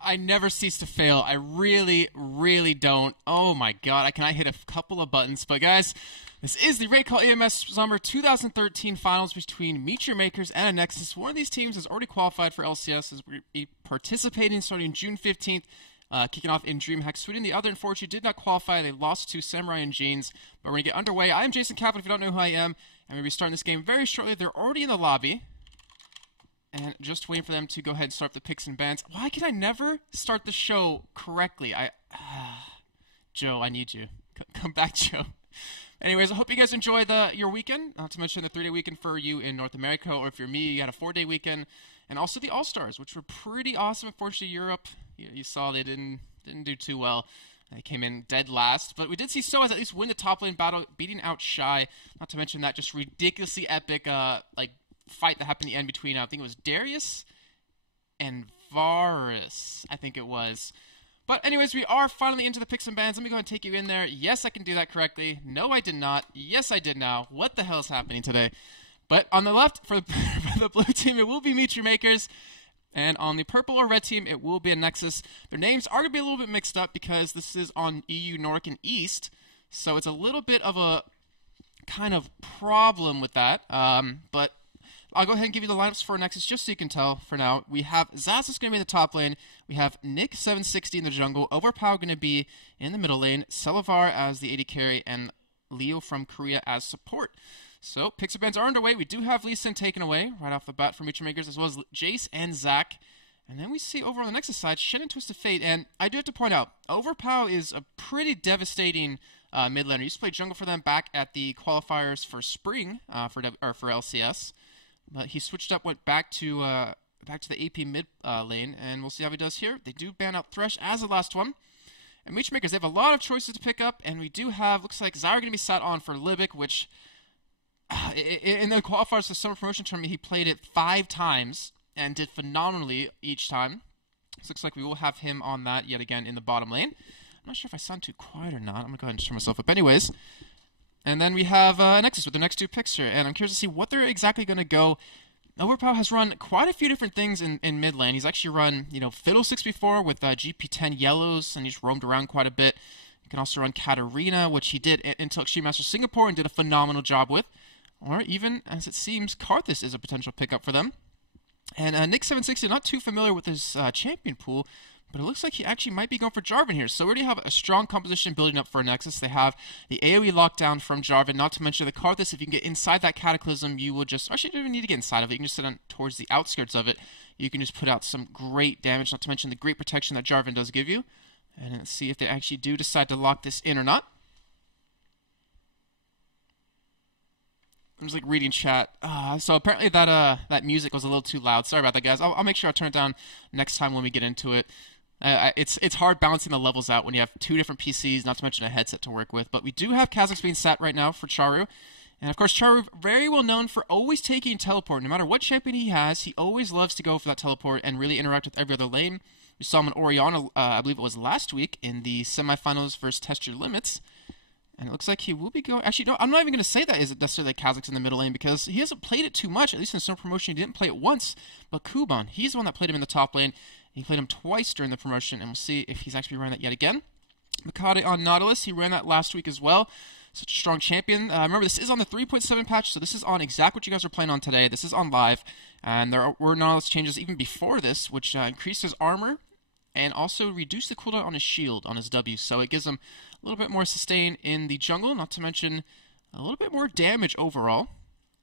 I never cease to fail. I really, really don't. Oh my god, I cannot hit a couple of buttons. But guys, this is the Raycall EMS Summer 2013 Finals between Meet Your Makers and Anexis. One of these teams has already qualified for LCS, is participating starting June 15th, kicking off in DreamHack Sweden. The other, unfortunately, did not qualify. They lost to Samurai and Jeans. But we're going to get underway. I am Jason Kaplan, if you don't know who I am. I'm going to be starting this game very shortly. They're already in the lobby. And just waiting for them to go ahead and start the picks and bans. Why can I never start the show correctly? Joe, I need you. Come back, Joe. Anyways, I hope you guys enjoy your weekend. Not to mention the 3-day weekend for you in North America. Or if you're me, you had a 4-day weekend. And also the All-Stars, which were pretty awesome. Unfortunately, Europe, you saw they didn't do too well. They came in dead last. But we did see Soaz at least win the top lane battle, beating out Shy. Not to mention that just ridiculously epic, fight that happened in the end between, I think it was Darius and Varus, I think it was. But anyways, we are finally into the picks and bans. Let me go ahead and take you in there. Yes, I can do that correctly. No, I did not. Yes, I did now. What the hell is happening today? But on the left, for the blue team, it will be Meet Your Makers. And on the purple or red team, it will be Anexis. Their names are going to be a little bit mixed up because this is on EU North and East. So it's a little bit of a kind of problem with that. But I'll go ahead and give you the lineups for Anexis just so you can tell for now. We have Zaz going to be in the top lane. We have Nick 760 in the jungle. Overpower going to be in the middle lane. Selavar as the AD carry. And Leo from Korea as support. So, picks and bans are underway. We do have Lee Sin taken away right off the bat from Meet Your Makers, as well as Jace and Zach. And then we see over on the Nexus side, Shen and Twisted Fate. And I do have to point out, Overpower is a pretty devastating mid laner. Used to play jungle for them back at the qualifiers for spring for LCS. But he switched up, went back to the AP mid lane, and we'll see how he does here. They do ban out Thresh as the last one. And Meet Your Makers, they have a lot of choices to pick up, and we do have, looks like Zyra going to be sat on for Libic, which in the qualifiers for the summer promotion tournament, he played it 5 times and did phenomenally each time. So looks like we will have him on that yet again in the bottom lane. I'm not sure if I sound too quiet or not. I'm going to go ahead and turn myself up anyways. And then we have Anexis with the next 2 picks here, and I'm curious to see what they're exactly going to go. Overpower has run quite a few different things in mid lane. He's actually run, Fiddlesticks before with GP10 yellows, and he's roamed around quite a bit. He can also run Katarina, which he did until Extreme Master Singapore and did a phenomenal job with. Or even, as it seems, Karthus is a potential pickup for them. And Nick 760, not too familiar with his champion pool, but it looks like he actually might be going for Jarvan here. So we already have a strong composition building up for Nexus. They have the AoE lockdown from Jarvan, not to mention the Karthus. If you can get inside that Cataclysm, you will just... Actually, you don't even need to get inside of it. You can just sit on towards the outskirts of it. You can just put out some great damage, not to mention the great protection that Jarvan does give you. And let's see if they actually do decide to lock this in or not. I'm just reading chat. So apparently that music was a little too loud. Sorry about that, guys. I'll make sure I turn it down next time when we get into it. It's hard balancing the levels out when you have 2 different PCs, not to mention a headset to work with. But we do have Kazakhs being sat right now for Charu. And of course, Charu, very well known for always taking teleport. No matter what champion he has, he always loves to go for that teleport and really interact with every other lane. We saw him in Oriana, I believe it was last week, in the semifinals versus Test Your Limits. And it looks like he will be going... Actually, no, I'm not even going to say that is necessarily Kazakhs in the middle lane because he hasn't played it too much. At least in some promotion, he didn't play it once. But Kuban, he's the one that played him in the top lane. He played him twice during the promotion, and we'll see if he's actually running that yet again. Makade on Nautilus, he ran that last week as well. Such a strong champion. Remember, this is on the 3.7 patch, so this is on exactly what you guys are playing on today. This is on live, and there were Nautilus changes even before this, which increased his armor and also reduced the cooldown on his shield, on his W. So it gives him a little bit more sustain in the jungle, not to mention a little bit more damage overall.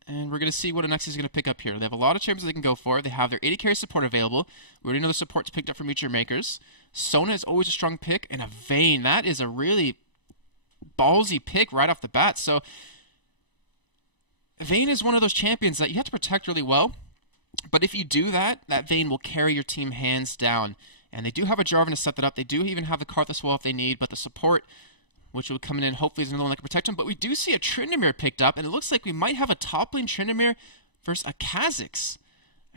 And we're going to see what Anexis is going to pick up here. They have a lot of champions they can go for. They have their AD carry support available. We already know the support's picked up from Meet Your Makers. Sona is always a strong pick, and a Vayne. That is a really ballsy pick right off the bat. So Vayne is one of those champions that you have to protect really well. But if you do that, that Vayne will carry your team hands down. And they do have a Jarvan to set that up. They do even have the Karthus wall if they need, but the support, which will come in, hopefully is another one that can protect them. But we do see a Tryndamere picked up, and it looks like we might have a top lane Tryndamere versus a Kazakhs.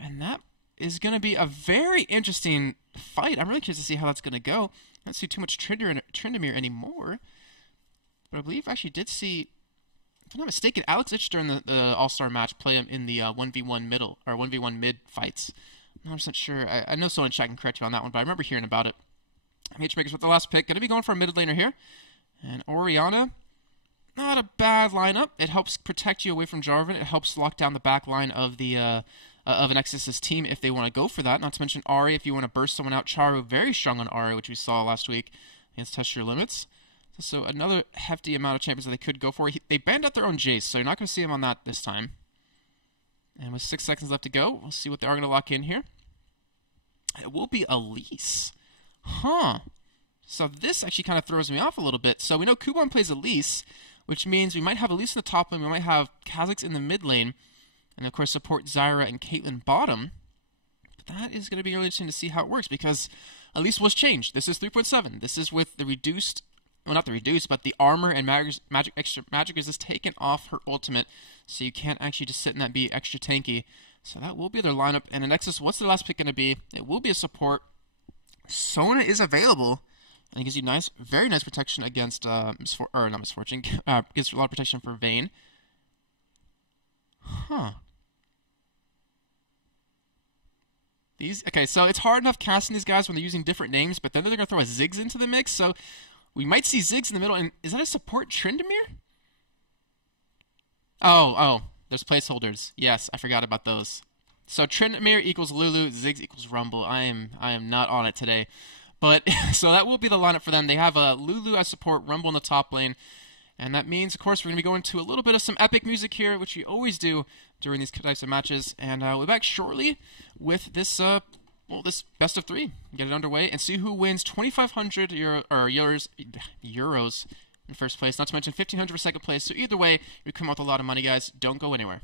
And that is going to be a very interesting fight. I'm really curious to see how that's going to go. I don't see too much Tryndamere anymore. But I believe I actually did see if I'm not mistaken, Alex Itch during the All-Star match play him in the 1v1 middle or 1v1 mid fights. I'm not 100% sure. I know someone in chat can correct you on that one, but I remember hearing about it. H-Makers with the last pick. Going to be going for a mid laner here. And Orianna, not a bad lineup. It helps protect you away from Jarvan. It helps lock down the back line of the of Anexis' team if they want to go for that. Not to mention Ahri if you want to burst someone out. Charu very strong on Ahri, which we saw last week against Test Your Limits. So another hefty amount of champions that they could go for. They banned out their own Jace, so you're not going to see him on that this time. And with 6 seconds left to go, we'll see what they are going to lock in here. It will be Elise. Huh. So this actually kind of throws me off a little bit. So we know Kuban plays Elise, which means we might have Elise in the top lane, we might have Kha'Zix in the mid lane, and of course support Zyra and Caitlyn bottom. But that is going to be really interesting to see how it works, because Elise was changed. This is 3.7. This is with the reduced, well, not the reduced, but the armor and magic resist taken off her ultimate, so you can't actually just sit in that and be extra tanky. So that will be their lineup. And in Anexis, what's their last pick going to be? It will be a support. Sona is available, and it gives you nice, very nice protection against against a lot of protection for Vayne. Huh. Okay, so it's hard enough casting these guys when they're using different names, but then they're going to throw a Ziggs into the mix, so we might see Ziggs in the middle. And is that a support Tryndamere? Oh, there's placeholders. Yes, I forgot about those. So Tryndamere equals Lulu, Ziggs equals Rumble. I am not on it today. But so that will be the lineup for them. They have Lulu as support, Rumble in the top lane. And that means, of course, we're going to be going to a little bit of some epic music here, which we always do during these types of matches. And we'll be back shortly with this this best of 3. Get it underway and see who wins 2,500 euros in first place. Not to mention 1,500 for second place. So either way, we come out with a lot of money, guys. Don't go anywhere.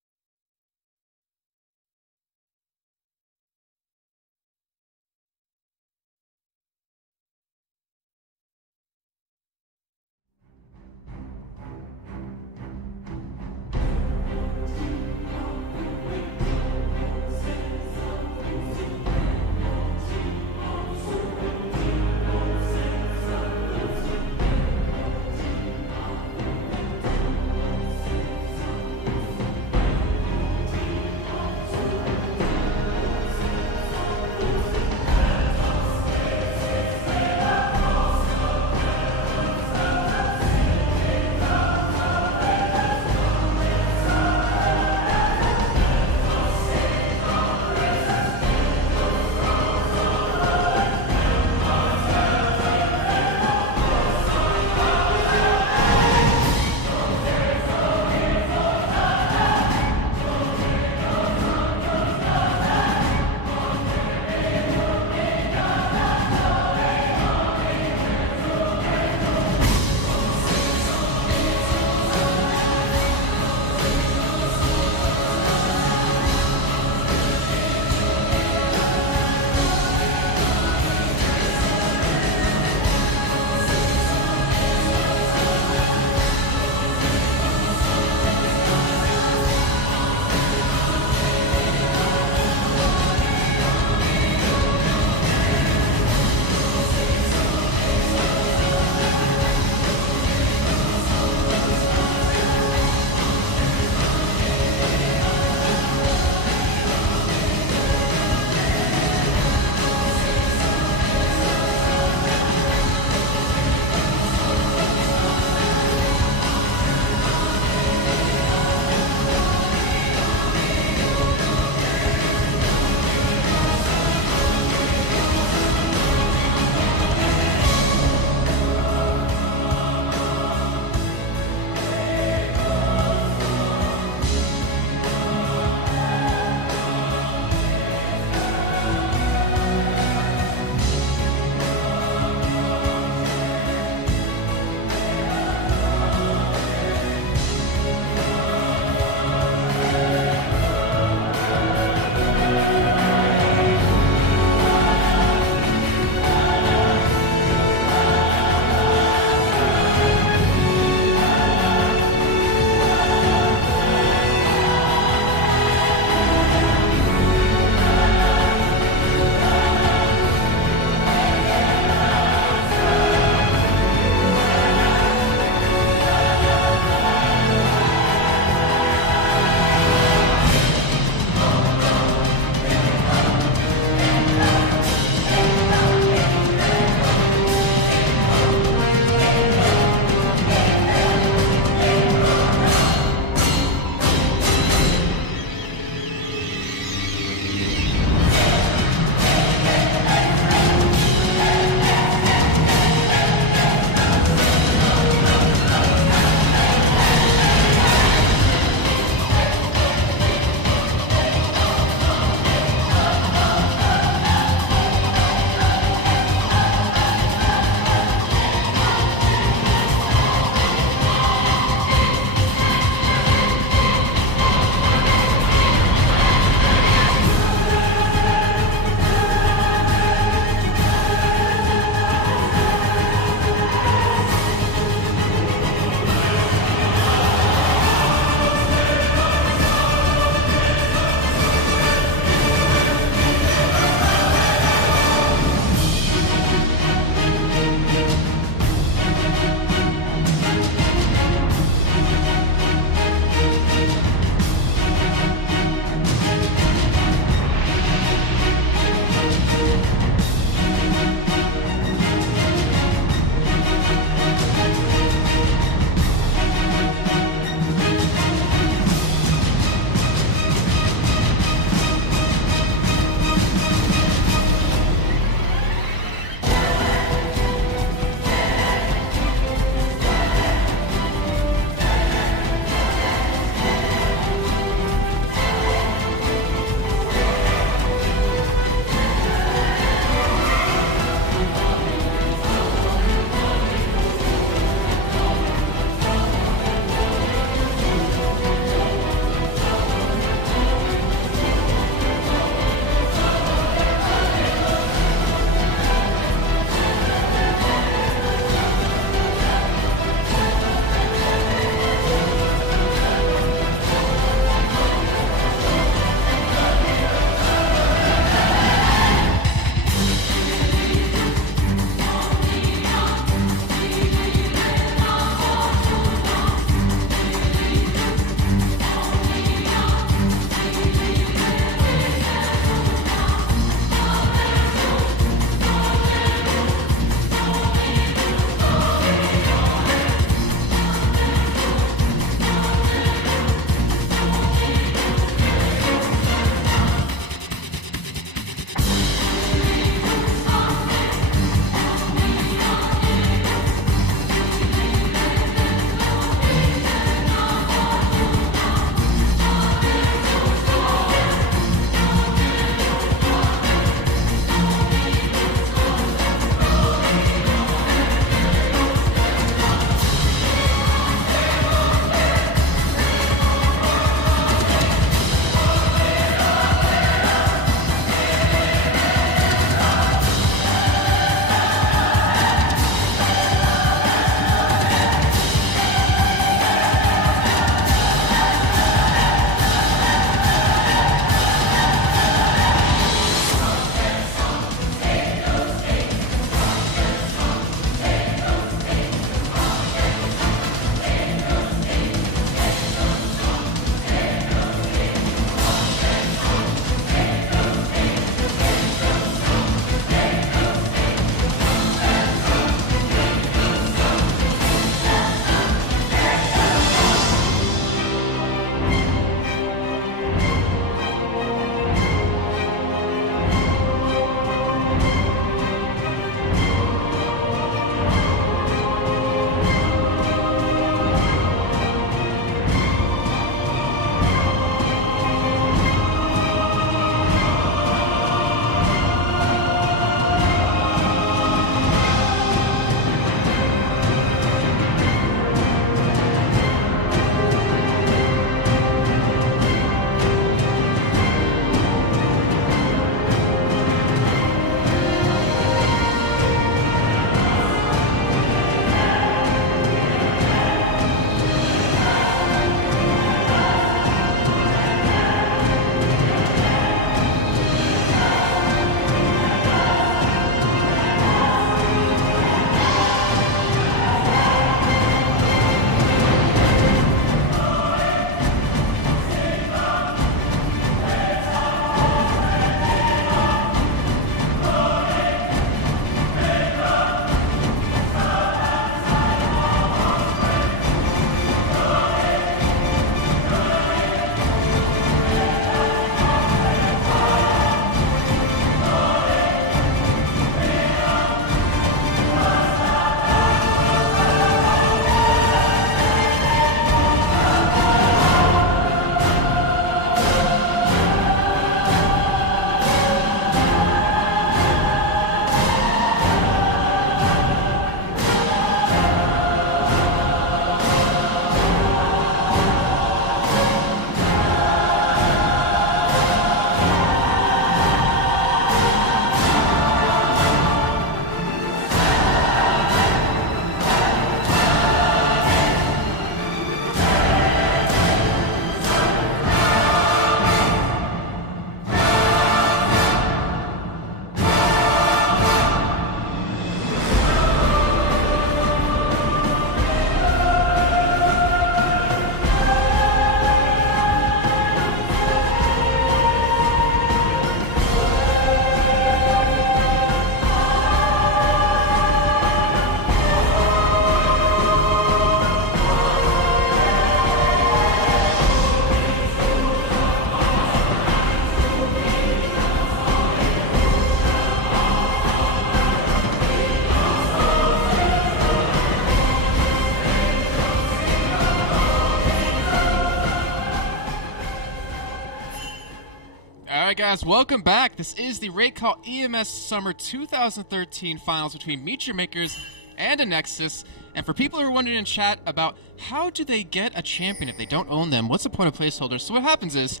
guys, welcome back. This is the Raid Call EMS Summer 2013 Finals between Meet Your Makers and Anexis. And for people who are wondering in chat about how do they get a champion if they don't own them, what's the point of placeholders? So what happens is,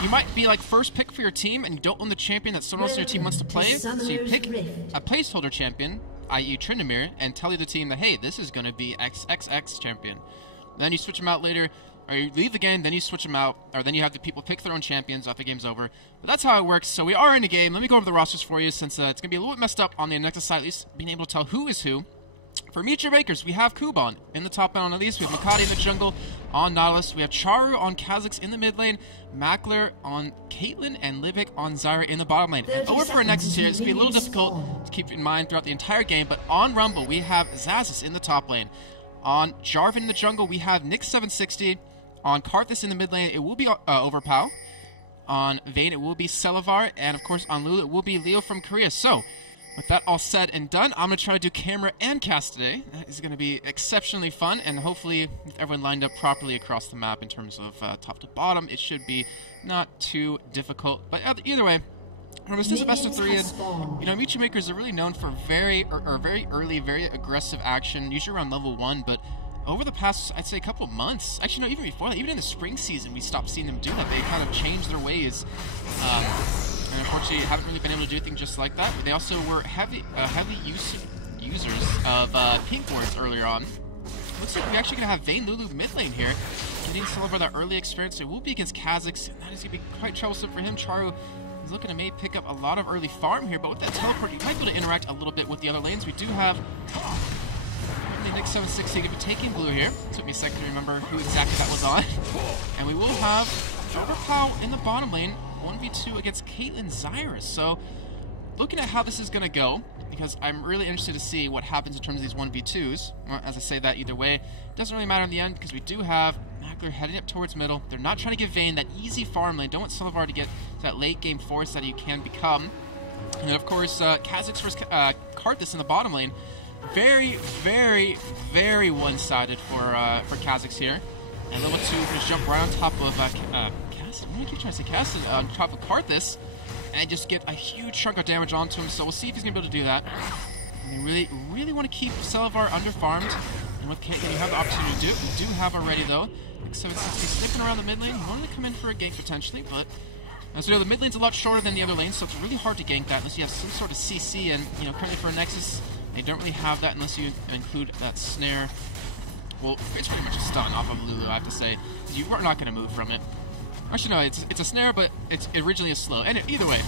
you might be like first pick for your team and you don't own the champion that someone else in your team wants to play. So you pick a placeholder champion, i.e. Tryndamere, and tell the team that, hey, this is going to be XXX champion. Then you switch them out later, or you leave the game, then you switch them out, or then you have the people pick their own champions after the game's over. But that's how it works. So we are in the game. Let me go over the rosters for you, since it's going to be a little bit messed up on the Anexis side, at least being able to tell who is who. For Meet Your Makers, we have Kuban in the top lane on Elise, we have Makati in the jungle on Nautilus, we have Charu on Kha'Zix in the mid lane, Makler on Caitlyn, and Livik on Zyra in the bottom lane. And over for Anexis here, it's going to be a little difficult to keep in mind throughout the entire game, but on Rumble, we have Xaxis in the top lane. On Jarvan in the jungle, we have Nyx 760. On Karthus in the mid lane, it will be Overpow. On Vayne, it will be Selavar. And of course, on Lulu, it will be Leo from Korea. So, with that all said and done, I'm going to try to do camera and cast today. That is going to be exceptionally fun. And hopefully, with everyone lined up properly across the map in terms of top to bottom, it should be not too difficult. But either way, this is a best of 3, and you know, Meet Your Makers are really known for very early, very aggressive action, usually around level 1, but over the past, I'd say, a couple of months, actually no, even before that, even in the spring season, we stopped seeing them do that. They kind of changed their ways, and unfortunately haven't really been able to do things just like that. But they also were heavy users of pink wards earlier on. Looks like we're actually going to have Vayne Lulu mid lane here, getting some of that early experience. It will be against Kha'Zix, and that is going to be quite troublesome for him. Charu is looking to maybe pick up a lot of early farm here, but with that teleport, you might be able to interact a little bit with the other lanes. We do have the Nyx 760 going to be taking blue here. It took me a second to remember who exactly that was on. And we will have Overpow in the bottom lane, 1v2 against Caitlyn Zyra. So, looking at how this is going to go, because I'm really interested to see what happens in terms of these 1v2s. Well, as I say that either way, it doesn't really matter in the end, because we do have Makler heading up towards middle. They're not trying to give Vayne that easy farm lane. Don't want Selavar to get to that late game force that he can become. And then, of course, Kha'Zix versus Karthus in the bottom lane. Very one-sided for Kha'Zix here. And level 2 going to jump right on top of Cassid. Why do I keep trying to say Cassid? On top of Karthus, and just get a huge chunk of damage onto him. So we'll see if he's going to be able to do that. And we really want to keep Selavar under-farmed. And with Caitlyn, you have the opportunity to do it. We do have already, though. So it's sticking around the mid lane. He wanted to come in for a gank potentially, but as we know, the mid lane's a lot shorter than the other lanes, so it's really hard to gank that unless you have some sort of CC. And you know, currently for Anexis, they don't really have that unless you include that snare. Well, it's pretty much a stun off of Lulu, I have to say. You are not going to move from it. Actually, no, it's a snare, but it's originally a slow. And either way,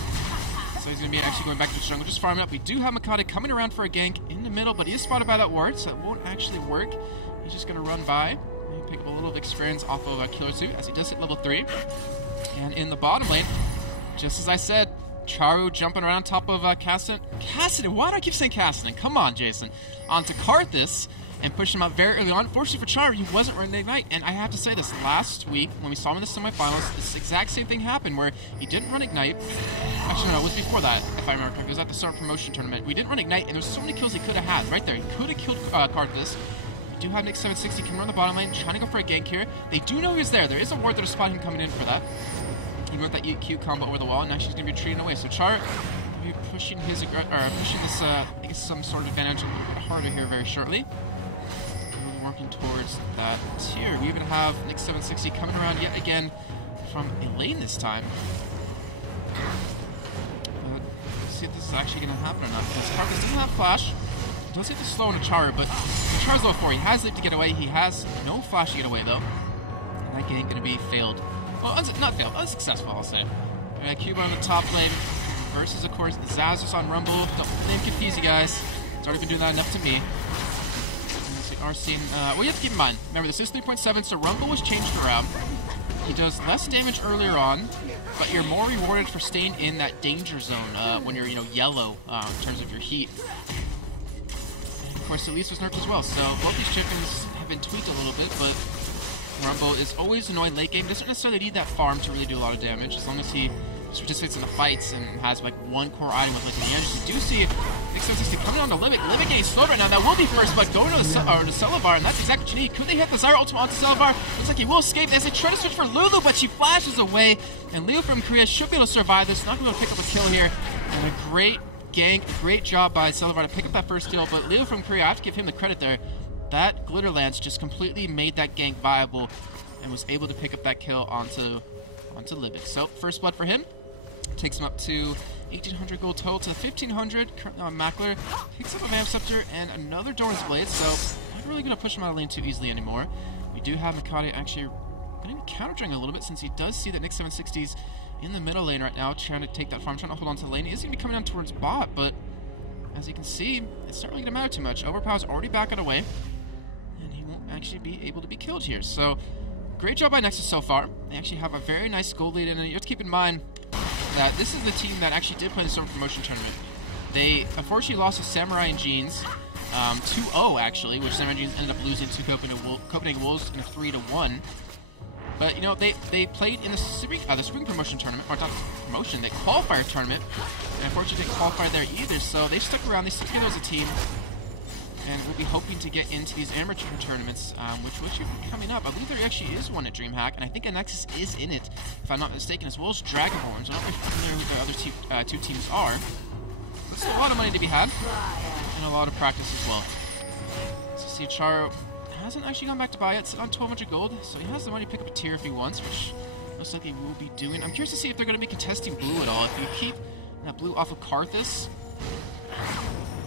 so he's going to be actually going back to the jungle, just farming up. We do have Makati coming around for a gank in the middle, but he is spotted by that ward, so it won't actually work. He's just going to run by, maybe pick up a little of experience off of Killer 2, as he does hit level 3. And in the bottom lane, just as I said, Charu jumping around top of Cassidy. Why do I keep saying Cassidy? Come on, Jason. Onto Karthus and push him out very early on. Fortunately for Charu, he wasn't running Ignite. And I have to say this, last week when we saw him in the semifinals, this exact same thing happened where he didn't run Ignite. Actually, no, it was before that, if I remember correctly. It was at the Summer Promotion Tournament. We didn't run Ignite, and there's so many kills he could have had right there. He could have killed Karthus. We do have Nyx 760 coming around the bottom lane, trying to go for a gank here. They do know he's there. There is a ward that will spot him coming in for that. He went that EQ combo over the wall, and now she's going to be retreating away. So Char will be pushing this, I think some sort of advantage a little bit harder here very shortly. We're working towards that tier. We even have Nyx 760 coming around yet again from a lane this time. But let's see if this is actually going to happen or not. Because Karthus doesn't have flash. Does hit the slow on Char, but Char's level 4. He has leap to get away. He has no flash to get away though. And that game going to be failed. Well, not failed, unsuccessful, I'll say. Cuba on the top lane versus, of course, Xaxis on Rumble. Don't name confuse you guys. It's already been doing that enough to me. We are seeing, well, you have to keep in mind, remember, this is 3.7, so Rumble was changed around. He does less damage earlier on, but you're more rewarded for staying in that danger zone when you're, yellow in terms of your heat. And, of course, Elise was nerfed as well, so both these champions have been tweaked a little bit, but Rumble is always annoying late game. Doesn't necessarily need that farm to really do a lot of damage, as long as he participates in the fights and has like one core item with like the engine. You do see Anexis coming on to Limit. Limit getting slowed right now. That will be first, but going to the Celavar, and that's exactly what you need. Could they hit the Zyra ultimate onto Celavar? Looks like he will escape as they try to switch for Lulu, but she flashes away. And Leo from Korea should be able to survive this. Not going to be able to pick up a kill here. And a great gank, great job by Celavar to pick up that first kill. But Leo from Korea, I have to give him the credit there. That Glitter Lance just completely made that gank viable and was able to pick up that kill onto Livid. So first blood for him. Takes him up to 1,800 gold total to 1,500. Currently on Mackler. Picks up a Vamp Scepter and another Doran's Blade, so not really going to push him out of lane too easily anymore. We do have Mikade actually going to be countering a little bit since he does see that Nick 760's in the middle lane right now, trying to take that farm, trying to hold on to the lane. He is going to be coming down towards bot, but as you can see, it's not really going to matter too much. Overpower's already backing away, and he won't actually be able to be killed here. So, great job by Anexis so far. They actually have a very nice gold lead, and you have to keep in mind that this is the team that actually did play in the Storm Promotion Tournament. They unfortunately lost to Samurai and Jeans, 2-0 actually, which Samurai and Jeans ended up losing to Copenhagen Wolves in a 3-1. But, you know, they played in the spring promotion tournament, or not promotion, the qualifier tournament, and unfortunately didn't qualify there either, so they stuck around, they stuck together as a team, and we'll be hoping to get into these amateur tournaments, which will actually be coming up. I believe there actually is one at DreamHack, and I think Anexis is in it, if I'm not mistaken, as well as Dragonborns. I don't know if you're familiar with the other two teams are. There's a lot of money to be had, and a lot of practice as well. So see, Charo hasn't actually gone back to buy it, sit on 1,200 gold, so he has the money to pick up a tier if he wants, which most likely will be doing. I'm curious to see if they're going to be contesting blue at all. If you keep that blue off of Karthus,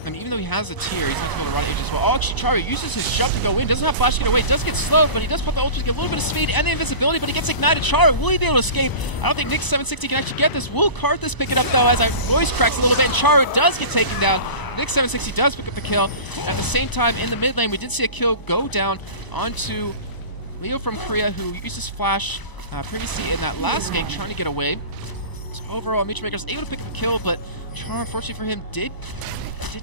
I mean, even though he has a tier, he's not going to run edge as well. Oh, actually, Charo uses his jump to go in, doesn't have flash to get away, does get slowed, but he does pop the ultra to get a little bit of speed and the invisibility, but he gets ignited. Charo, will he be able to escape? I don't think Nick 760 can actually get this. Will Karthus pick it up, though, as our voice cracks a little bit, and Charo does get taken down. Nick 760 does pick up the kill. At the same time, in the mid lane, we did see a kill go down onto Leo from Korea, who used his flash previously in that last game, trying to get away. So overall, Michamaker was able to pick up a kill, but Charo, unfortunately for him, did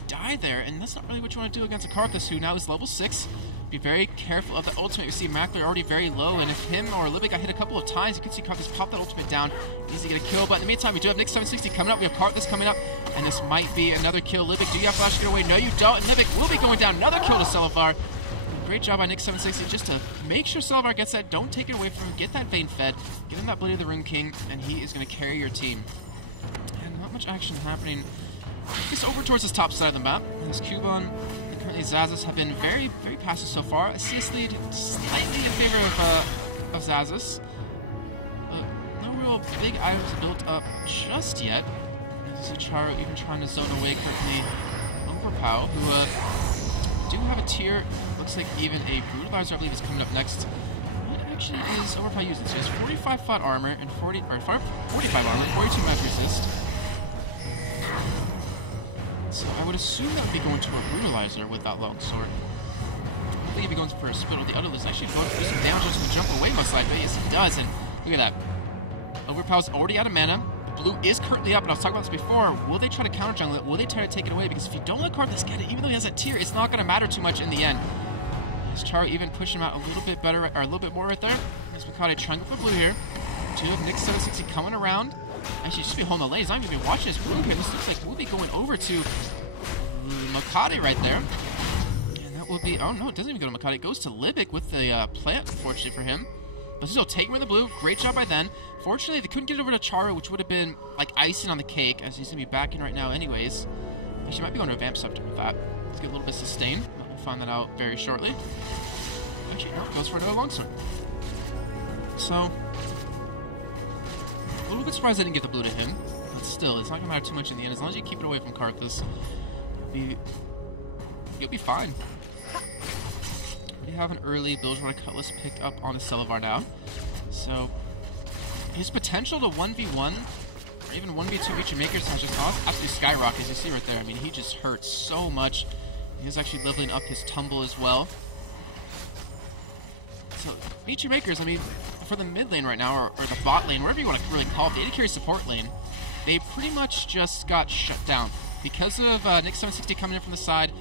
die there, and that's not really what you want to do against a Karthus, who now is level 6. Be very careful of the ultimate. You see Mackler already very low, and if him or Libby got hit a couple of times, you can see Karthus pop that ultimate down, easy to get a kill. But in the meantime, we do have Nick 760 coming up. We have Karthus coming up, and this might be another kill. Libic, do you have flash to get away? No, you don't. And Libic will be going down. Another kill to Celavar. Great job by Nick 760 just to make sure Celavar gets that. Don't take it away from him. Get that vein fed. Give him that Blade of the Rune King, and he is going to carry your team. And not much action happening just over towards this top side of the map. And this Cubon and currently Xaxus have been very, very passive so far. A CS lead slightly in favor of Xaxus. But no real big items built up just yet. This is Charo even trying to zone away currently Overpow, who do have a tier. Looks like even a Brutalizer, I believe, is coming up next. What actually is Overpow using? So he has 45 flat armor and 45 armor, 42 match resist. So I would assume that would be going to a Brutalizer with that longsword. I don't think he'd be going for a Spittle. The other is actually going to do some damage just to jump away most likely. Yes, he does. And look at that. Overpow's already out of mana. Blue is currently up, and I was talking about this before. Will they try to counter jungle it? Will they try to take it away? Because if you don't let Karthus get it, even though he has that tier, it's not going to matter too much in the end. Is Charo even pushing him out a little bit better, or a little bit more right there? As Mikade trying to go for blue here. Two of Nick 760 coming around. Actually, just be holding the lane. He's not even watching his blue here. This looks like we'll be going over to Mikade right there. And that will be... Oh, no, it doesn't even go to Mikade. It goes to Libic with the plant, unfortunately for him. But still, taking him in the blue. Great job by then. Fortunately, they couldn't get it over to Charo, which would have been like icing on the cake, as he's going to be back in right now anyways. Actually, might be going to a Vamp Scepter with that. Let's get a little bit sustained. We'll find that out very shortly. Actually, no, goes for another longsword. So... a little bit surprised I didn't get the blue to him, but still, it's not going to matter too much in the end. As long as you keep it away from Karthus, you'll be fine. We have an early Bilgewater Cutlass picked up on a Celavar now, so his potential to 1v1 or even 1v2 Reacher Makers has just absolutely skyrocketed, as you see right there. I mean, he just hurts so much. He's actually leveling up his tumble as well. So, Reacher Makers, I mean, for the mid lane right now, or the bot lane, whatever you want to really call it, the AD carry support lane, they pretty much just got shut down. Because of Nick 760 coming in from the side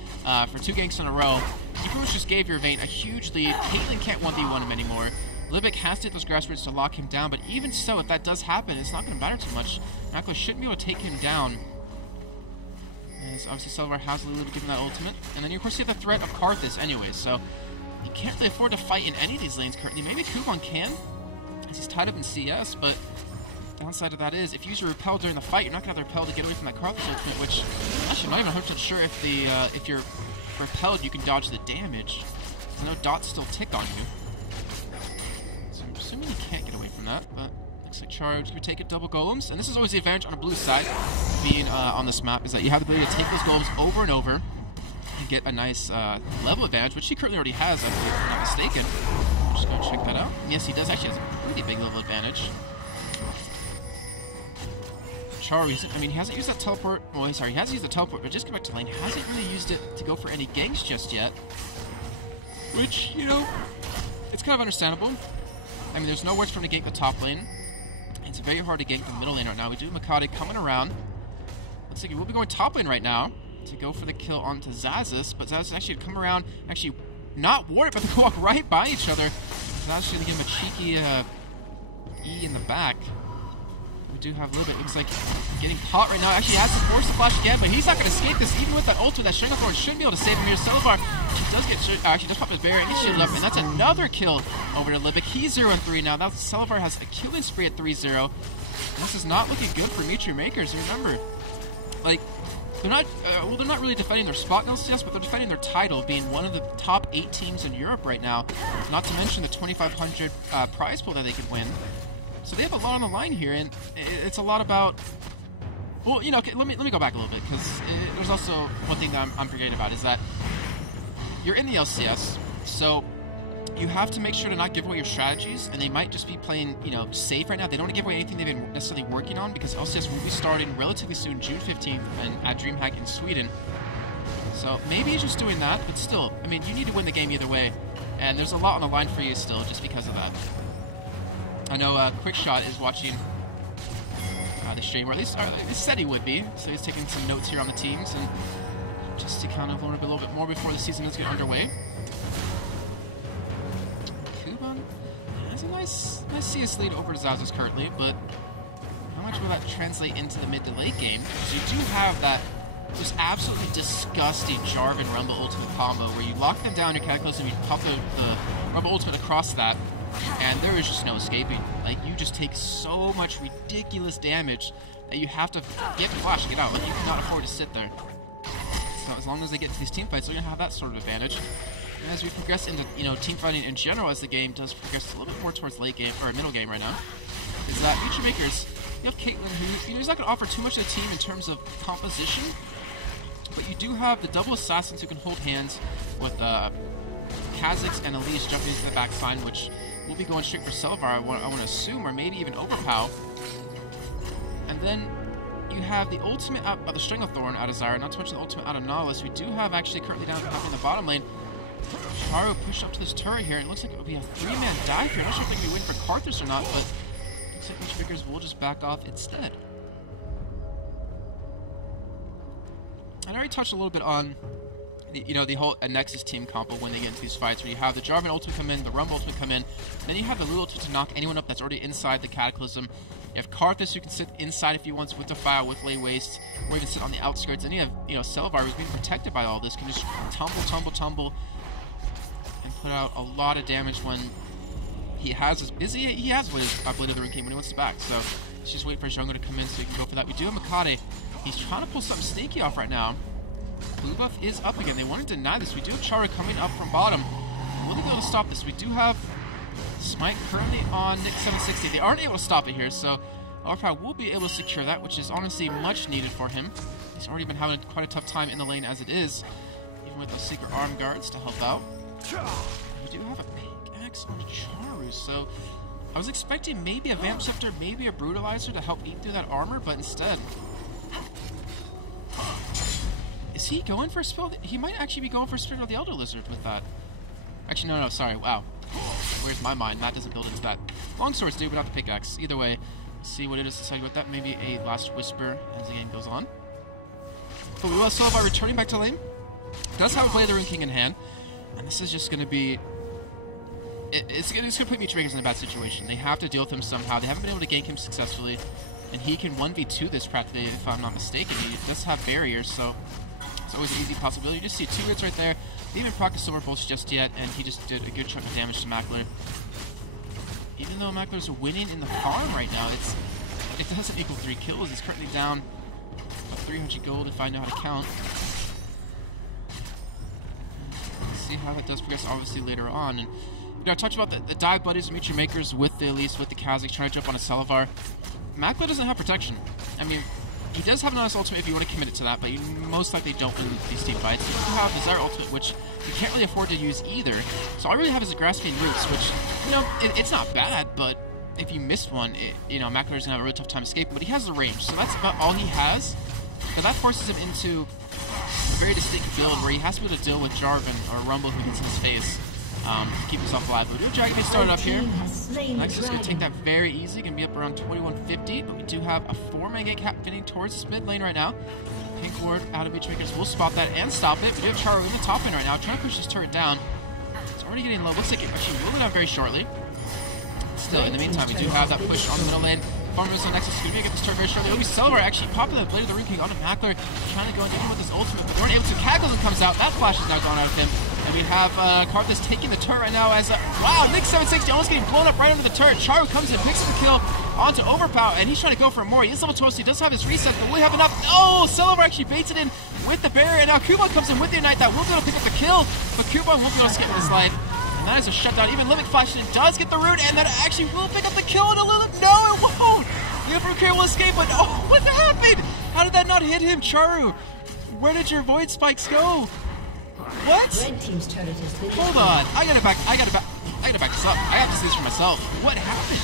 for 2 ganks in a row, you pretty much just gave your Vayne a huge lead. Caitlyn can't 1v1 him anymore. Libic has to hit those grass roots to lock him down, but even so, if that does happen, it's not going to matter too much. Anexis shouldn't be able to take him down. As obviously Celevar has Lulu given that ultimate. And then you of course you have the threat of Karthus anyway, so you can't really afford to fight in any of these lanes currently. Maybe Kuban can, as he's tied up in CS, but the downside of that is if you use your repel during the fight, you're not going to have the repel to get away from that Karthus ultimate, which I'm actually not even 100% sure if you're repelled, you can dodge the damage. I know dots still tick on you. So I'm assuming you can't get away from that, but looks like Charge could take it double golems. And this is always the advantage on a blue side, being on this map, is that you have the ability to take those golems over and over and get a nice level advantage, which he currently already has, if I'm not mistaken. I'm just going to check that out. Yes, he does actually has a pretty big level advantage. Charu, I mean, he hasn't used that teleport. Well, sorry, he has used the teleport, but just come back to lane. Hasn't really used it to go for any ganks just yet. Which, you know, it's kind of understandable. I mean, there's no words for him to gank the top lane. It's very hard to gank the middle lane right now. We do have Makade coming around. Looks like he will be going top lane right now to go for the kill onto Xaxus, but Xaxus actually would come around, actually not ward it, but they walk right by each other. Xaxus going to give him a cheeky E in the back. We do have a little bit, looks like getting caught right now. Actually, he has to force the flash again, but he's not going to escape this, even with that ult. That String of Thorns shouldn't be able to save him here. Celevar, he does get, actually does pop his barrier and gets shielded up, and that's another kill over to Libic. He's 0-3 now. Celevar has a killing spree at 3-0. This is not looking good for Mutual Makers. Remember, like, they're not, well, they're not really defending their spot in LCS, but they're defending their title, being one of the top 8 teams in Europe right now. Not to mention the 2,500 prize pool that they could win. So they have a lot on the line here, and it's a lot about. Well, you know, okay, let me go back a little bit, because there's also one thing that I'm forgetting about, is that you're in the LCS, so you have to make sure to not give away your strategies, and they might just be playing, you know, safe right now. They don't want to give away anything they've been necessarily working on, because LCS will be starting relatively soon, June 15th, and at DreamHack in Sweden. So maybe he's just doing that, but still, I mean, you need to win the game either way, and there's a lot on the line for you still, just because of that. I know Quickshot is watching the stream, or at least he said he would be, so he's taking some notes here on the teams, and just to kind of learn a little bit more before the season is get underway. Kuban has a nice CS lead over to Xaxus currently, but how much will that translate into the mid to late game? Because you do have that just absolutely disgusting Jarvan Rumble ultimate combo where you lock them down your Cataclysm, you pop the Rumble ultimate across that, and there is just no escaping. Like, you just take so much ridiculous damage that you have to get flash, get out. Like, you cannot afford to sit there. So as long as they get to these team fights, they're going to have that sort of advantage. And as we progress into, you know, team fighting in general, as the game does progress a little bit more towards late game, or middle game right now, is that Mutual Makers, you have Caitlyn, who, you know, he's not going to offer too much to the team in terms of composition, but you do have the double assassins who can hold hands with Kha'Zix and Elise jumping into the backside, which will be going straight for Celevar, I want to assume, or maybe even Overpow. And then you have the ultimate out of the Stranglethorn out of Zyra, not to mention the ultimate out of Nautilus. We do have actually currently down in the bottom lane. Charu pushed up to this turret here, and it looks like it will be a 3-man dive here. I'm not sure if they're going to be waiting for Karthus or not, but looks like Mutual Makers will just back off instead. I already touched a little bit on the whole Anexis team combo when they get into these fights, where you have the Jarvan ultimate come in, the Rumble ultimate come in, and then you have the Lulu ultimate to knock anyone up that's already inside the Cataclysm. You have Karthus who can sit inside if he wants with Defile, with Lay Waste, or even sit on the outskirts. And you have, Celevar who's being protected by all this, can just tumble, and put out a lot of damage when he has his, he has Blade of the Ring King when he wants to back. So let's just wait for his jungler to come in so he can go for that. We do have Makade. He's trying to pull something sneaky off right now. Blue buff is up again. They want to deny this. We do have Charu coming up from bottom. Will they be able to stop this? We do have Smite currently on Nick 760. They aren't able to stop it here, so Overpower will be able to secure that, which is honestly much needed for him. He's already been having quite a tough time in the lane as it is, even with those secret arm guards to help out. We do have a pickaxe on Charu, so I was expecting maybe a Vamp Scepter, maybe a Brutalizer to help eat through that armor, but instead, is he going for a spell? He might actually be going for Spirit of the Elder Lizard with that. Actually, no, sorry, wow. Where's my mind? That doesn't build into that. Long swords do, but not the pickaxe. Either way, see what it is decided with that. Maybe a Last Whisper as the game goes on. But we will have Celevar returning back to lane. Does have a Blade of the Ring King in hand. And this is just going to be it's going to put Mutual Makers in a bad situation. They have to deal with him somehow. They haven't been able to gank him successfully. And he can 1v2 this practically, if I'm not mistaken. He does have barriers, so it's always an easy possibility. You just see 2 hits right there. They didn't even proc the Silver Bolts just yet, and he just did a good chunk of damage to Mackler. Even though Mackler's winning in the farm right now, it doesn't equal 3 kills. He's currently down 300 gold if I know how to count. Let's see how that does progress, obviously, later on. And you know, I talked about the dive buddies, Mutual Makers with the Elise, with the Kazakhs, trying to jump on a Selavar. Mackler doesn't have protection. I mean, he does have an honest ultimate if you want to commit it to that, but you most likely don't win these team fights. You do have Desire ultimate, which you can't really afford to use either. So all I really have is a Grasping Roots, which, you know, it's not bad, but if you miss one, you know, Mackler's going to have a really tough time escaping, but he has the range, so that's about all he has. But that forces him into a very distinct build where he has to be able to deal with Jarvan or Rumble who gets in his face to keep himself alive. But we do have Dragon Bait started up here. Anexis is going to take that very easy, going to be up around 2150, but we do have a 4-man gank getting towards this mid lane right now. Pink Ward out of Mutual Makers will spot that and stop it. We do have Charu in the top lane right now, trying to push this turret down. It's already getting low. Looks like it actually will go down very shortly. Still, in the meantime, we do have that push on the middle lane. Farmers on Nexus is going to get this turn very shortly. Obi Silver actually popping the Blade of the Rune King onto Mackler, trying to go into him with his ultimate, but they weren't able to. Cataclysm comes out. That flash is now gone out of him. And we have Karthus taking the turret right now as wow, Nick 760 almost getting blown up right under the turret. Charu comes in, picks up the kill onto Overpower, and he's trying to go for more. He is level 12, so he does have his reset, but will he have enough? Oh, Silver actually baits it in with the barrier, and now Kuban comes in with the Ignite that will be able to pick up the kill, but Kuban won't be able to skip his life. And that is a shutdown. Even Limit Flash does get the root, and that actually will pick up the kill on a little. No, it won't! The Infernal Carrier will escape, but oh, what happened? How did that not hit him, Charu? Where did your Void Spikes go? What? Red team's turret has been Hold on. I gotta back this up. I have to see this for myself. What happened?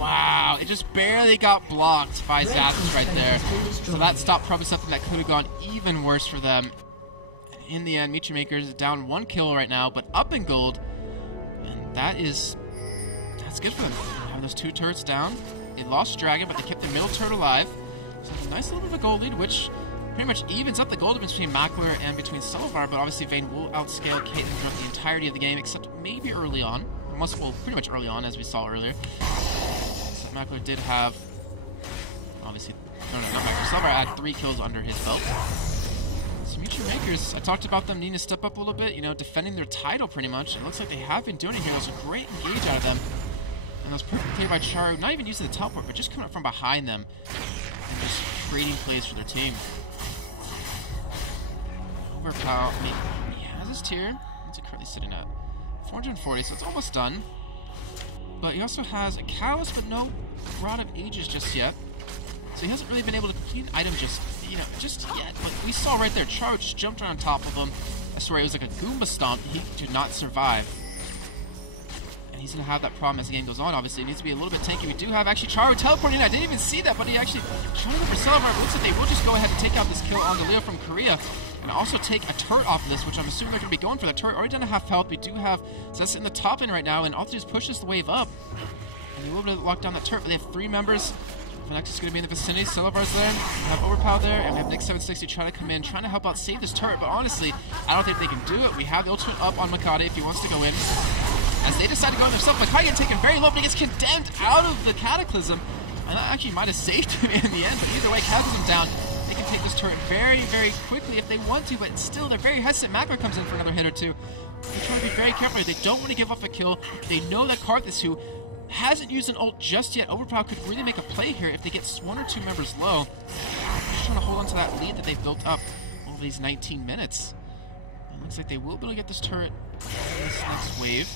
Wow, it just barely got blocked by Xathus right there. So that stopped probably something that could have gone even worse for them. In the end, Mutual Makers is down 1 kill right now, but up in gold. And that's good for them. Having those 2 turrets down. They lost Dragon, but they kept the middle turret alive. So it's a nice little bit of a gold lead, which pretty much evens up the gold difference between Mackler and between Selavar, but obviously Vayne will outscale Caitlyn throughout the entirety of the game, except maybe early on. Well, pretty much early on, as we saw earlier. So Mackler did have, obviously, no, not Mackler. Selavar had 3 kills under his belt. So Mutual Makers, I talked about them needing to step up a little bit, you know, defending their title pretty much. It looks like they have been doing it here. It was a great engage out of them. And that was perfect play by Charu, not even using the teleport, but just coming up from behind them and just creating plays for their team. Overpower, I mean, he has his tier. What's it currently sitting at? 440, so it's almost done. But he also has a Catalyst, but no Rod of Ages just yet. So he hasn't really been able to complete an item just yet. But we saw right there, Charu just jumped right on top of him. I swear, it was like a Goomba stomp. He did not survive. And he's going to have that problem as the game goes on, obviously. It needs to be a little bit tanky. We do have actually Charu teleporting in. I didn't even see that, but he actually trying to go for Selavar. It looks like they will just go ahead and take out this kill on the Leo from Korea. And also take a turret off of this, which I'm assuming they're going to be going for. The turret already done a half health. We do have Zessa in the top lane right now, and all they just push this wave up. And they will be able to lock down the turret, but they have 3 members. Anexis is going to be in the vicinity. Selavar's there. We have Overpower there, and we have Nick 760 trying to come in, trying to help out save this turret. But honestly, I don't think they can do it. We have the ultimate up on Makade if he wants to go in. As they decide to go in themselves, Makade gets taken very low, but he gets condemned out of the Cataclysm. And that actually might have saved him in the end. But either way, Cataclysm down. They can take this turret very, very quickly if they want to, but still, they're very hesitant. Mackler comes in for another hit or 2. They're trying to be very careful. They don't want to give up a kill. They know that Karthus, who hasn't used an ult just yet, Overpower could really make a play here if they get 1 or 2 members low. Just trying to hold on to that lead that they've built up over these 19 minutes. It looks like they will be able to get this turret in this next wave.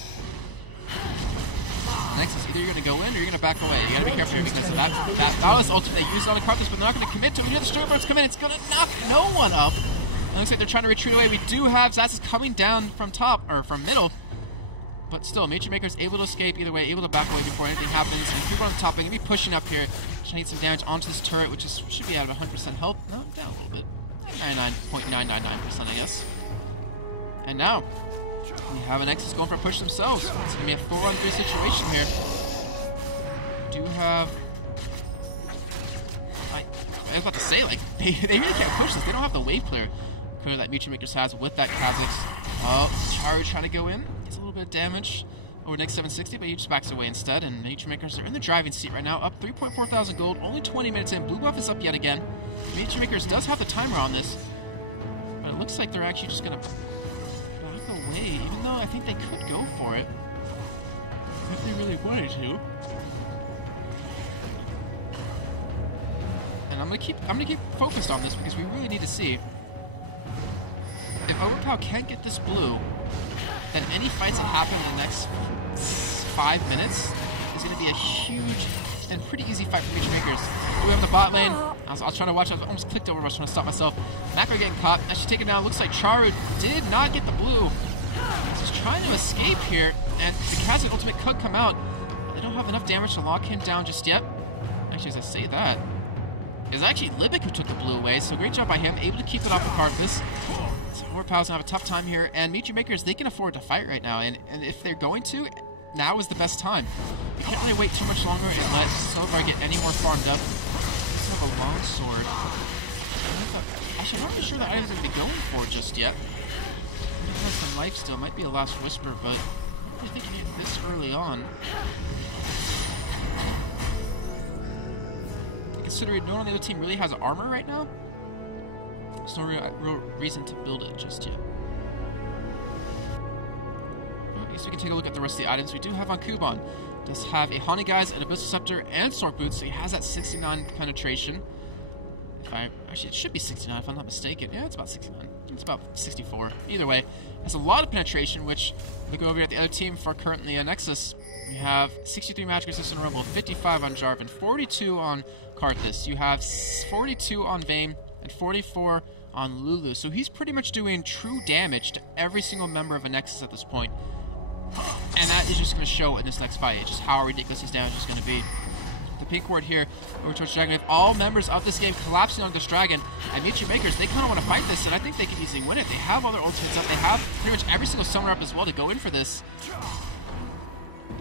Next is either you're going to go in or you're going to back away. You got to be careful here because that was ultimate they used on the Karthus, but they're not going to commit to it. When you hear the Stormbirds come in, it's going to knock no one up. It looks like they're trying to retreat away. We do have Xathus coming down from top, or from middle. But still, Mutual Makers able to escape either way, able to back away before anything happens. And people on the top, they're going to be pushing up here, trying to get some damage onto this turret, which should be out of 100% health. No, down a little bit. 99.999%, I guess. And now, we have Anexis going for a push themselves. It's going to be a 4-on-3 situation here. We do have... I was about to say, like, they really can't push this. They don't have the wave clear that Mutual Makers has with that Kazakhs. Oh, Charu trying to go in. Gets a little bit of damage over next 760, but he just backs away instead. And Nature Makers are in the driving seat right now, up 3.4 thousand gold, only 20 minutes in. Blue buff is up yet again. Nature Makers does have the timer on this, but it looks like they're actually just going to back away, even though I think they could go for it if they really wanted to. And I'm gonna keep focused on this because we really need to see if Overpower can't get this blue, then any fights that happen in the next 5 minutes is going to be a huge and pretty easy fight for Nature Makers. We have the bot lane. I was trying to watch. I was almost clicked over. I was trying to stop myself. Macro getting caught. Now she's taken down. Looks like Charu did not get the blue. She's trying to escape here, and the Kazakh ultimate could come out. They don't have enough damage to lock him down just yet. Actually, as I say that, it was actually Libic who took the blue away, so great job by him. Able to keep it off the Karthus. So Overpower's gonna have a tough time here, and Nature Makers, they can afford to fight right now, and if they're going to, now is the best time. You can't really wait too much longer and let Silvar get any more farmed up. Just have a long sword. Actually, I'm not really sure that item's gonna be going for just yet. He has some life still, might be a last whisper, but I don't think you need this early on. Considering no one on the other team really has armor right now, there's no real reason to build it just yet. At least we can take a look at the rest of the items we do have on Kuban. Does have a Honeyguise, an Abyssal Scepter, and Sork Boots, so he has that 69 penetration. Actually, it should be 69 if I'm not mistaken. Yeah, it's about 69. It's about 64. Either way, has a lot of penetration, which, looking over here at the other team for currently Anexis, we have 63 magic resist on Rumble, 55 on Jarvan, 42 on Karthus. You have 42 on Vayne and 44 on Lulu. So he's pretty much doing true damage to every single member of Anexis at this point. And that is just going to show in this next fight. It's just how ridiculous his damage is going to be. The pink ward here over towards Dragon. If all members of this game collapsing on this Dragon, and Nature Makers, they kind of want to fight this, and I think they can easily win it. They have all their ultimates up. They have pretty much every single summoner up as well to go in for this.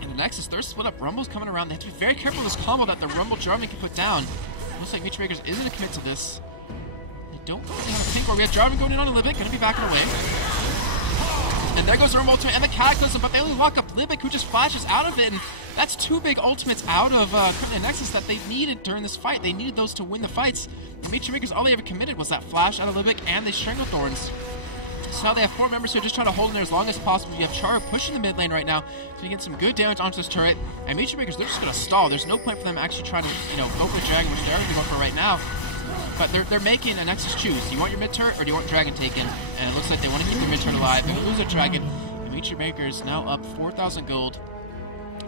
And the Nexus, they're split up. Rumble's coming around. They have to be very careful with this combo that the Rumble Jarvan can put down. Looks like Nature Makers isn't going to commit to this. They don't really have a pink ward. We have Jarvan going in on a Libic, going to be backing away. And there goes the Rumble ultimate and the Cataclysm, but they only lock up Libic, who just flashes out of it, and that's two big ultimates out of currently Nexus that they needed during this fight. They needed those to win the fights. And Nature Makers, all they ever committed was that flash out of Libic and the Stranglethorns. So now they have 4 members who are just trying to hold in there as long as possible. You have Char pushing the mid lane right now, so you get some good damage onto this turret. And Nature Makers, they're just going to stall. There's no point for them actually trying to, go for Dragon, which they're already going for right now. But they're making a Nexus choose. Do you want your mid turret or do you want Dragon taken? And it looks like they want to keep their mid turret alive. They're going to lose their Dragon. And Nature Makers now up 4,000 gold.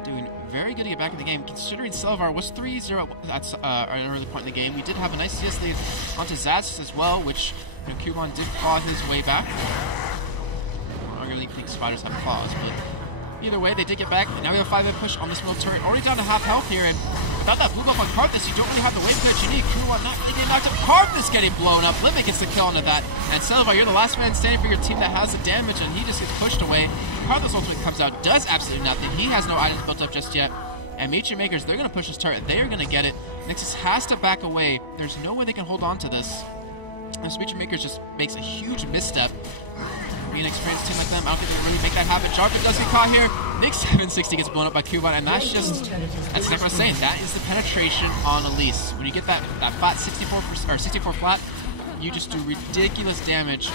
Doing very good to get back in the game, considering Selvar was 3-0 at an early point in the game. We did have a nice CS lead onto Zaz as well, which Kuban did claw his way back. I don't really think spiders have claws, but either way, they did get back. And now we have a 5-hit push on this middle turret, already down to half health here. And without that blue buff on Karthus, you don't really have the wave that you need. Kuban not getting knocked up. Karthus getting blown up. Libic gets the kill onto that. And Selvar, you're the last man standing for your team that has the damage, and he just gets pushed away. Karthus ultimate comes out, does absolutely nothing. He has no items built up just yet. And Nature Makers, they're going to push this turret. They are going to get it. Nexus has to back away. There's no way they can hold on to this. This Nature Makers just makes a huge misstep. Being an experienced team like them, I don't think they really make that happen. Jarvan does get caught here. Nick 760 gets blown up by Kuban, and that's exactly what I was saying. That is the penetration on Elise. When you get that flat 64% or 64 flat, you just do ridiculous damage.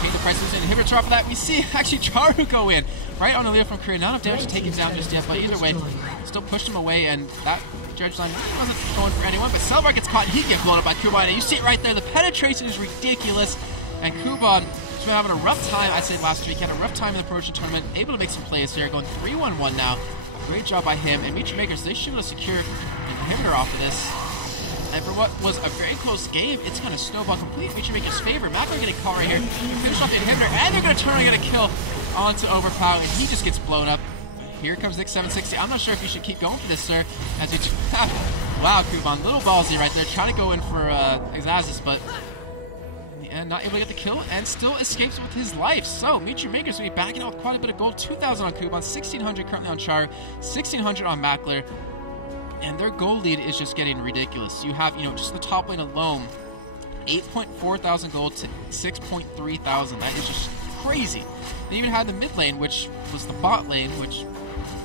Pay the price of the inhibitor off of that. We see actually Charu go in right on Aaliyah from Korea. Not enough damage to take him down just yet, but either way, still pushed him away, and that Dredge line wasn't going for anyone. But Selvar gets caught, and he gets blown up by Kuban, and you see it right there. The penetration is ridiculous, and Kuban has been having a rough time. I'd say last week he had a rough time in the promotion tournament, able to make some plays here, going 3-1-1 now. Great job by him, and Nature Makers, they should be able to secure an inhibitor off of this. And for what was a very close game, it's going to snowball completely. Nature Makers' favor. Macro getting caught right here. Finish off the inhibitor, and they're going to turn and get a kill onto Overpower, and he just gets blown up. Here comes Nick 760. I'm not sure if you should keep going for this, sir. As we wow, Kuban, little ballsy right there, trying to go in for Exazis, but in the end, not able to get the kill, and still escapes with his life. So, Nature Makers will be backing out with quite a bit of gold. 2,000 on Kuban, 1,600 currently on Char, 1,600 on Mackler. And their gold lead is just getting ridiculous. You have, just the top lane alone, 8.4 thousand gold to 6.3 thousand. That is just crazy. They even had the mid lane, which was the bot lane, which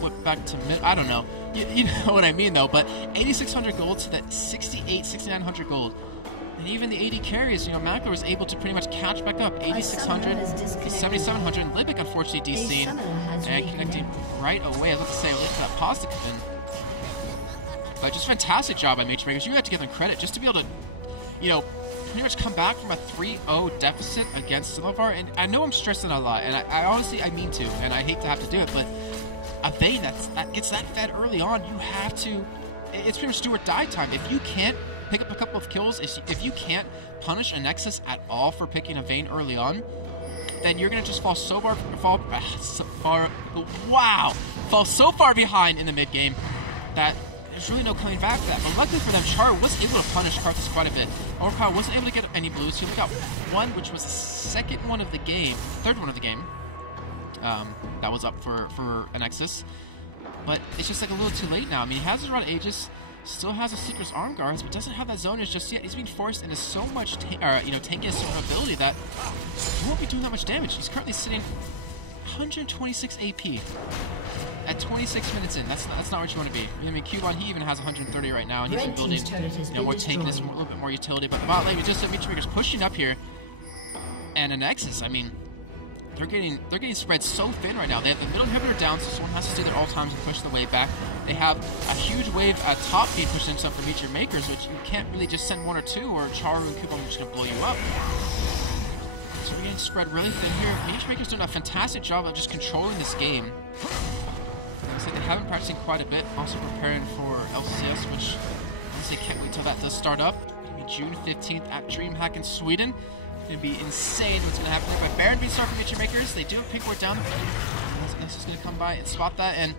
went back to mid. I don't know. You know what I mean, though. But 8,600 gold to that 6,900 gold. And even the AD carries, Macro was able to pretty much catch back up. 8,600 to 7,700. And Libic, unfortunately, DC'd and connecting right away. I was about to say, look at that pause to come in. But just fantastic job by Matrix Makers. You have to give them credit just to be able to, pretty much come back from a 3-0 deficit against Silvar. And I know I'm stressing a lot, and I honestly, I mean to, and I hate to have to do it, but a Vayne that gets that fed early on, you have to, it's pretty much do or die time. If you can't pick up a couple of kills, if you can't punish Anexis at all for picking a Vayne early on, then you're going to just fall so far behind in the mid game that there's really no coming back to that. But luckily for them, Char was able to punish Karthus quite a bit. Overpower wasn't able to get any blues. He only got one, which was the third one of the game. That was up for Anexis. But it's just like a little too late now. I mean, he has his Rod Aegis, still has a Seeker's Arm Guards, but doesn't have that zonage just yet. He's being forced into so much tanky ability that he won't be doing that much damage. He's currently sitting 126 AP at 26 minutes in. That's not what you want to be. I mean, Cubon, he even has 130 right now, and he's been building more tankiness, a little bit more utility. But the bot lane, just Matrix Makers pushing up here, and Anexis, I mean, they're getting spread so thin right now. They have the middle inhibitor down, so someone has to stay there all times and push the wave back. They have a huge wave at top being pushed into for Matrix Makers, which you can't really just send one or two, or Charu and Cubon are just going to blow you up. So we're getting spread really thin here. Matrix Makers doing a fantastic job of just controlling this game. Looks like they have been practicing quite a bit, also preparing for LCS, which honestly can't wait till that does start up. It'll be June 15th at DreamHack in Sweden. It's going to be insane what's going to happen there. By Baron being started for Matrix Makers, they do have pink ward down. Anexis is going to come by and spot that, and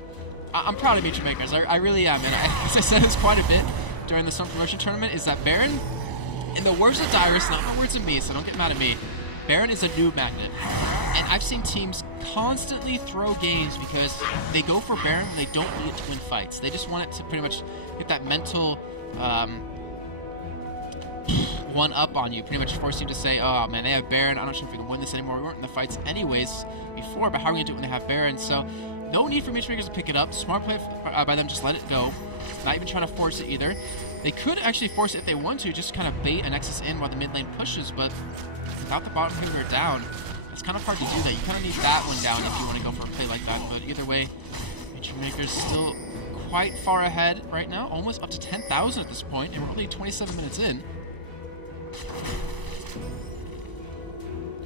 I'm proud of Matrix Makers. I really am, and as I said this quite a bit during the Summer Promotion Tournament, is that Baron, in the words of Dyrus, not the words of me, so don't get mad at me, Baron is a noob magnet. And I've seen teams constantly throw games because they go for Baron when they don't need it to win fights. They just want it to pretty much get that mental one up on you, pretty much force you to say, oh man, they have Baron, I'm not sure if we can win this anymore. We weren't in the fights anyways before, but how are we going to do it when they have Baron? So no need for Matrix Makers to pick it up. Smart play by them, just let it go. Not even trying to force it either. They could actually force it if they want to, just kind of bait Anexis in while the mid lane pushes, but without the bottom inhibitor down, it's kind of hard to do that. You kind of need that one down if you want to go for a play like that, but either way, Matrix Makers still quite far ahead right now, almost up to 10,000 at this point, and we're only 27 minutes in.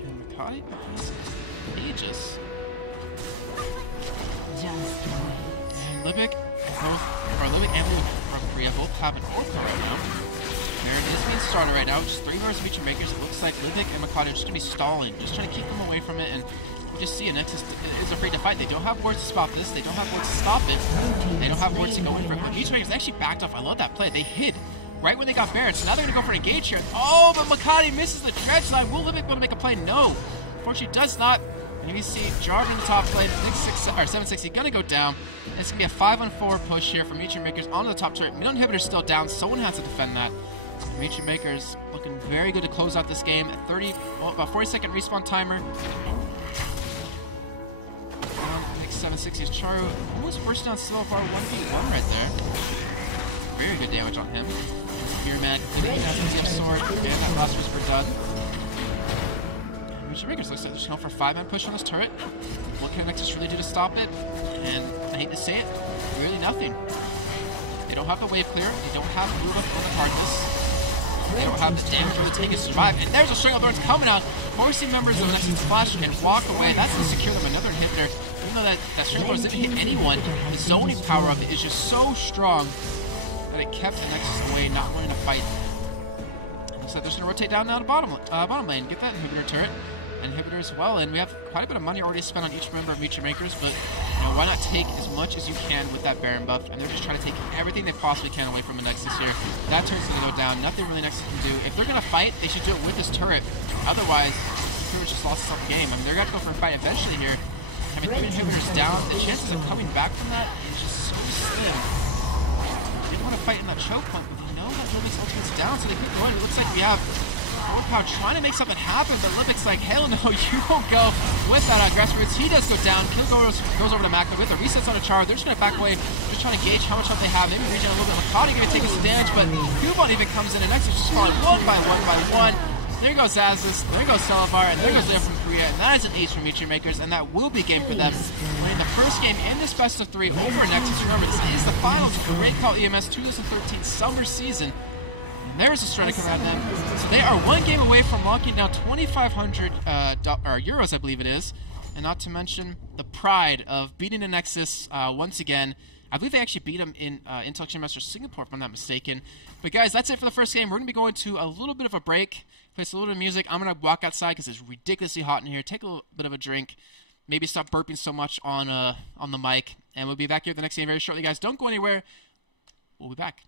And Makati has Aegis. And Libic and Priya both have an Orca right now. Baron is being started right now, just 3 bars of Matrix Makers. It looks like Libic and Makati are just going to be stalling, just trying to keep them away from it, and we just see Anexis is afraid to fight. They don't have wards to spot this, they don't have wards to stop it, they don't have wards to go in for it. But Matrix Makers actually backed off. I love that play. They hid right when they got Baron, so now they're going to go for an engage here. Oh, but Makati misses the dredge line. Will Libic be able to make a play? No. Unfortunately, does not. And you see Jarvan in the top lane, 760 going to go down. It's going to be a 5-on-4 push here from Matrix Makers onto the top turret. Middle inhibitor still down. Someone has to defend that. Matrix Makers looking very good to close out this game. At about 40-second respawn timer. Next 760 is Charu. Almost burst down Silvar 1v1 right there. Very good damage on him. Spearman, he has the sword, and that last whisper done. Matrix Makers looks like they're just going for a 5-man push on this turret. What can Anexis really do to stop it? And I hate to say it, really nothing. They don't have the wave clear, they don't have the move up on the Karthus. They don't have the damage really taken to survive. And there's a string of thorns coming out, forcing members of Anexis to flash and walk away. That's going to secure them another inhibitor. Even though that string of thorns didn't hit anyone, the zoning power of it is just so strong that it kept Anexis away, not wanting to fight. Looks like they're just going to rotate down now to bottom lane, get that inhibitor turret. Inhibitor as well, and we have quite a bit of money already spent on each member of Matrix Makers, but why not take as much as you can with that Baron buff? And they're just trying to take everything they possibly can away from Anexis here. That turret's going to go down. Nothing really Anexis can do. If they're going to fight, they should do it with this turret. Otherwise, the turret just lost itself game. I mean, they're going to go for a fight eventually here. I mean, 3 inhibitors down. The chances of coming back from that is just so slim. They didn't want to fight in that choke point, but they know that Libic's ultimate's down, so they keep going. It looks like we have Power trying to make something happen, but Olympics like, hell no, you won't go with that aggressive. He does go down. Kill goes over to Macro with the resets on a Char. They're just going to back away, just trying to gauge how much health they have. Maybe regen a little bit. Makati going to take some damage, but Cubone even comes in, and Anexis just falling one by one. There goes Azus, there goes Celabar, and there goes Leo from Korea, and that is an ace for Michi Makers, and that will be game for them. Winning the first game in this best of 3 over Anexis. Remember, this is the finals of the Great Call EMS 2013 summer season. And there's a strike coming at them. So they are one game away from locking down 2,500 euros, I believe it is. And not to mention the pride of beating Anexis once again. I believe they actually beat them in Intellectual Master Singapore, if I'm not mistaken. But guys, that's it for the first game. We're going to be going to a little bit of a break, play a little bit of music. I'm going to walk outside because it's ridiculously hot in here, take a little bit of a drink, maybe stop burping so much on the mic, and we'll be back here the next game very shortly, guys. Don't go anywhere. We'll be back.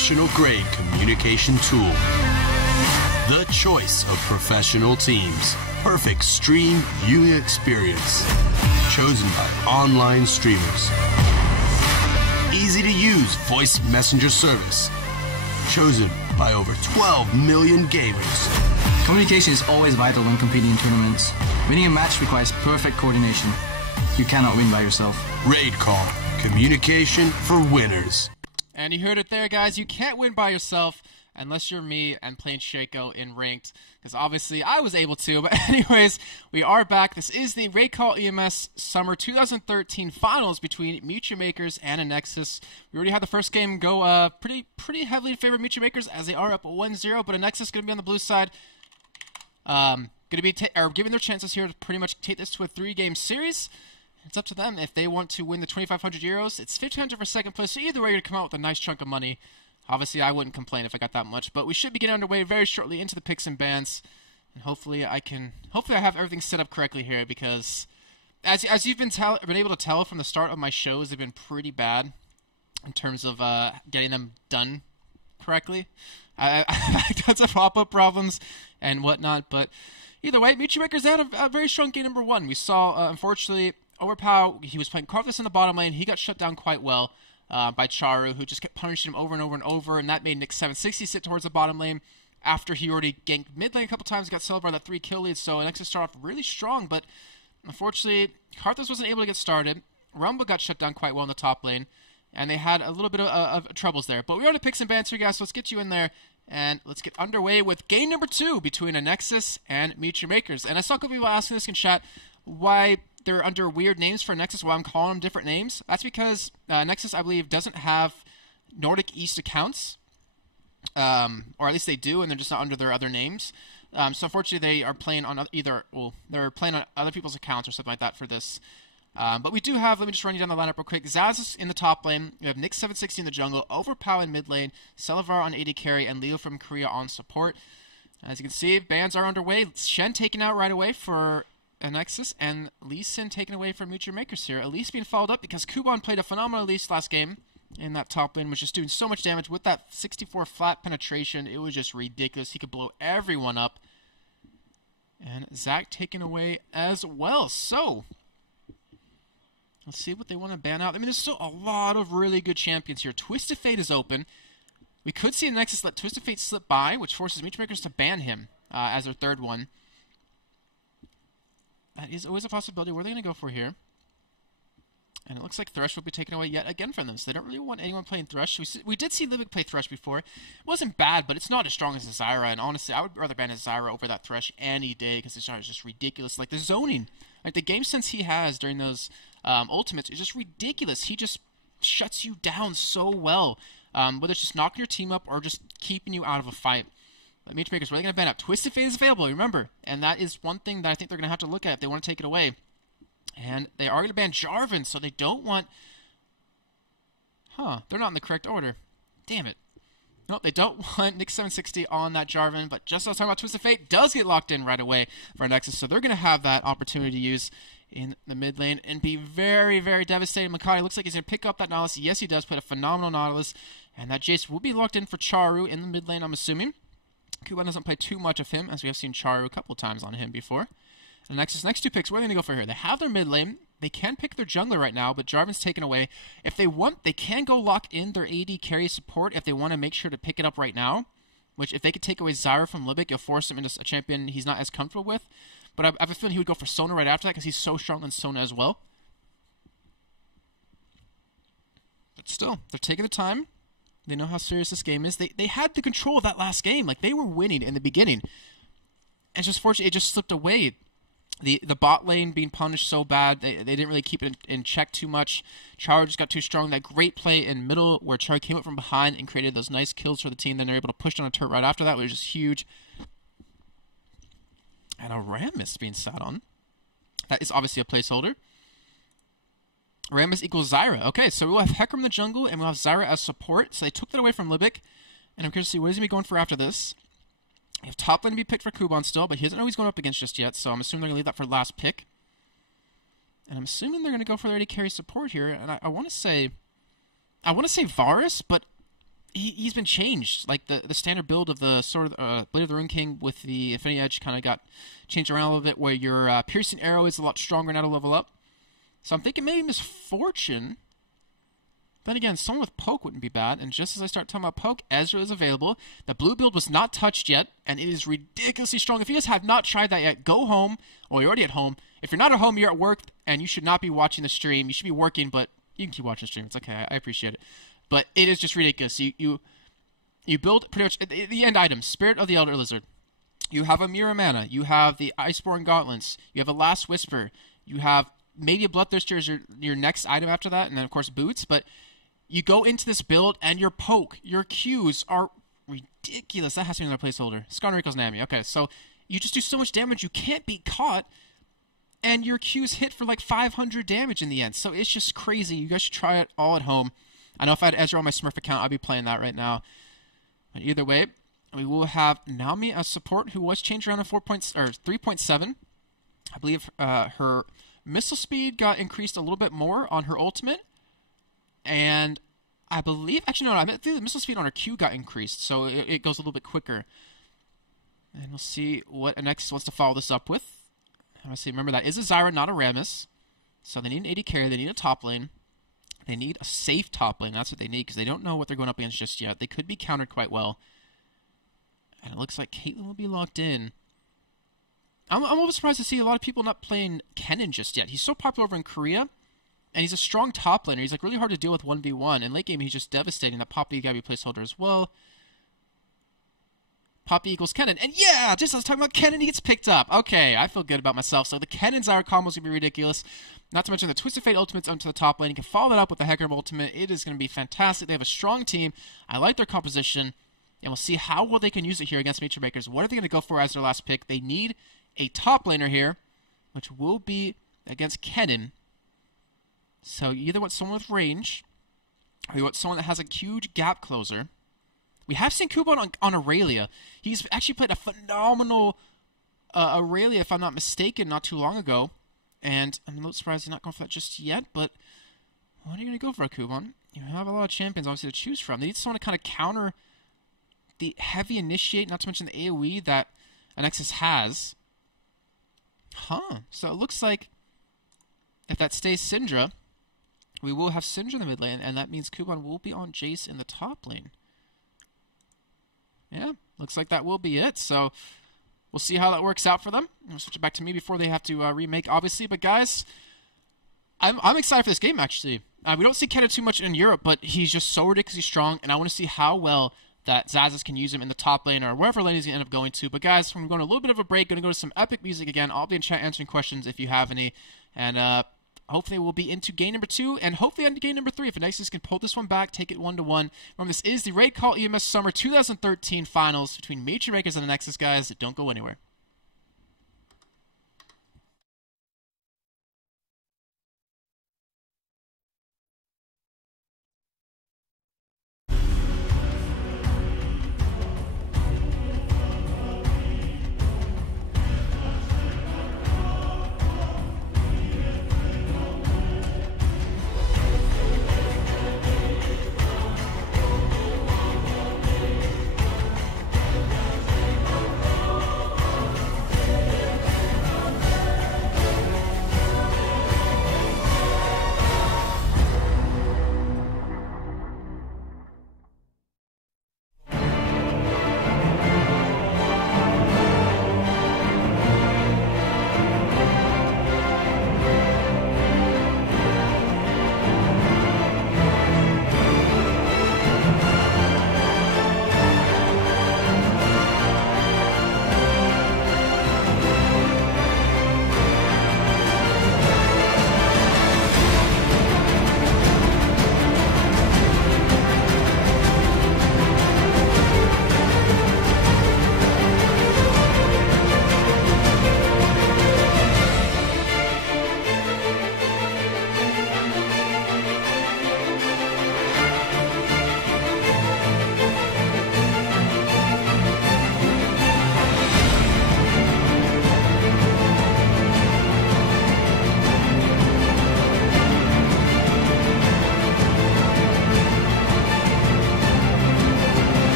professional-grade communication tool. The choice of professional teams. Perfect stream viewing experience. Chosen by online streamers. Easy to use voice messenger service. Chosen by over 12 million gamers. Communication is always vital when competing in tournaments. Winning a match requires perfect coordination. You cannot win by yourself. Raid Call. Communication for winners. And you heard it there, guys. You can't win by yourself unless you're me and playing Shaco in ranked, because obviously I was able to. But anyways, we are back. This is the Raid Call EMS Summer 2013 Finals between Mutual Makers and Anexis. We already had the first game go pretty heavily in favor of Mutual Makers, as they are up 1-0, but Anexis going to be on the blue side. Going to be giving their chances here to pretty much take this to a 3-game series. It's up to them if they want to win the 2,500 euros. It's 1,500 for second place, so either way, you're going to come out with a nice chunk of money. Obviously, I wouldn't complain if I got that much, but we should be getting underway very shortly into the picks and bans, and hopefully I have everything set up correctly here, because as you've been able to tell from the start of my shows, they've been pretty bad in terms of getting them done correctly. I've had tons of pop-up problems and whatnot, but either way, Mutual Makers had a very strong game number 1. We saw, unfortunately, Overpow, he was playing Carthus in the bottom lane. He got shut down quite well by Charu, who just kept punishing him over and over and over, and that made Nick 760 sit towards the bottom lane after he already ganked mid lane a couple times, got celebrated that 3-kill lead, so Anexis started off really strong, but unfortunately, Carthus wasn't able to get started. Rumble got shut down quite well in the top lane, and they had a little bit of troubles there. But we're on to picks and bans here, guys, so let's get you in there, and let's get underway with game number 2 between Anexis and Mutual Makers. And I saw a couple people asking this in chat, why they're under weird names for Nexus, why I'm calling them different names. That's because Nexus, I believe, doesn't have Nordic East accounts, or at least they do, and they're just not under their other names. So unfortunately, they are playing on they're playing on other people's accounts or something like that for this. But we do have, let me just run you down the lineup real quick. Zaz in the top lane. We have Nick 760 in the jungle, Overpow in mid lane, Selavar on AD carry, and Leo from Korea on support. As you can see, bans are underway. Shen taken out right away for Anexis, and Lee Sin taken away from Mutual Makers here. Elise being followed up because Kuban played a phenomenal Elise last game in that top lane, was just doing so much damage with that 64 flat penetration. It was just ridiculous. He could blow everyone up. And Zach taken away as well. So let's see what they want to ban out. I mean, there's still a lot of really good champions here. Twisted Fate is open. We could see Anexis let Twisted Fate slip by, which forces Mutual Makers to ban him as their third one. That is always a possibility. What are they going to go for here? And it looks like Thresh will be taken away yet again from them. So they don't really want anyone playing Thresh. We did see Libic play Thresh before. It wasn't bad, but it's not as strong as Zyra. And honestly, I would rather ban a Zyra over that Thresh any day, because the Zyra is just ridiculous. Like the zoning, like the game sense he has during those ultimates is just ridiculous. He just shuts you down so well, whether it's just knocking your team up or just keeping you out of a fight. But Mutual Makers really going to ban out. Twisted Fate is available, remember. And that is one thing that I think they're going to have to look at if they want to take it away. And they are going to ban Jarvan, so they don't want... They're not in the correct order. Damn it. Nope, they don't want Nick 760 on that Jarvan, but just as I was talking about, Twisted Fate does get locked in right away for Anexis, so they're going to have that opportunity to use in the mid lane and be very, very devastating. Makai looks like he's going to pick up that Nautilus. Yes, he does. Played a phenomenal Nautilus, and that Jace will be locked in for Charu in the mid lane, I'm assuming. Kuban doesn't play too much of him, as we have seen Charu a couple times on him before. And next 2 picks, what are they going to go for here? They have their mid lane. They can pick their jungler right now, but Jarvan's taken away. If they want, they can go lock in their AD carry support if they want to make sure to pick it up right now. Which, if they could take away Zyra from Libic, you'll force him into a champion he's not as comfortable with. But I have a feeling he would go for Sona right after that, because he's so strong on Sona as well. But still, they're taking the time. They know how serious this game is. They had the control of that last game. Like, they were winning in the beginning. And just fortunately, it just slipped away. The bot lane being punished so bad, they didn't really keep it in check too much. Char just got too strong. That great play in middle where Char came up from behind and created those nice kills for the team. Then they're able to push down a turret right after that, which is just huge. And a Rammus being sat on. That is obviously a placeholder. Rammus equals Zyra. Okay, so we'll have Hecarim in the jungle, and we'll have Zyra as support. So they took that away from Libic. And I'm curious to see what he's going to be going for after this. We have top lane to be picked for Kuban still, but he doesn't know he's going up against just yet, so I'm assuming they're going to leave that for last pick. And I'm assuming they're going to go for their AD carry support here, and I want to say Varus, but he's been changed. Like the standard build of the Sword of Blade of the Rune King with the Infinity Edge kind of got changed around a little bit, where your piercing arrow is a lot stronger now to level up. So I'm thinking maybe Misfortune. Then again, someone with Poke wouldn't be bad. And just as I start talking about Poke, Ezra is available. The blue build was not touched yet, and it is ridiculously strong. If you guys have not tried that yet, go home. Well, you're already at home. If you're not at home, you're at work, and you should not be watching the stream. You should be working, but you can keep watching the stream. It's okay. I appreciate it. But it is just ridiculous. You build pretty much the end items. Spirit of the Elder Lizard. You have a Mirror Mana. You have the Iceborne Gauntlets. You have a Last Whisper. You have maybe a Bloodthirster as your next item after that, and then, of course, Boots. But you go into this build, and your Poke, your Qs are ridiculous. That has to be another placeholder. Skarnrico's Nami. Okay, so you just do so much damage, you can't be caught, and your Qs hit for like 500 damage in the end. So it's just crazy. You guys should try it all at home. I know if I had Ezra on my Smurf account, I'd be playing that right now. But either way, we will have Nami as support, who was changed around to 3.7. I believe her missile speed got increased a little bit more on her ultimate. And I believe, actually, no, I think the missile speed on her Q got increased, so it goes a little bit quicker. And we'll see what Anexis wants to follow this up with. I say, remember, that is a Zyra, not a Rammus. So they need an AD carry, they need a top lane. They need a safe top lane, that's what they need, because they don't know what they're going up against just yet. They could be countered quite well. And it looks like Caitlyn will be locked in. I'm a little surprised to see a lot of people not playing Kennen just yet. He's so popular over in Korea. And he's a strong top laner. He's like really hard to deal with 1v1. In late game, he's just devastating. That Poppy got to be placeholder as well. Poppy equals Kennen. And yeah, just as I was talking about Kennen, he gets picked up. Okay, I feel good about myself. So the Kennen Zyra combo is going to be ridiculous. Not to mention the Twisted Fate ultimates onto the top lane. You can follow that up with the Hecarim ultimate. It is going to be fantastic. They have a strong team. I like their composition. And we'll see how well they can use it here against Nature Makers. What are they going to go for as their last pick? They need a top laner here, which will be against Kennen. So you either want someone with range, or you want someone that has a huge gap closer. We have seen Kuban on Aurelia. He's actually played a phenomenal Aurelia, if I'm not mistaken, not too long ago. And I'm a little surprised he's not going for that just yet, but what are you going to go for, Kuban? You have a lot of champions, obviously, to choose from. They need someone to kind of counter the heavy initiate, not to mention the AoE that Anexis has. So it looks like if that stays Syndra, we will have Syndra in the mid lane, and that means Kuban will be on Jace in the top lane. Yeah, looks like that will be it. So we'll see how that works out for them. I'll switch it back to me before they have to remake, obviously. But guys, I'm excited for this game, actually. We don't see Kennen too much in Europe, but he's just so ridiculously strong, and I want to see how well that Zazas can use him in the top lane or wherever lane he's going to end up going to. But guys, we're going to a little bit of a break. Going to go to some epic music again. I'll be in chat answering questions if you have any. And hopefully we'll be into game number 2, and hopefully into game number 3. If Anexis can pull this one back, take it 1-1. Remember, this is the Raid Call EMS Summer 2013 Finals between Nature Makers and Anexis, guys. Don't go anywhere.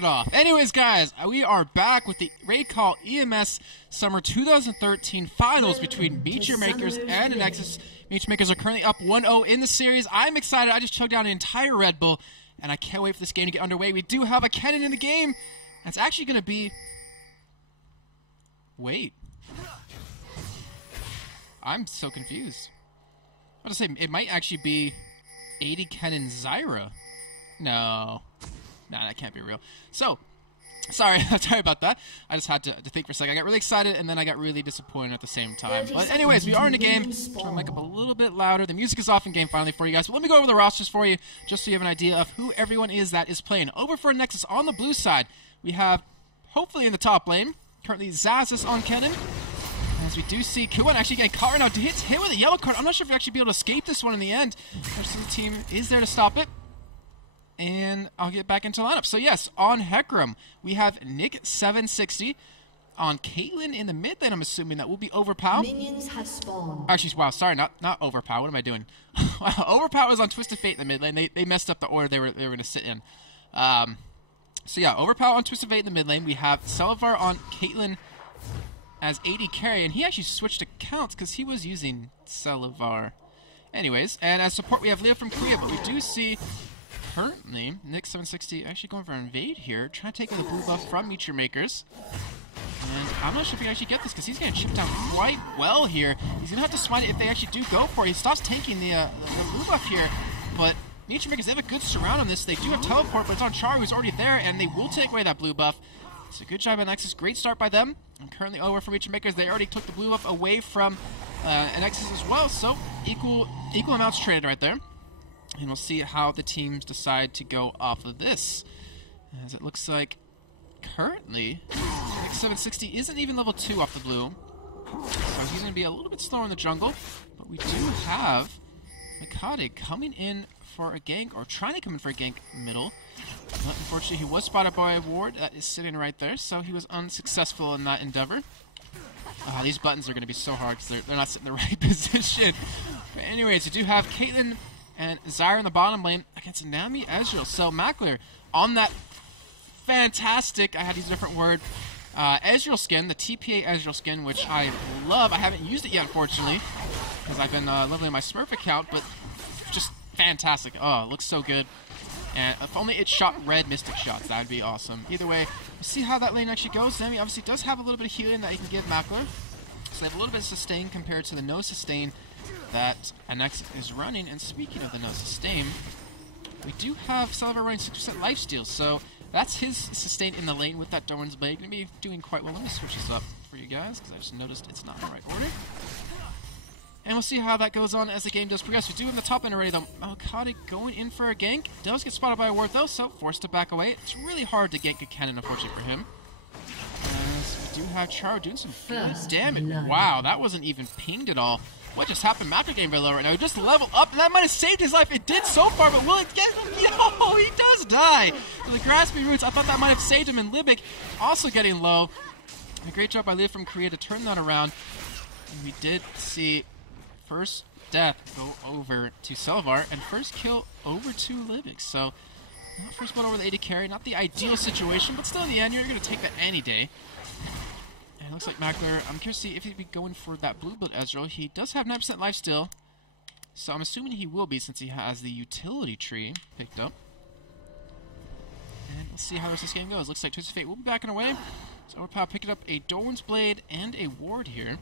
it off. Anyways, guys, we are back with the Raid Call EMS Summer 2013 Finals between Meteor Makers and Anexis. Meteor Makers are currently up 1-0 in the series. I'm excited. I just chugged down an entire Red Bull, and I can't wait for this game to get underway. We do have a cannon in the game. It's actually going to be... Wait. I'm so confused. I was going to say, it might actually be 80 Cannon Zyra. No. Nah, that can't be real. So, sorry about that. I just had to think for a second. I got really excited, and then I got really disappointed at the same time. But anyways, we are in the game. Trying to make up a little bit louder. The music is off in game finally for you guys. But let me go over the rosters for you, just so you have an idea of who everyone is that is playing. Over for Anexis on the blue side, we have, hopefully in the top lane, currently Zazis on cannon. As we do see Kuan actually getting caught right now. Hits hit with a yellow card. I'm not sure if he'll actually be able to escape this one in the end. The team is there to stop it. And I'll get back into the lineup. So yes, on Hecarim, we have Nick 760. On Caitlyn in the mid lane, I'm assuming that will be Overpow. Minions have spawned. Actually, wow, sorry, not Overpow. What am I doing? Overpow is on Twisted Fate in the mid lane. They messed up the order they were going to sit in. So yeah, Overpow on Twisted Fate in the mid lane. We have Selavar on Caitlyn as AD carry, and he actually switched accounts because he was using Selavar. Anyways, and as support, we have Leo from Korea, but we do see... Currently, Nick 760 actually going for an invade here, trying to take away the blue buff from Meteor Makers. And I'm not sure if he can actually get this because he's getting chipped down quite well here. He's going to have to smite it if they actually do go for it. He stops tanking the blue buff here, but Meteor Makers, they have a good surround on this. They do have teleport, but it's on Char, who's already there, and they will take away that blue buff. So good job on Anexis. Great start by them. And currently over for Meteor Makers. They already took the blue buff away from Anexis as well, so equal amounts traded right there. And we'll see how the teams decide to go off of this. As it looks like currently, Nick 760 isn't even level 2 off the blue. So he's going to be a little bit slower in the jungle. But we do have Mikade coming in for a gank, or trying to come in for a gank middle. But unfortunately, he was spotted by a ward that is sitting right there. So he was unsuccessful in that endeavor. These buttons are going to be so hard because they're not sitting in the right position. But anyways, we do have Caitlyn and Zyra in the bottom lane against Nami Ezreal. So Mackler on that fantastic, I had to use a different word, Ezreal skin, the TPA Ezreal skin, which I love. I haven't used it yet, unfortunately, because I've been leveling my Smurf account, but just fantastic. Oh, it looks so good. And if only it shot red Mystic shots, that would be awesome. Either way, we'll see how that lane actually goes. Nami obviously does have a little bit of healing that he can give Mackler. So they have a little bit of sustain compared to the no sustain that Anexis is running. And speaking of the no sustain, we do have Selavar running 6% lifesteal, so that's his sustain in the lane with that Doran's Blade. Going to be doing quite well. Let me switch this up for you guys, because I just noticed it's not in the right order. And we'll see how that goes on as the game does progress. We do in the top end already, though. Malkadi going in for a gank. Does get spotted by a ward, though, so forced to back away. It's really hard to gank a cannon, unfortunately, for him. As we do have Char doing some good damage. Wow, that wasn't even pinged at all. What just happened? Macro game very low right now. He just leveled up, and that might have saved his life. It did so far, but will it get him? Yo, he does die. With the grasping roots, I thought that might have saved him. And Libic also getting low. A great job by Leo from Korea to turn that around. And we did see first death go over to Selavar, and first kill over to Libic. So, not first blood over the AD carry. Not the ideal situation, but still in the end, you're going to take that any day. It looks like Mackler, I'm curious to see if he'd be going for that blue build Ezreal. He does have 9% life still, so I'm assuming he will be since he has the utility tree picked up. And let's see how this game goes. Looks like Twisted Fate will be backing away. So Overpower picking up a Doran's Blade and a ward here.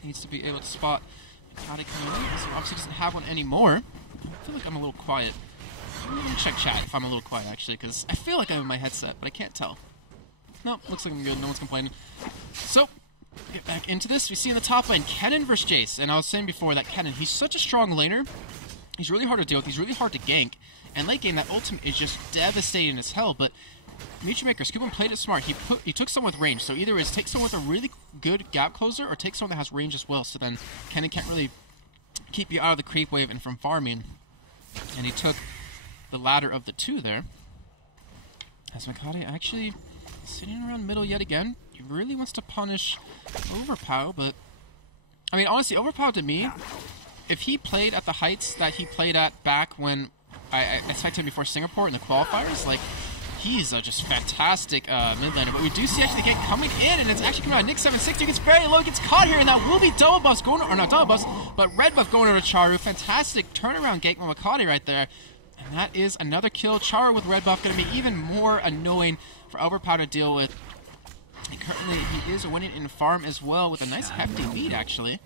He needs to be able to spot Mikade coming in, so obviously doesn't have one anymore. I feel like I'm a little quiet. I'm going to check chat if I'm a little quiet, actually, because I feel like I'm in my headset, but I can't tell. No, looks like I'm good. No one's complaining. So, get back into this. We see in the top lane, Kennen versus Jace. And I was saying before that Kennen, he's such a strong laner. He's really hard to deal with. He's really hard to gank. And late game, that ultimate is just devastating as hell. But Meteor Maker, Scoopin played it smart. He took someone with range. So either is take someone with a really good gap closer or take someone that has range as well. So then Kennen can't really keep you out of the creep wave and from farming. And he took the latter of the two there. As Mikade actually sitting around middle yet again. He really wants to punish Overpow, but I mean, honestly, Overpow to me, if he played at the heights that he played at back when I spectated him before Singapore in the qualifiers, like, He's just fantastic mid laner, but we do see actually the gank coming in, and it's actually coming out. Nick 760 gets very low, gets caught here, and that will be double buffs going, or not double buffs, but red buff going over to Charu. Fantastic turnaround gank from Makati right there, and that is another kill. Charu with red buff going to be even more annoying for Overpower to deal with. And currently, he is winning in farm as well with a nice hefty lead actually.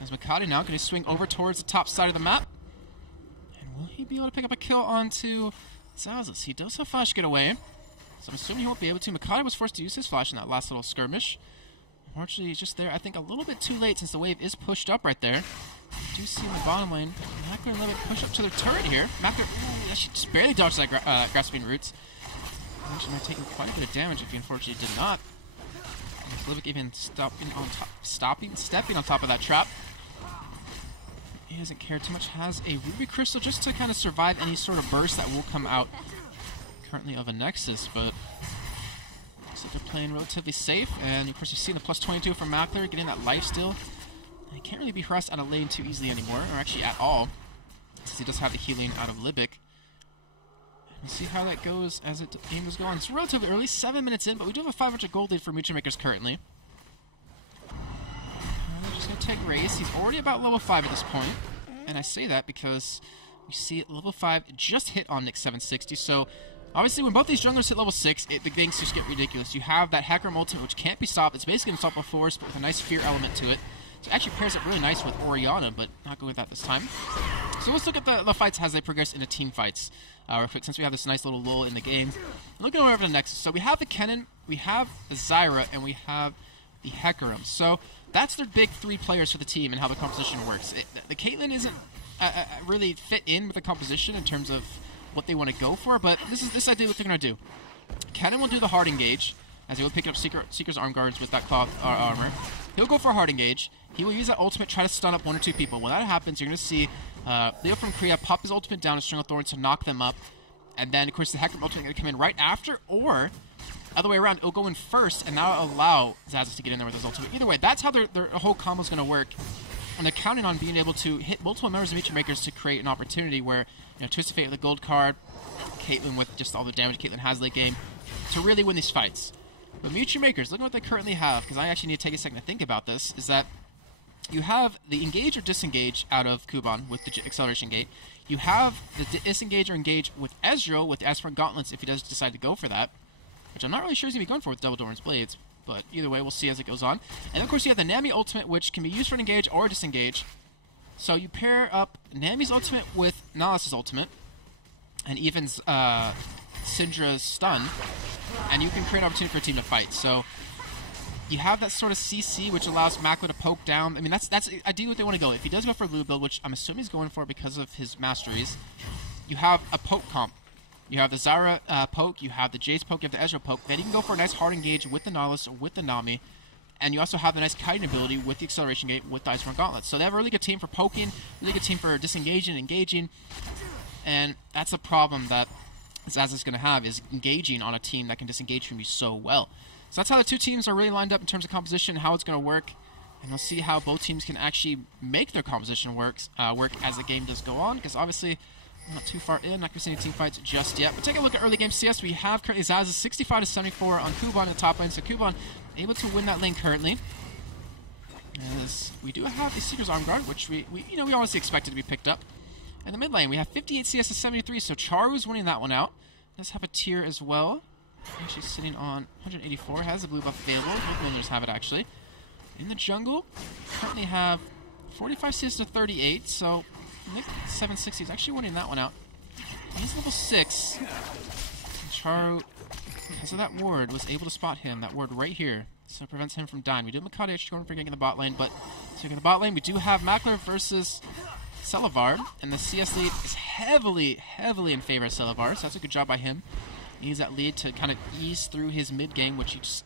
As Makati now going to swing over towards the top side of the map, and will he be able to pick up a kill onto Zazas? He does have flash get away, so I'm assuming he won't be able to. Makati was forced to use his flash in that last little skirmish. Unfortunately, he's just there, I think, a little bit too late since the wave is pushed up right there. You do see in the bottom lane, Macler and Libbik push up to their turret here. Macler, she just barely dodged that grasping roots. Actually, might take quite a bit of damage if he unfortunately did not. Libbik even stepping on top of that trap. He doesn't care too much. Has a Ruby Crystal just to kind of survive any sort of burst that will come out currently of Anexis, but looks like they're playing relatively safe. And of course you see the plus 22 from Macler getting that life steal. He can't really be harassed out of lane too easily anymore, or actually at all, since he does have the healing out of Libbik. We'll see how that goes as the game goes on. It's relatively early, 7 minutes in, but we do have a 500 gold lead for Mucha Makers currently. They're just going to take Race. He's already about level 5 at this point, and I say that because we see level 5 just hit on Nick 760, so obviously when both these junglers hit level 6, the things just get ridiculous. You have that Hacker ultimate, which can't be stopped. It's basically unstoppable force, but with a nice fear element to it. So it actually pairs up really nice with Orianna, but not going with that this time. So let's look at the fights as they progress into team fights. Real quick, since we have this nice little lull in the game. Looking over to Nexus. So we have the Kennen, we have the Zyra, and we have the Hecarim. So that's their big 3 players for the team and how the composition works. The Caitlyn isn't really fit in with the composition in terms of what they want to go for, but this idea what they're going to do. Kennen will do the hard engage, as he will pick up Seeker's arm guards with that cloth armor. He'll go for a hard engage. He will use that ultimate, try to stun up 1 or 2 people. When that happens, you're going to see Leo from Korea pop his ultimate down and String of Thorns to knock them up. And then, of course, the Hecarim ultimate is going to come in right after, or other way around, it'll go in first, and that'll allow Zazas to get in there with his ultimate. Either way, that's how their whole combo is going to work. And they're counting on being able to hit multiple members of Mucha Makers to create an opportunity where, you know, Twisted Fate with the gold card, Caitlyn with just all the damage Caitlyn has late game, to really win these fights. But Mucha Makers, look at what they currently have, because I actually need to take a second to think about this, is that you have the engage or disengage out of Kuban with the acceleration gate. You have the disengage or engage with Ezreal with the Aspirant Gauntlets if he does decide to go for that, which I'm not really sure he's going to be going for with Double Doran's Blades, but either way, we'll see as it goes on. And then, of course, you have the Nami ultimate, which can be used for an engage or disengage. So you pair up Nami's ultimate with Nahus's ultimate, and even Syndra's stun, and you can create an opportunity for a team to fight. So you have that sort of CC, which allows Macler to poke down. I mean, that's ideally what they want to go. If he does go for Lou build, which I'm assuming he's going for because of his masteries, you have a poke comp. You have the Zyra poke, you have the Jace poke, you have the Ezreal poke. Then you can go for a nice hard engage with the Nautilus or with the Nami. And you also have the nice kiting ability with the acceleration gate with the Iceborne Gauntlets. So they have a really good team for poking, really good team for disengaging and engaging. And that's a problem that Zaz is going to have, is engaging on a team that can disengage from you so well. So that's how the two teams are really lined up in terms of composition, how it's going to work. And we'll see how both teams can actually make their composition work as the game does go on. Because obviously, not too far in, not going to see any team fights just yet. But take a look at early game CS. We have currently Zaz 65-74 on Kuban in the top lane. So Kuban able to win that lane currently. As we do have a Seeker's Arm Guard, which we honestly expected to be picked up. In the mid lane, we have 58 CS to 73, so Charu's winning that one out. Does have a tier as well. Actually sitting on 184, has a blue buff available. Both laners have it actually. In the jungle, currently have 45 CS to 38, so Nick 760 is actually winning that one out. He's level 6. And Charu, because of that ward, was able to spot him. That ward right here, so it prevents him from dying. We did Makati actually going for getting in the bot lane, but so in the bot lane, we do have Macler versus Celevard, and the CS lead is heavily in favor of Celevard, so that's a good job by him. He needs that lead to kind of ease through his mid game, which he just,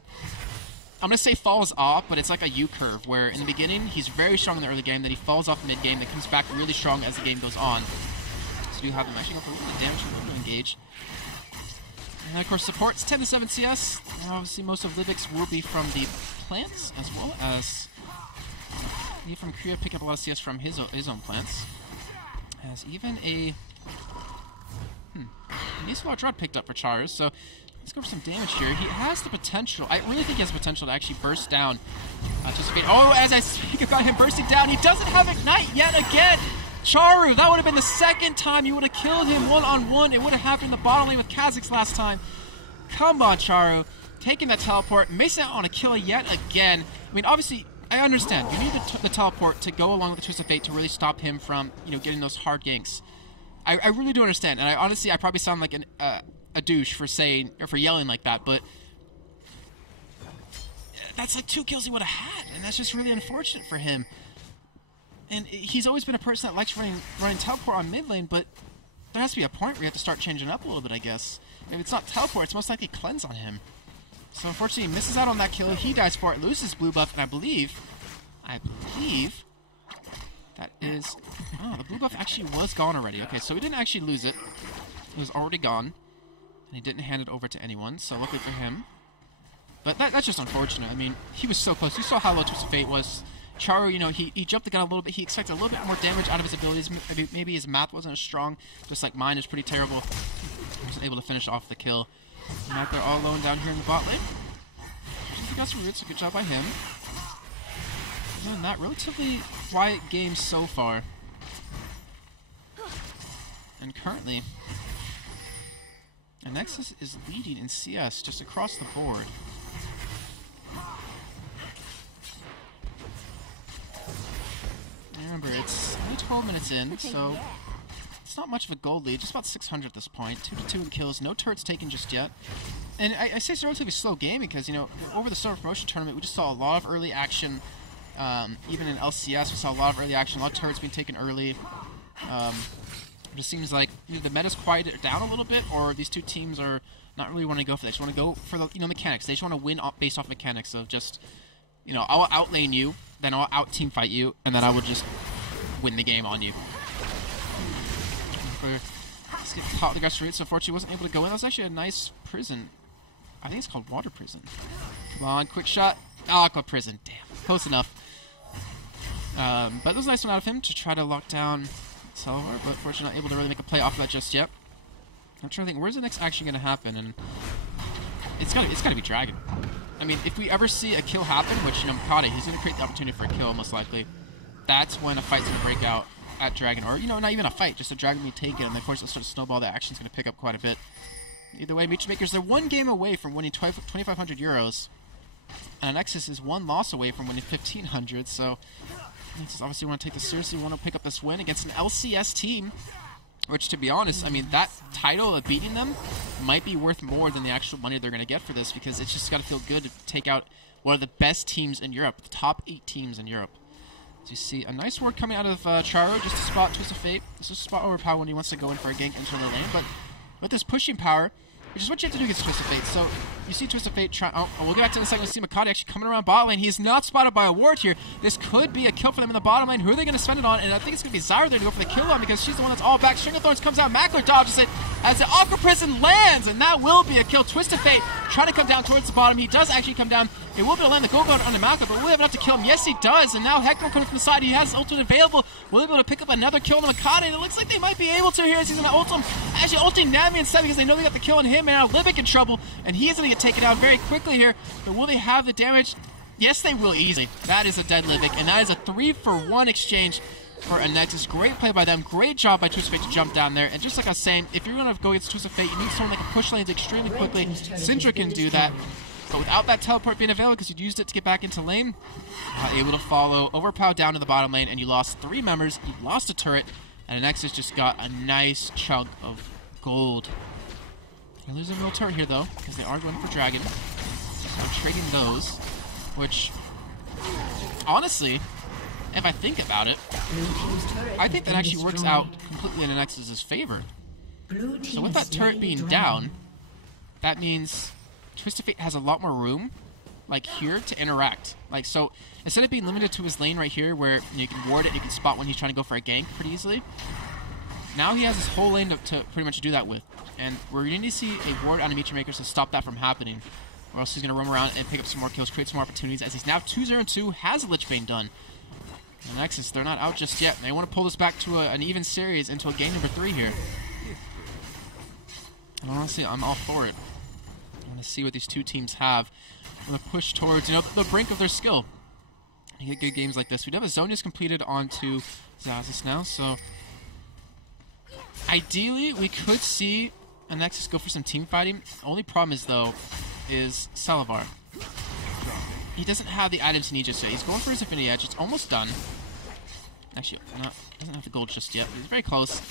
I'm going to say falls off, but it's like a U-curve, where in the beginning, he's very strong in the early game, then he falls off mid game, then comes back really strong as the game goes on. So you have him actually go for a little bit of damage, a little bit of engage. And then, of course, supports 10 to 7 CS. And obviously, most of Libbik's will be from the plants, as well as he from Korea pick up a lot of CS from his own plants. As even a Niswa Drud picked up for Char's. So Let's go for some damage here. He has the potential. I really think he has the potential to actually burst down. Oh, as I speak about him bursting down, he doesn't have Ignite yet again. Charu, that would have been the second time you would have killed him one-on-one. It would have happened in the bottom lane with Kha'Zix last time. Come on, Charu. Taking that teleport, missing out on a kill yet again. I mean, obviously, I understand. You need the teleport to go along with the Twist of Fate to really stop him from, getting those hard ganks. I really do understand, and I probably sound like a douche for yelling like that, but that's like 2 kills he would have had, and that's just really unfortunate for him. And he's always been a person that likes running teleport on mid lane, but there has to be a point where you have to start changing up a little bit, I guess. If it's not teleport, it's most likely cleanse on him. So unfortunately, he misses out on that kill. He dies for it, loses blue buff, and I believe that is... Oh, the blue buff actually was gone already. Okay, so he didn't actually lose it. It was already gone. And he didn't hand it over to anyone, so luckily for him. But that's just unfortunate. I mean, he was so close. You saw how low Twist of Fate was. Charu, he jumped the gun a little bit. He expected a little bit more damage out of his abilities. Maybe his math wasn't as strong, just like mine is pretty terrible. He wasn't able to finish off the kill. And now they're all alone down here in the bot lane. He got some roots, so good job by him. Other than that, relatively quiet game so far. And currently, Anexis is leading in CS just across the board. Remember, it's only 12 minutes in, so it's not much of a gold lead, just about 600 at this point. 2-2 in kills, no turrets taken just yet. And I say it's a relatively slow game because, over the Summer Promotion Tournament, we just saw a lot of early action. Even in LCS, we saw a lot of early action, a lot of turrets being taken early. It just seems like either the meta's quieted down a little bit, or these two teams are not really wanting to go for that. They just want to go for the mechanics. They just want to win based off mechanics of just, I'll outlane you, then I'll out-team fight you, and then I will just win the game on you. Let's get caught the aggressive route, so unfortunately wasn't able to go in. That was actually a nice prison. I think it's called Water Prison. Come on, quick shot. Aqua Prison. Damn, close enough. But that was a nice one out of him to try to lock down Salvar, but fortunately not able to really make a play off of that just yet. I'm trying to think, where's the next action going to happen? And it's gotta be Dragon. I mean, if we ever see a kill happen, which, Mikade, he's going to create the opportunity for a kill, most likely. That's when a fight's going to break out at Dragon. Or, not even a fight, just a Dragon be taken, and of course it'll start to snowball. The action's going to pick up quite a bit. Either way, Mutual Makers, they're one game away from winning 2,500 euros. And Anexis is one loss away from winning 1,500, so Anexis obviously want to take this seriously, want to pick up this win against an LCS team, which, to be honest, I mean, that title of beating them might be worth more than the actual money they're going to get for this, because it's just got to feel good to take out one of the best teams in Europe, the top 8 teams in Europe. So you see a nice work coming out of Charu, just to spot Twist of Fate. This is spot overpower when he wants to go in for a gank into the lane, but with this pushing power, which is what you have to do against Twist of Fate. So you see Twist of Fate try. Oh, we'll get back to in a second. We see Mikade actually coming around bot lane. He is not spotted by a ward here. This could be a kill for them in the bottom lane. Who are they going to spend it on? And I think it's going to be Zyra there to go for the kill on, because she's the one that's all back. String of Thorns comes out. Mackler dodges it as the Aqua Prison lands, and that will be a kill. Twist of Fate trying to come down towards the bottom. He does actually come down. It will be able to land the Go-Go on the Mackler, but will he have enough to kill him? Yes, he does. And now Hector coming from the side. He has his ultimate available. Will he be able to pick up another kill on the Mikade? And it looks like they might be able to here as he's going to ult him. Actually, ulting Nami instead, because they know they got the kill on him, and now Livic in trouble, and he is going to get taken out very quickly here. But will they have the damage? Yes, they will easily. That is a dead Livic, and that is a 3-for-1 exchange for Anexis. Great play by them. Great job by Twist of Fate to jump down there. And just like I was saying, if you're going to go against Twist of Fate, you need someone that can push lanes extremely quickly. Syndra can do that. But without that teleport being available, because you'd used it to get back into lane, able to follow Overpower down to the bottom lane, and you lost 3 members, you lost a turret, and Anexis just got a nice chunk of gold. They're losing a little turret here, though, because they are going for Dragon. So I'm trading those, which, honestly, if I think about it, I think that actually works out completely in Anexis' favor. So with that turret being down, that means Twist of Fate has a lot more room, like here, to interact. Like, so instead of being limited to his lane right here, where you can ward it, you can spot when he's trying to go for a gank pretty easily. Now he has his whole lane to pretty much do that with, and we're going to see a ward on a Mutual Makers to stop that from happening, or else he's going to roam around and pick up some more kills, create some more opportunities. As he's now 2-0-2, has Lich Bane done. And Anexis, they're not out just yet. They want to pull this back to an even series into a game number 3 here. And honestly, I'm all for it. Let's see what these two teams have. I'm going to push towards, you know, the brink of their skill. You get good games like this. We do have a Zonia's completed onto Zazas now, so ideally we could see Anexis go for some team fighting. The only problem is, though, is Salivar. He doesn't have the items he needs just yet. He's going for his Infinity Edge. It's almost done. Actually, doesn't have the gold just yet. He's very close.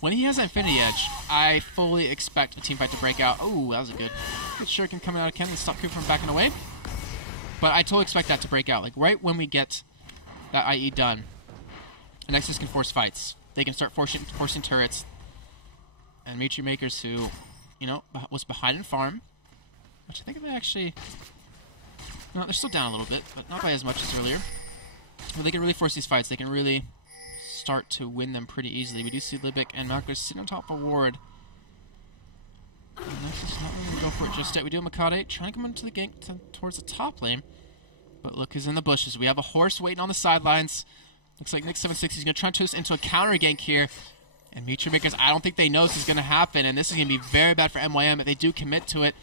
When he has that Infinity Edge, I fully expect a team fight to break out. Oh, that was a good shuriken coming out of Ken. Let's stop Cooper from backing away. But I totally expect that to break out. Like, right when we get that IE done, Anexis can force fights. They can start forcing turrets. And Mitri Makers, who, you know, was behind in farm, which I think they actually... No, they're still down a little bit, but not by as much as earlier. But they can really force these fights. They can really start to win them pretty easily. We do see Libic and Malkers sitting on top of a ward. Nexus not really going to go for it just yet. We do have Makade trying to come into the gank towards the top lane. But look who's in the bushes. We have a horse waiting on the sidelines. Looks like Nick 76 is going to try and twist into a counter gank here. And Mitri Makers, I don't think they know this is going to happen. And this is going to be very bad for MYM if they do commit to it.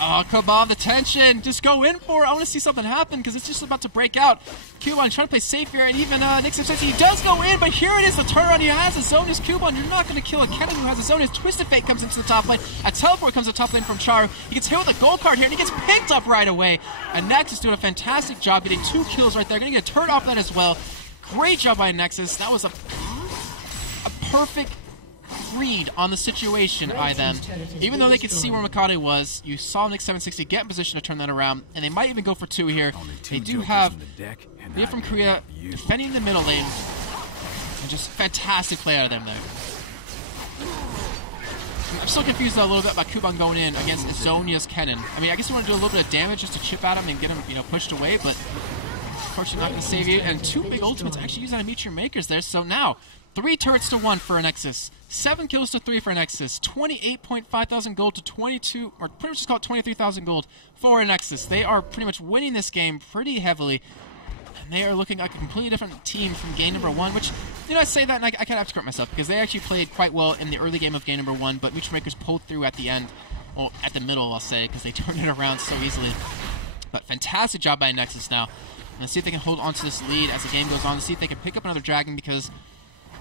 Oh, come on, the tension. Just go in for it. I want to see something happen because it's just about to break out. Cubon trying to play safe here, and even Nick 76, he does go in, but here it is, the turnaround. He has a Zonius Cubon. You're not going to kill a Kennen who has a Zonius. Twisted Fate comes into the top lane. A teleport comes to the top lane from Charu. He gets hit with a gold card here, and he gets picked up right away. And Nexus doing a fantastic job getting 2 kills right there. Going to get a turret off that as well. Great job by Nexus. That was a perfect read on the situation by them. Even though they could see where Makade was, you saw Nick 760 get in position to turn that around, and they might even go for 2 here. They do have Leah from Korea defending the middle lane, and just fantastic play out of them there. I'm still confused though, a little bit about Kuban going in against Zonia's Kennen. I mean, I guess we want to do a little bit of damage just to chip at him and get him, you know, pushed away, but unfortunately not going to save you. And 2 big ultimates actually used on Mitri Makers there, so now 3 turrets to 1 for Anexis. 7 kills to 3 for Anexis. 28.5 thousand gold to 22, or pretty much just call it 23,000 gold for Anexis. They are pretty much winning this game pretty heavily. And they are looking like a completely different team from game number 1, which, you know, I say that and I kind of have to correct myself because they actually played quite well in the early game of game number 1, but Mitri Makers pulled through at the end, or at the middle, I'll say, because they turned it around so easily. But fantastic job by Anexis now. And let's see if they can hold on to this lead as the game goes on, to see if they can pick up another dragon, because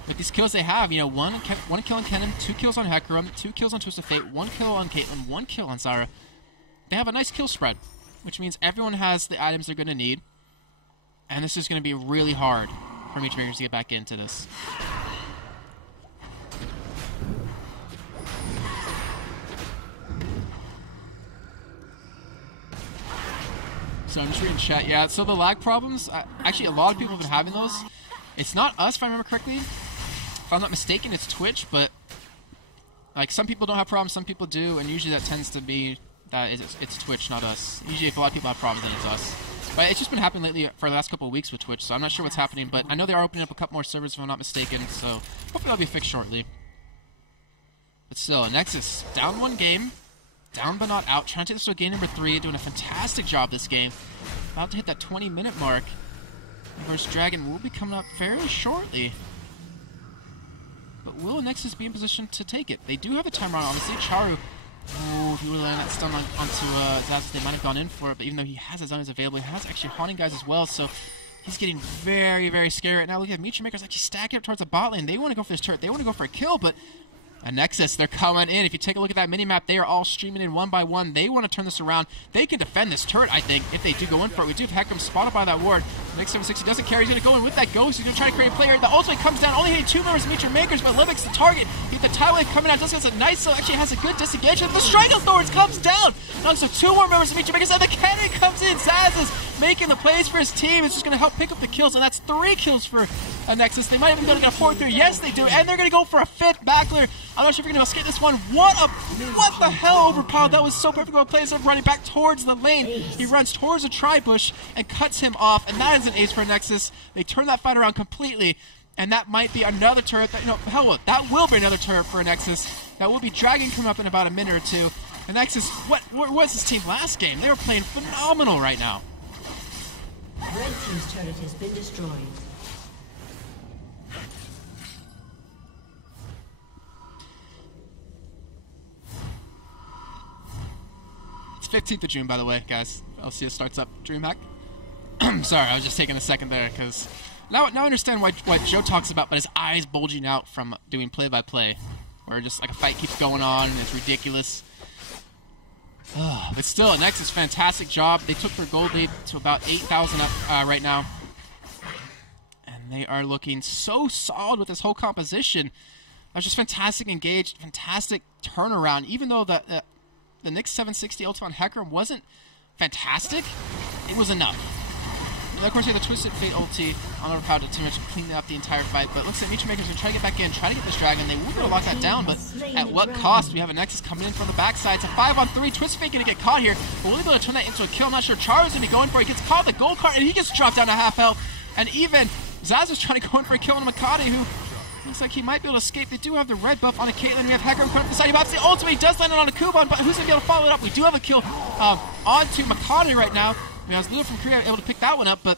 with these kills they have, you know, one kill on Kennen, 2 kills on Hecarim, 2 kills on Twisted Fate, 1 kill on Caitlyn, 1 kill on Zyra. They have a nice kill spread, which means everyone has the items they're going to need. And this is going to be really hard for Mitri Makers to get back into this. So I'm just reading chat. Yeah, so the lag problems, actually a lot of people have been having those. It's not us, if I remember correctly. If I'm not mistaken, it's Twitch, but like some people don't have problems, some people do, and usually that tends to be that it's Twitch, not us. Usually if a lot of people have problems, then it's us. But it's just been happening lately for the last couple of weeks with Twitch, so I'm not sure what's happening, but I know they are opening up a couple more servers if I'm not mistaken, so hopefully that'll be fixed shortly. But still, Nexus, down 1 game, down but not out, trying to take this to game number 3, doing a fantastic job this game. About to hit that 20-minute mark. Versus Dragon will be coming up very shortly. But will Nexus be in position to take it? They do have the timer on, honestly. Charu, if he would have landed that stun onto Zazas, they might have gone in for it, but even though he has his zones available, he has actually haunting guys as well, so he's getting very, very scary right now. Look at Mitri Makers actually stacking up towards the bot lane. They want to go for this turret. They want to go for a kill, but Anexis, they're coming in. If you take a look at that mini-map, they are all streaming in 1 by 1. They want to turn this around. They can defend this turret, I think, if they do go in for it. We do have Hecarim spotted by that ward. Nick 760 doesn't care. He's going to go in with that ghost. He's going to try to create a play here. The ultimate comes down, only hitting 2 members of Mitri Makers, but Livic's the target. The tidal wave coming out does get a nice, so actually has a good disengagement. The Strangle Thorns comes down. And so 2 more members of Mitri Makers, and the cannon comes in. Zazas making the plays for his team. It's just going to help pick up the kills, and that's 3 kills for Anexis. They might even go to get a 4th through. Yes, they do, and they're going to go for a 5th backler. I'm not sure if you're going to escape this one. What the hell, Overpowered? That was so perfect. Well played. Instead of running back towards the lane, he runs towards the tri-bush and cuts him off, and that is an ace for Nexus. They turn that fight around completely, and that might be another turret. That, you know, hell, what? That will be another turret for Nexus. That will be Dragon coming up in about a minute or 2. And Nexus, what was this team last game? They were playing phenomenal right now. Red team's turret has been destroyed. 15th of June, by the way, guys. LCS starts up DreamHack. Sorry, I was just taking a second there, because now I understand what Joe talks about, but his eyes bulging out from doing play-by-play, where just like a fight keeps going on, and it's ridiculous. But still, Anexis, fantastic job. They took their gold lead to about 8,000 up right now. And they are looking so solid with this whole composition. Just fantastic engaged, fantastic turnaround. Even though the Nyx 760 ulti on Hecarim wasn't fantastic, it was enough. And of course, we have the Twisted Fate ulti on Overpowered to pretty much clean up the entire fight. But it looks like Nature Maker's going to try to get back in, try to get this dragon. They will be able to lock that down, but at what cost? We have Anexis coming in from the backside. It's a 5-on-3. Twisted Fate going to get caught here. But will he be able to turn that into a kill? I'm not sure. Char's going to be going for it. He gets caught with the gold card, and he gets dropped down to half health. And even Zaz's trying to go in for a kill on Makati, who looks like he might be able to escape. They do have the red buff on a Caitlyn. We have Hecarim coming from the side. He pops the ultimate. He does land it on a Kuban, but who's going to be able to follow it up? We do have a kill onto Makati right now. I mean, I was little from Korea able to pick that one up, but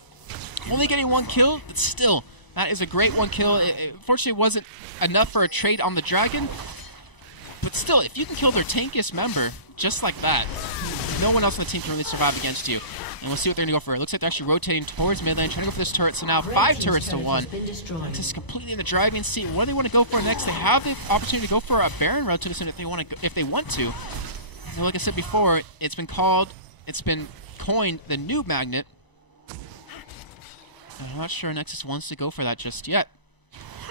only getting one kill, but still, that is a great one kill. Unfortunately, it wasn't enough for a trade on the dragon, but still, if you can kill their tankiest member just like that, no one else on the team can really survive against you. And we'll see what they're going to go for. It looks like they're actually rotating towards mid lane, trying to go for this turret. So now 5 turrets to 1. This is completely in the driving seat. What do they want to go for next? They have the opportunity to go for a Baron relatively soon if they want to. And like I said before, it's been coined the noob magnet. I'm not sure Anexis wants to go for that just yet.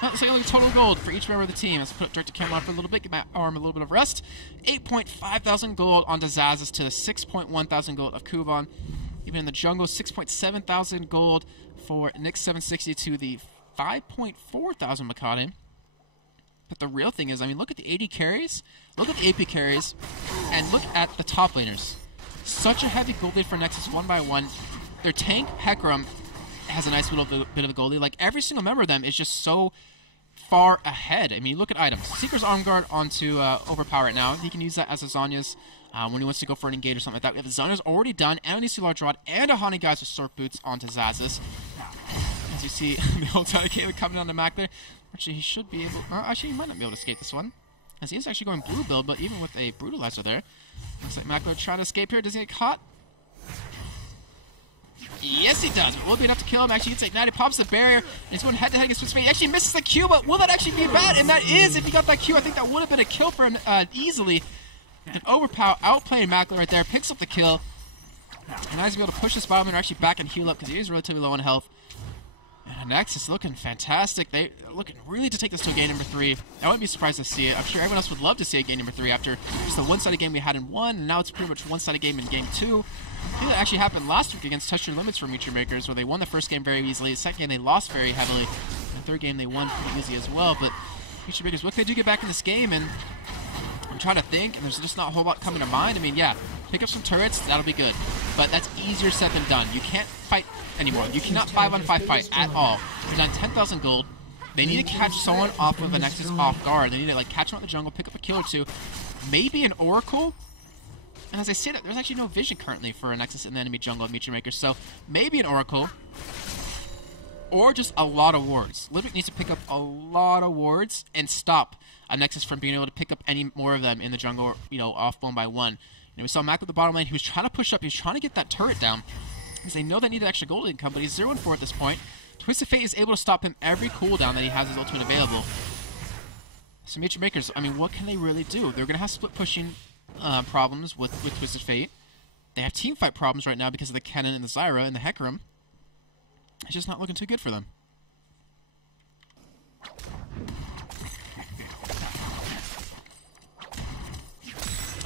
Let's take a look at total gold for each member of the team. Let's put direct to camera on for a little bit, give my arm a little bit of rest. 8.5 thousand gold onto Zazas to 6.1 thousand gold of Kuban. Even in the jungle, 6.7 thousand gold for Nyx 760 to the 5.4 thousand Makati. But the real thing is, I mean, look at the AD carries, look at the AP carries, and look at the top laners. Such a heavy gold lead for Nexus one by one. Their tank, Hecarim, has a nice little bit of a gold lead. Like, every single member of them is just so far ahead. I mean, look at items. Seeker's Arm Guard onto Overpower right now. He can use that as a Zanya's when he wants to go for an engage or something like that. We have the Zanya's already done, and an EC Large Rod, and a Honey Guys with Sword Boots onto Zazas. As you see, the whole time Caleb coming on the Mac there. Actually, he should be able... actually, he might not be able to escape this one, as he is actually going blue build, but even with a Brutalizer there. Looks like Macro trying to escape here. Does he get caught? Yes, he does. It will be enough to kill him. Actually, it's Ignite. He pops the barrier, and he's going head-to-head against Swiss. He actually misses the Q, but will that actually be bad? And that is, if he got that Q, I think that would have been a kill for him easily. And Overpower outplaying Mackler right there, picks up the kill. And now he's able to push this bottom and actually back and heal up because he is relatively low on health. And Anexis looking fantastic. They're looking really to take this to a game number 3. I wouldn't be surprised to see it. I'm sure everyone else would love to see a game number 3 after just the one-sided game we had in 1, and now it's pretty much a one-sided game in game 2. I think that actually happened last week against Touch Your Limits for Mutual Makers, where they won the first game very easily. The second game they lost very heavily. And the third game they won pretty easy as well. But Mutual Makers, what can they do to get back in this game? And I'm trying to think, and there's just not a whole lot coming to mind. I mean, yeah, pick up some turrets, that'll be good. But that's easier said than done. You can't fight anymore. You cannot 5-on-5 fight at all. They're down 10,000 gold. They need to catch someone off of Anexis off guard. They need to catch them out in the jungle, pick up a kill or two. Maybe an Oracle. And as I say that, there's actually no vision currently for Anexis in the enemy jungle of Mutual Makers. So maybe an Oracle. Or just a lot of wards. Ludwig needs to pick up a lot of wards and stop Anexis from being able to pick up any more of them in the jungle, off one by one. We saw Mac with the bottom lane. He was trying to push up. He was trying to get that turret down because they know they need an extra gold income, but he's 0-4 at this point. Twisted Fate is able to stop him every cooldown that he has his ultimate available. So Mutual Makers, I mean, what can they really do? They're going to have split pushing problems with Twisted Fate. They have team fight problems right now because of the Kennen and the Zyra and the Hecarim. It's just not looking too good for them.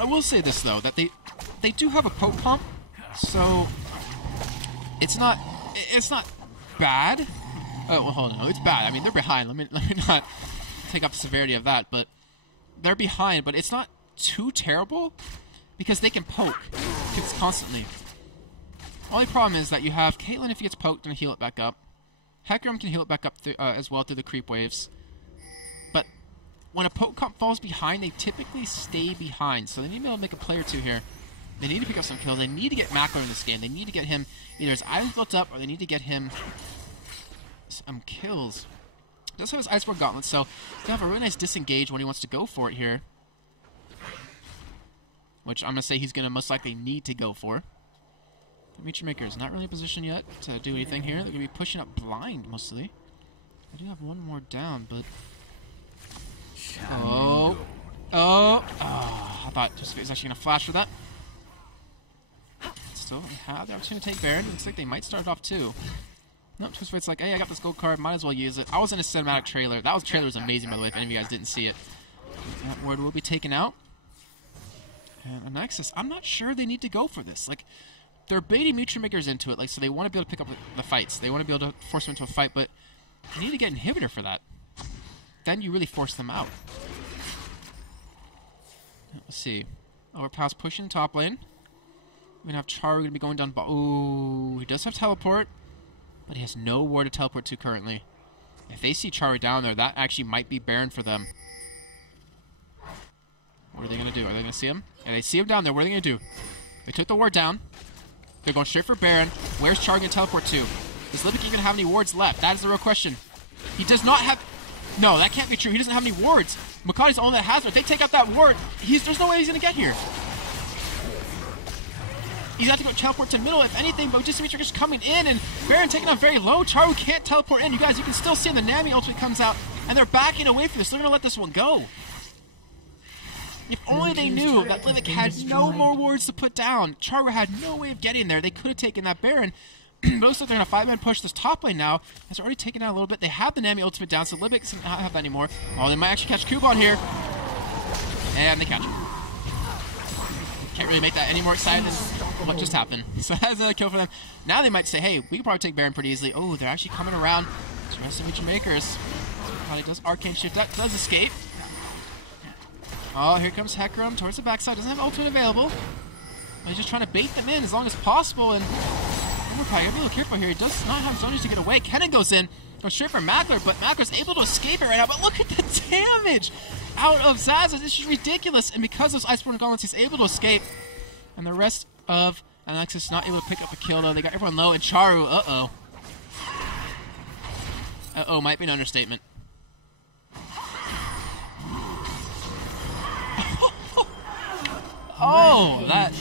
I will say this though, that they do have a poke pump, so it's not bad. Oh well, hold on, it's bad. I mean, they're behind. Let me not take up the severity of that, but they're behind. But it's not too terrible because they can poke constantly. Only problem is that you have Caitlyn, if he gets poked, and heal it back up. Hecarim can heal it back up as well through the creep waves. But when a poke comp falls behind, they typically stay behind. So they need to be able to make a play or two here. They need to pick up some kills. They need to get Mackler in this game. They need to get him either his items built up, or they need to get him some kills. He does have his Iceborne Gauntlet, so he'll have a really nice disengage when he wants to go for it here. which I'm going to say he's going to most likely need to go for. Meteor Maker is not really in position yet to do anything here. They're going to be pushing up blind, mostly. I do have one more down, but... I thought Twisted was actually going to flash for that. Still have the opportunity to take Baron. Looks like they might start it off, too. Nope, Twisted Fate's like, hey, I got this gold card, might as well use it. I was in a cinematic trailer. That trailer was amazing, by the way, if any of you guys didn't see it. That ward will be taken out. And Anexis, I'm not sure they need to go for this. Like, they're baiting Meteor Makers into it, like, so they want to be able to pick up the fights. They want to be able to force them into a fight, but you need to get Inhibitor for that. Then you really force them out. Let's see. Overpow's pushing top lane. We're going to have Charu going to be going down. Ooh, he does have teleport, but he has no ward to teleport to currently. If they see Charu down there, that actually might be Baron for them. What are they going to do? Are they going to see him? And they see him down there. What are they going to do? They took the ward down. They're going straight for Baron. Where's Charu going to teleport to? Does Libic even have any wards left? That is the real question. He does not have... No, that can't be true. He doesn't have any wards. Makati's the only that has it. If they take out that ward, there's no way he's going to get here. He's going to have to go teleport to middle, if anything, but just Dimitri just coming in, and Baron taking on very low. Charu can't teleport in. You guys, you can still see the Nami ultimate comes out, and they're backing away from this. They're going to let this one go. If only they knew that Libic had no more wards to put down. Charu had no way of getting there. They could have taken that Baron. Most of them are going to 5-man push this top lane now. It's already taken out a little bit. They have the Nami ultimate down, so Libic doesn't have that anymore. Oh, they might actually catch Kuban here. And they catch him. Can't really make that any more exciting than what just happened. So that's another kill for them. Now they might say, hey, we can probably take Baron pretty easily. Oh, they're actually coming around. The rest of Meteor Makers. He does Arcane Shift. That does escape. Oh, here comes Hecarim towards the backside. Doesn't have ultimate available. He's just trying to bait them in as long as possible. And we're probably going to be a little careful here. He does not have Zonies to get away. Kennen goes in. Goes straight for Mackler, but Mackler's able to escape it right now. But look at the damage out of Zaza. This is ridiculous. And because of those Iceborne Gauntlets, he's able to escape. And the rest of Anexis not able to pick up a kill, though. They got everyone low. And Charu, uh-oh. Uh-oh might be an understatement. Oh, that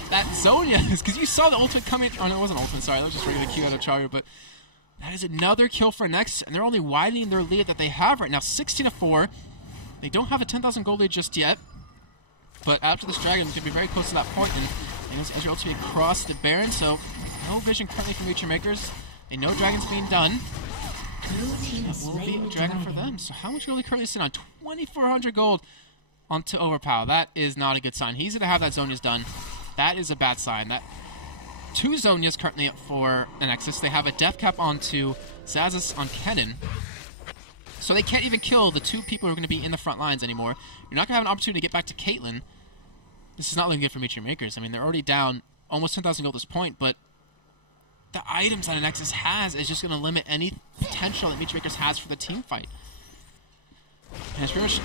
Zonya is because you saw the ultimate coming. Oh, no, it wasn't ultimate. Sorry, that was just regular Q out of Charu. But that is another kill for Anexis, and they're only widening their lead that they have right now, 16-4. They don't have a 10,000 gold lead just yet, but after this dragon, it's going to be very close to that point. And Ezreal ultimate across the Baron, so no vision currently from Meteor Makers. They know dragon's being done. It will be a dragon for them. So how much gold are they currently sitting on? 2,400 gold. Onto Overpower. That is not a good sign. He's going to have that Zonia's done. That is a bad sign. That 2 Zonias currently up for Anexis. They have a death cap onto Zazas on Kennen. So they can't even kill the 2 people who are going to be in the front lines anymore. You're not going to have an opportunity to get back to Caitlyn. This is not looking good for Meteor Makers. I mean, they're already down almost 10,000 gold at this point, but the items that Anexis has is just going to limit any potential that Meteor Makers has for the team fight. And it's pretty much...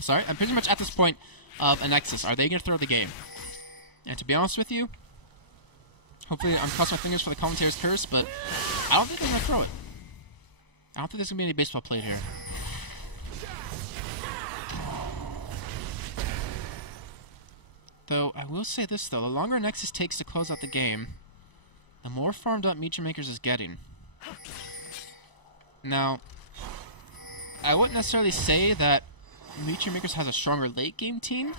Sorry, I'm pretty much at this point of Anexis. Are they going to throw the game? And to be honest with you, hopefully I'm crossing my fingers for the commentator's curse, but I don't think they're going to throw it. I don't think there's going to be any baseball played here. Though, I will say this though, the longer Anexis takes to close out the game, the more farmed up Meteor Makers is getting. Now, I wouldn't necessarily say that Meteor Makers has a stronger late game team,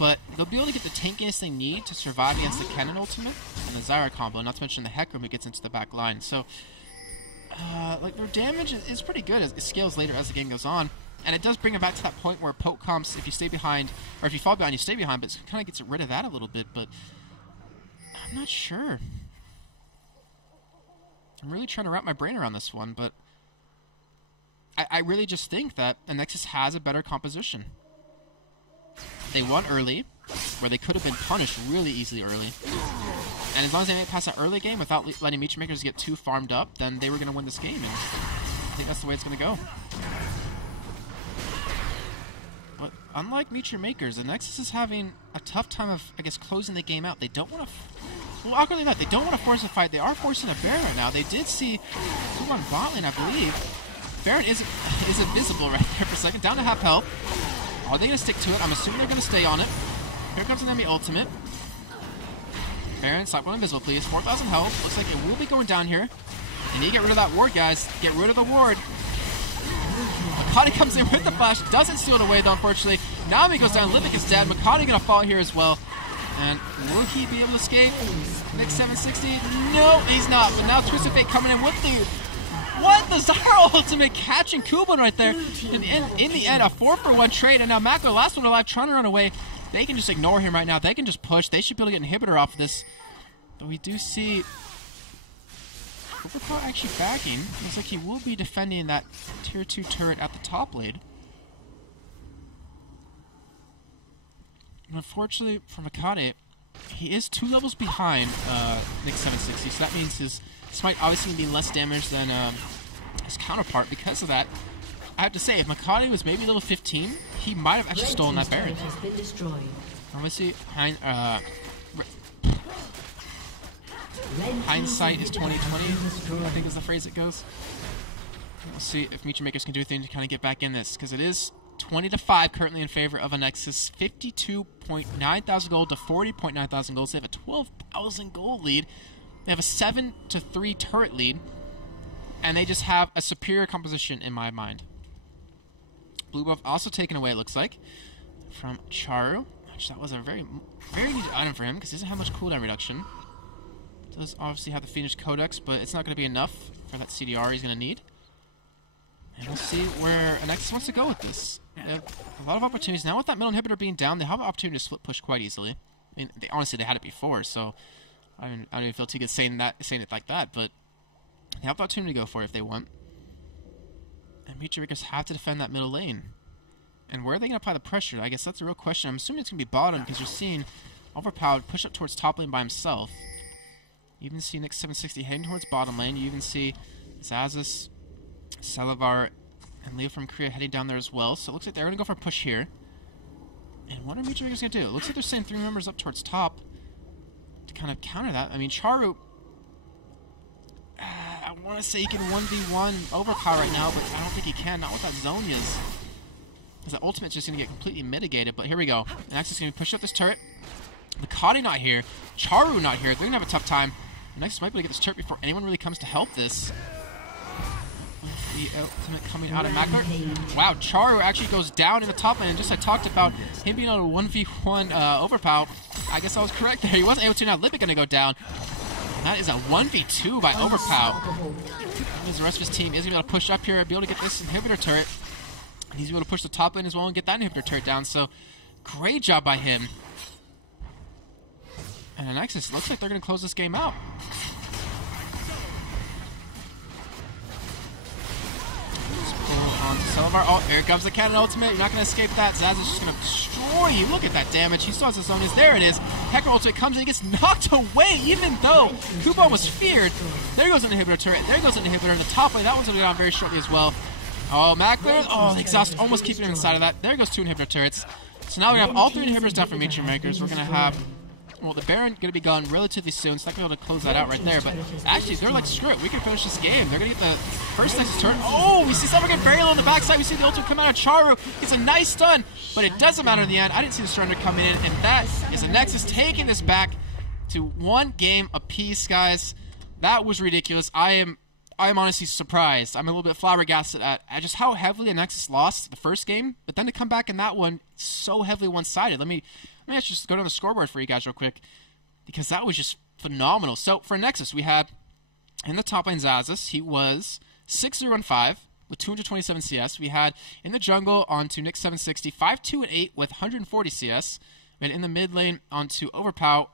but they'll be able to get the tankiness they need to survive against the Kennen ultimate and the Zyra combo, not to mention the Hecarim who gets into the back line. So, like, their damage is pretty good as it scales later as the game goes on, and it does bring it back to that point where poke comps, if you stay behind, or if you fall behind, you stay behind, but it kind of gets rid of that a little bit, but I'm not sure. I'm really trying to wrap my brain around this one, but I really just think that Anexis has a better composition. They won early, where they could have been punished really easily early. And as long as they made it past that early game without letting Meteor Makers get too farmed up, then they were going to win this game. And I think that's the way it's going to go. But unlike Meteor Makers, Anexis is having a tough time of, I guess, closing the game out. They don't want to... Well, awkwardly enough, they don't want to force a fight. They are forcing a Baron right now. They did see someone bot lane, I believe. Baron is invisible right there for a second, down to half health. Are they going to stick to it? I'm assuming they're going to stay on it. Here comes an enemy ultimate. Baron, stop going invisible, please. 4,000 health. Looks like it will be going down here. You need to get rid of that ward, guys. Get rid of the ward. Makati comes in with the flash. Doesn't steal it away, though, unfortunately. Nami goes down. Livic is dead. Makati going to fall here as well. And will he be able to escape? Nick 760? No, he's not. But now Twisted Fate coming in with the... What? The Zara ultimate catching Kuban right there. And in the end, a 4-for-1 trade. And now Mako, last one alive, trying to run away. They can just ignore him right now. They can just push. They should be able to get Inhibitor off of this. But we do see... Overpower actually backing. Looks like he will be defending that tier 2 turret at the top lane. And unfortunately for Makade, he is 2 levels behind Nick 760, so that means his smite obviously be less damage than his counterpart. Because of that, I have to say, if Makade was maybe level 15, he might have actually stolen that Baron. Obviously, hindsight is 20/20, I think is the phrase it goes. We'll see if Mutual Makers can do anything to kind of get back in this, because it is 20-5 currently in favor of Anexis. 52.9 thousand gold to 40.9 thousand gold. So they have a 12,000 gold lead. They have a 7-3 turret lead. And they just have a superior composition in my mind. Blue buff also taken away, it looks like, from Charu. Which that was a very neat item for him, because he doesn't have much cooldown reduction. Does obviously have the Phoenix Codex, but it's not going to be enough for that CDR he's going to need. And we'll see where Anexis wants to go with this. They have a lot of opportunities. Now with that middle inhibitor being down, they have an opportunity to split push quite easily. I mean, honestly, they had it before, so I don't even feel too good saying it like that, but they have the opportunity to go for it if they want. And Mutual Makers have to defend that middle lane. And where are they going to apply the pressure? I guess that's the real question. I'm assuming it's going to be bottom, because you're seeing Overpowered push up towards top lane by himself. You even see Nick 760 heading towards bottom lane. You even see Zazas, Salivar, and Leo from Korea heading down there as well. So it looks like they're going to go for a push here. And what are Mutual Makers going to do? It looks like they're sending 3 members up towards top to kind of counter that. I mean, Charu, I want to say he can 1v1 Overpower right now, but I don't think he can. Not with that Zonia's. Because the ultimate's just going to get completely mitigated. But here we go. Anexis is going to push up this turret. Makati not here. Charu not here. They're going to have a tough time. Anexis might be able to get this turret before anyone really comes to help this. The ultimate coming out of Mackler. Wow, Charu actually goes down in the top lane. And just I talked about him being able to 1v1 Overpower. I guess I was correct there. He wasn't able to. Now Lipic going to go down. And that is a 1v2 by Overpower. The rest of his team is going to be able to push up here, be able to get this inhibitor turret. He's able to push the top lane as well and get that inhibitor turret down. So, great job by him. And Anexis looks like they're going to close this game out. Oh, here comes the cannon ultimate. You're not going to escape that. Zaz is just going to destroy you. Look at that damage. He still has his Zonias. There it is. Hecker ultimate comes in. He gets knocked away even though Kuban was feared. There goes an inhibitor turret. There goes an inhibitor in the top lane. That one's going to go down very shortly as well. Oh, Mackler. Oh, the exhaust almost keeping him inside of that. There goes 2 inhibitor turrets. So now we have all 3 inhibitors down for Mutual Makers. We're going to have... Well, the Baron going to be gone relatively soon, so not going to be able to close that out right there. But actually, they're like, screw it, we can finish this game. They're going to get the first Nexus turn. Oh, we see someone get very low on the backside. We see the ultimate come out of Charu. It's a nice stun, but it doesn't matter in the end. I didn't see the surrender coming in, and that is a Nexus taking this back to 1 game apiece, guys. That was ridiculous. I am honestly surprised. I'm a little bit flabbergasted at just how heavily Anexis lost the first game, but then to come back in that one so heavily one-sided. Let me actually just go down the scoreboard for you guys real quick, because that was just phenomenal. So for Nexus, we had in the top lane Zazas. He was 6-0-5 with 227 CS. We had in the jungle onto Nick 760, 5-2-8 with 140 CS. We had in the mid lane onto Overpow,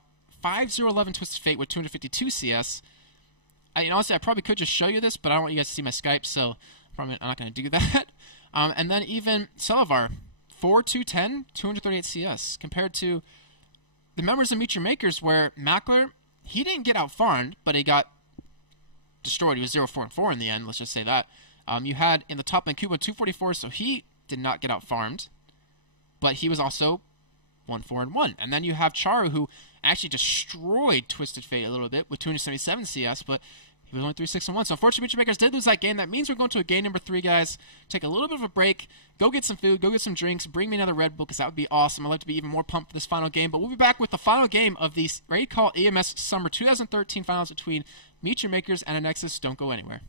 5-0-11 Twisted Fate with 252 CS. Honestly, I probably could just show you this, but I don't want you guys to see my Skype, so I'm not going to do that. And then even Salivar, 4-2-10, 238 CS, compared to the members of Mutual Makers, where Mackler, he didn't get out-farmed, but he got destroyed. He was 0-4-4 in the end, let's just say that. You had in the top lane Kuban 244, so he did not get out-farmed, but he was also 1-4-1. And then you have Charu, who actually destroyed Twisted Fate a little bit with 277 CS, but He was only 3-6-1. So unfortunately, Mutual Makers did lose that game. That means we're going to a game number 3, guys. Take a little bit of a break. Go get some food. Go get some drinks. Bring me another Red Bull because that would be awesome. I'd like to be even more pumped for this final game. But we'll be back with the final game of the Raid Call EMS Summer 2013 finals between Mutual Makers and Anexis. Don't go anywhere.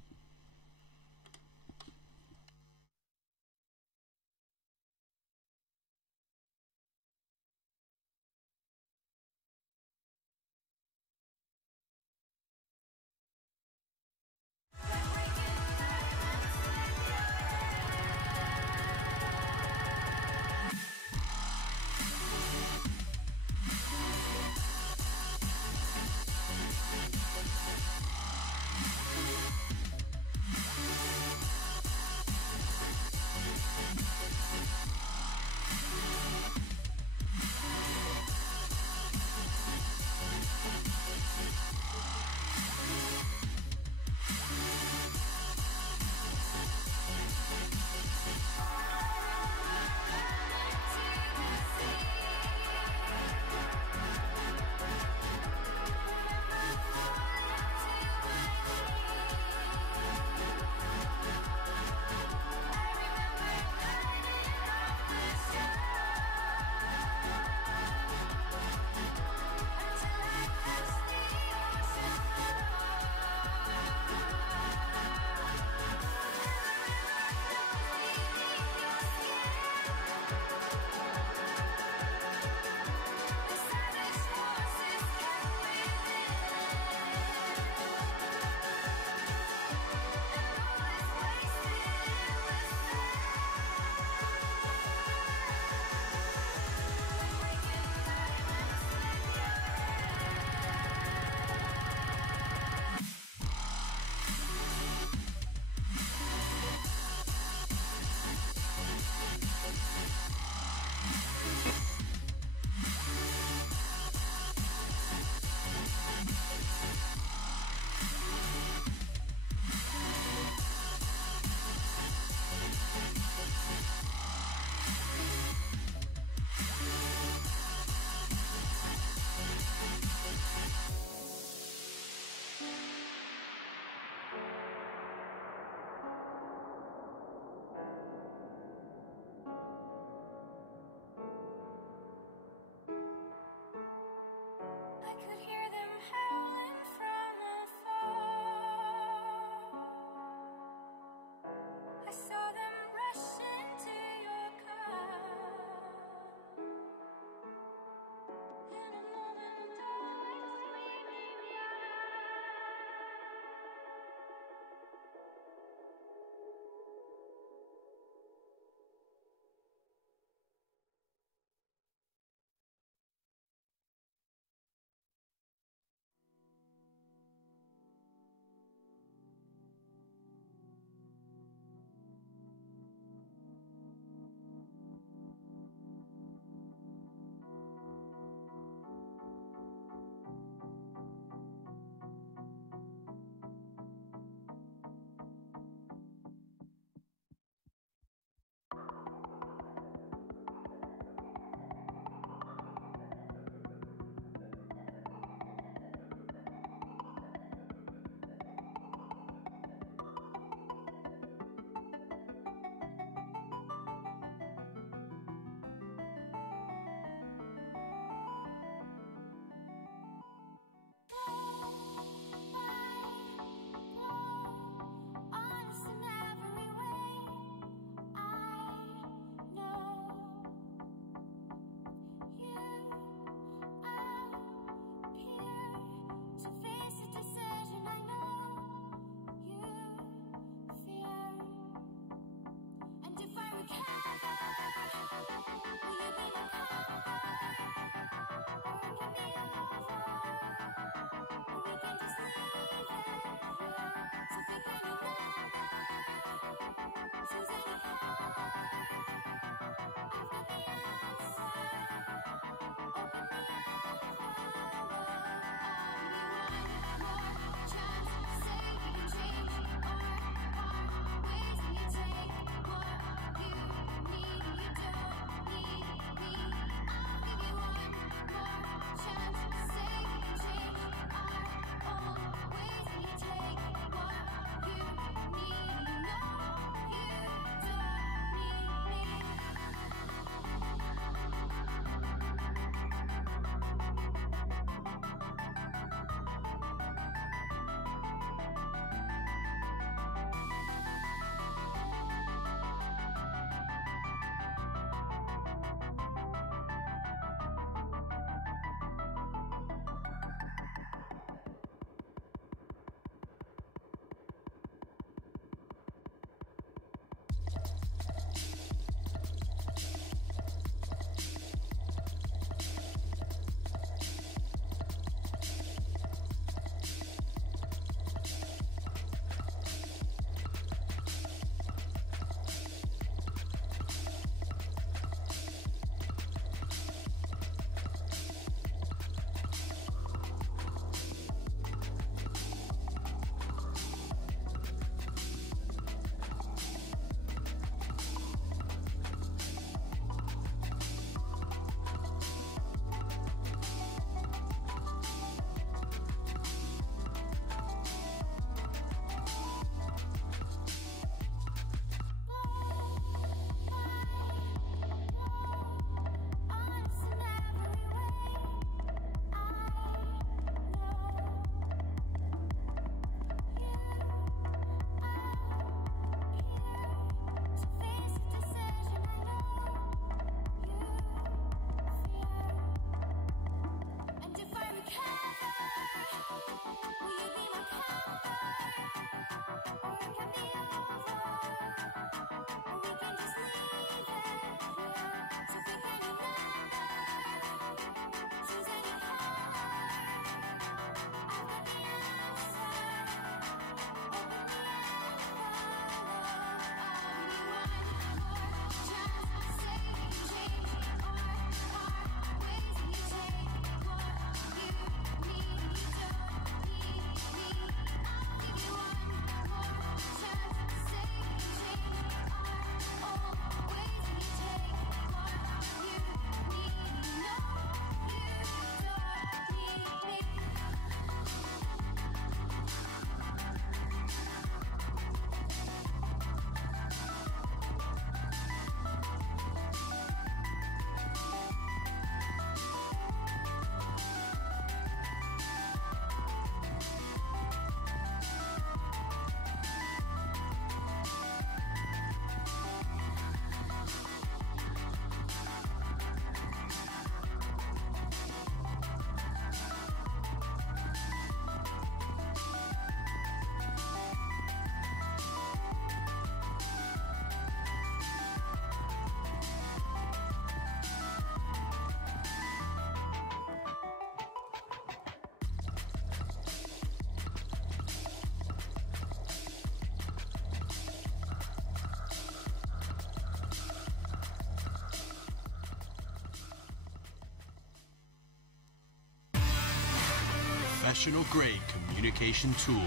professional-grade communication tool.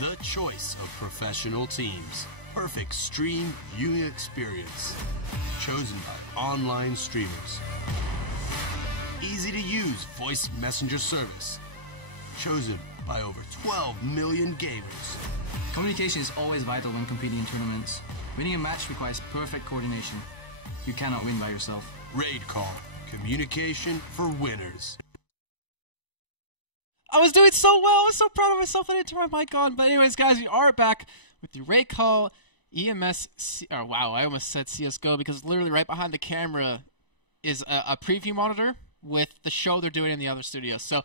The choice of professional teams. Perfect stream viewing experience. Chosen by online streamers. Easy to use voice messenger service. Chosen by over 12 million gamers. Communication is always vital when competing in tournaments. Winning a match requires perfect coordination. You cannot win by yourself. Raid Call. Communication for winners. I was doing so well. I was so proud of myself. I didn't turn my mic on. But anyways, guys, we are back with the Raid Call EMS. Wow, I almost said CSGO because literally right behind the camera is a preview monitor with the show they're doing in the other studio. So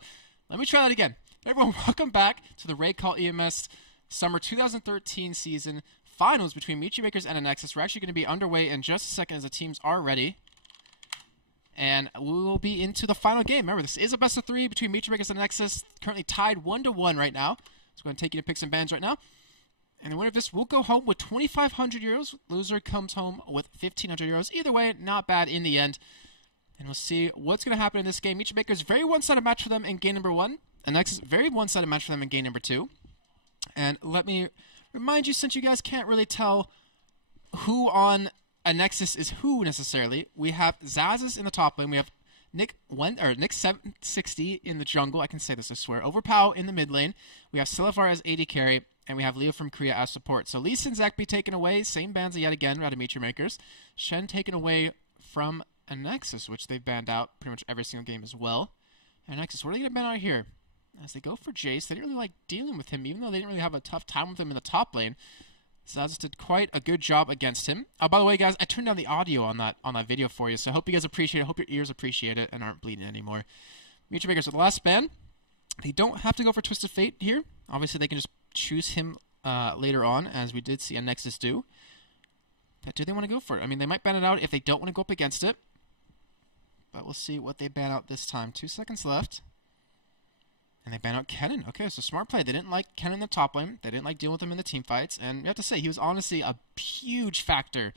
let me try that again. Everyone, welcome back to the Raid Call EMS Summer 2013 season finals between Michi Makers and Anexis. We're actually going to be underway in just a second as the teams are ready. And we will be into the final game. Remember, this is a best of 3 between Michi Makers and Anexis. Currently tied 1-1 right now. So I'm going to take you to picks and bans right now. And the winner of this will go home with 2,500 euros. Loser comes home with 1,500 euros. Either way, not bad in the end. And we'll see what's going to happen in this game. Michi Makers, very one-sided match for them in game number 1. Anexis, very one-sided match for them in game number 2. And let me remind you, since you guys can't really tell who on Anexis is who necessarily, we have Zazas in the top lane. We have Nick 760 in the jungle. I can say this, I swear. Overpow in the mid lane. We have Silafar as AD carry, and we have Leo from Korea as support. So Lee Sin Zach be taken away. Same bans yet again out of Michi Makers. Shen taken away from Anexis, which they've banned out pretty much every single game as well. Anexis, what are they going to ban out here? As they go for Jace, they didn't really like dealing with him, even though they didn't really have a tough time with him in the top lane. Zazas did quite a good job against him. By the way, guys, I turned down the audio on that video for you, so I hope you guys appreciate it. I hope your ears appreciate it and aren't bleeding anymore. Michi Makers with the last ban. They don't have to go for Twisted Fate here. Obviously, they can just choose him later on, as we did see Anexis do. But do they want to go for it? I mean, they might ban it out if they don't want to go up against it. But we'll see what they ban out this time. 2 seconds left. And they ban out Kennen. Okay, so smart play. They didn't like Kennen in the top lane. They didn't like dealing with him in the team fights. And you have to say, he was honestly a huge factor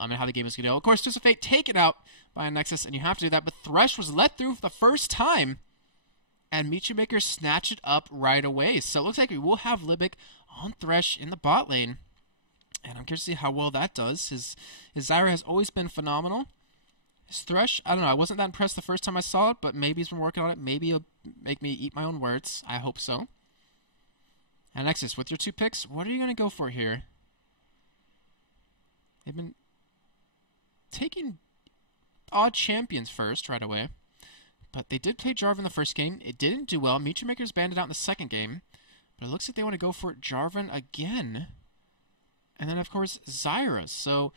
in how the game was going to go. Of course, Twisted Fate taken out by Anexis, and you have to do that. But Thresh was let through for the first time. And Michi Maker snatched it up right away. So it looks like we will have Libic on Thresh in the bot lane. And I'm curious to see how well that does. His Zyra has always been phenomenal. His Thresh, I don't know. I wasn't that impressed the first time I saw it, but maybe he's been working on it. Maybe he'll make me eat my own words. I hope so. And Anexis, with your 2 picks, what are you going to go for here? They've been taking odd champions first right away. But they did play Jarvan in the first game. It didn't do well. Michi Makers banned it out in the second game. But it looks like they want to go for Jarvan again. And then, of course, Zyra. So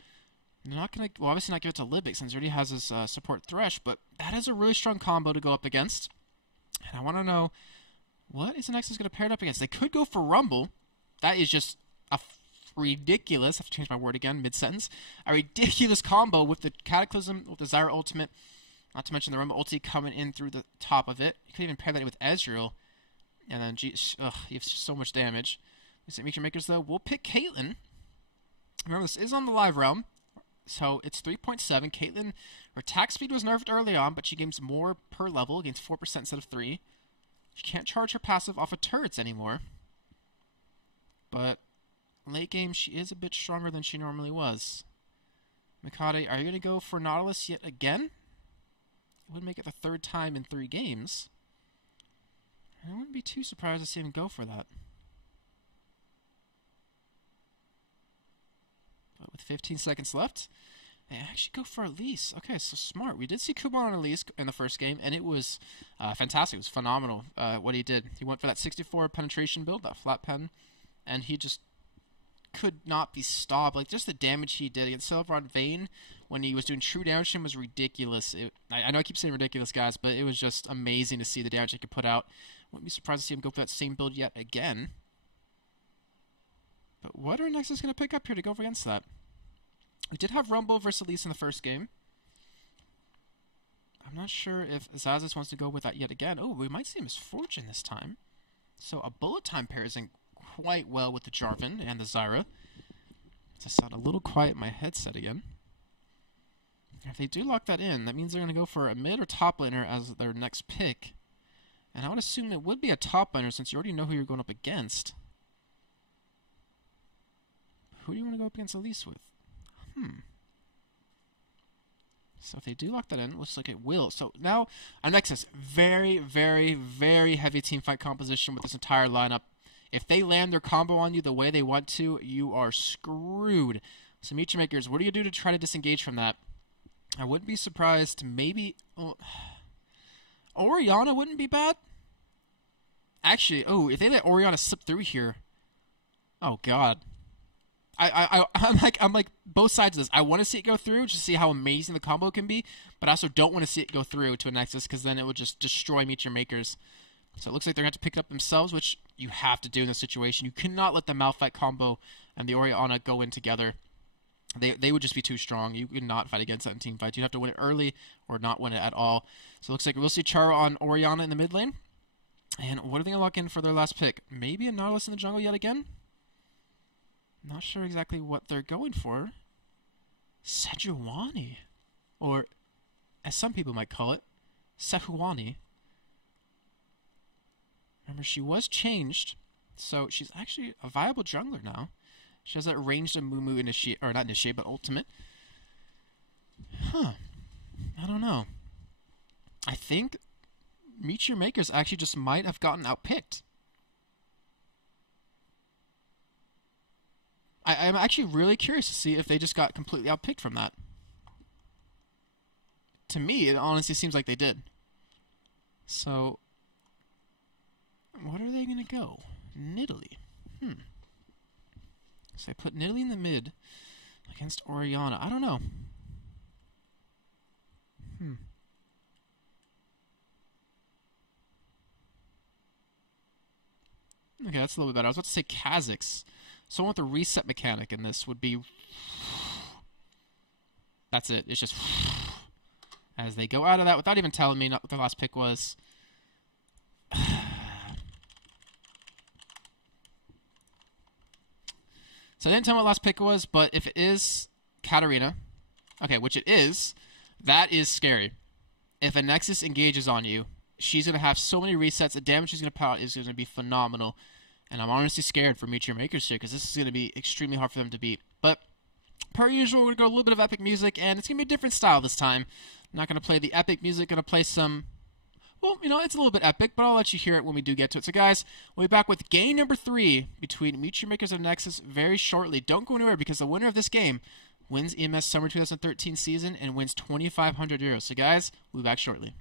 they're not going to, well, obviously not give it to Libic since he already has his support Thresh, but that is a really strong combo to go up against. And I want to know, what is Anexis going to pair it up against? They could go for Rumble. That is just a ridiculous, I have to change my word again mid-sentence, a ridiculous combo with the Cataclysm, with the Zyra ultimate, not to mention the Rumble ulti coming in through the top of it. You could even pair that with Ezreal, and then, you have so much damage. Michi Makers, though, we'll pick Caitlyn. Remember, this is on the live realm. So it's 3.7. Caitlyn, her attack speed was nerfed early on, but she gains more per level, gains 4% instead of 3. She can't charge her passive off of turrets anymore. But late game, she is a bit stronger than she normally was. Mikade, are you going to go for Nautilus yet again? It would make it the 3rd time in 3 games. I wouldn't be too surprised to see him go for that. But with 15 seconds left, they actually go for Elise. Okay, so smart. We did see Kuban on Elise in the first game, and it was fantastic. It was phenomenal what he did. He went for that 64 penetration build, that flat pen, and he just could not be stopped. Like, just the damage he did against Silveron Vayne when he was doing true damage to him was ridiculous. I know I keep saying ridiculous, guys, but it was just amazing to see the damage he could put out. Wouldn't be surprised to see him go for that same build yet again. But what are Anexis going to pick up here to go against that? We did have Rumble versus Elise in the first game. I'm not sure if Zazas wants to go with that yet again. Oh, we might see Misfortune this time. So a bullet time pairs in quite well with the Jarvan and the Zyra. To sound a little quiet in my headset again. If they do lock that in, that means they're going to go for a mid or top laner as their next pick. And I would assume it would be a top laner since you already know who you're going up against. Who do you want to go up against Elise with? So if they do lock that in, looks like it will. So now, Anexis, very, very, very heavy teamfight composition with this entire lineup. If they land their combo on you the way they want to, you are screwed. So Meet Your Makers, what do you do to try to disengage from that? I wouldn't be surprised. Maybe Orianna wouldn't be bad. Actually, if they let Orianna slip through here, oh god. I'm like both sides of this. I want to see it go through just to see how amazing the combo can be, but I also don't want to see it go through to a Nexus because then it would just destroy Meet Your Makers. So it looks like they're going to have to pick it up themselves, which you have to do in this situation. You cannot let the Malphite combo and the Orianna go in together. They would just be too strong. You could not fight against that in team fights. You'd have to win it early or not win it at all. So it looks like we'll see Chara on Orianna in the mid lane. And what are they going to lock in for their last pick? Maybe a Nautilus in the jungle yet again? Not sure exactly what they're going for. Sejuani. Or, as some people might call it, Sehuani. Remember, she was changed, so she's actually a viable jungler now. She has that ranged Amumu initiate, or not initiate, but ultimate. I don't know. I think Meet Your Makers actually just might have gotten outpicked. I'm actually really curious to see if they just got completely outpicked from that. To me, it honestly seems like they did. So, what are they going to go? Nidalee. So I put Nidalee in the mid against Orianna. I don't know. Okay, that's a little bit better. I was about to say Kha'Zix. Someone with a reset mechanic in this would be... That's it. It's just... As they go out of that without even telling me what their last pick was. So I didn't tell me what last pick was, but if it is Katarina, okay, which it is, that is scary. If a Nexus engages on you, she's going to have so many resets. The damage she's going to put out is going to be phenomenal. And I'm honestly scared for Meet Your Makers here because this is going to be extremely hard for them to beat. But per usual, we're going to go a little bit of epic music, and it's going to be a different style this time. I'm not going to play the epic music. Going to play some... Well, you know, it's a little bit epic, but I'll let you hear it when we do get to it. So, guys, we'll be back with game number 3 between Meet Your Makers and Nexus very shortly. Don't go anywhere because the winner of this game wins EMS Summer 2013 season and wins 2,500 euros. So, guys, we'll be back shortly.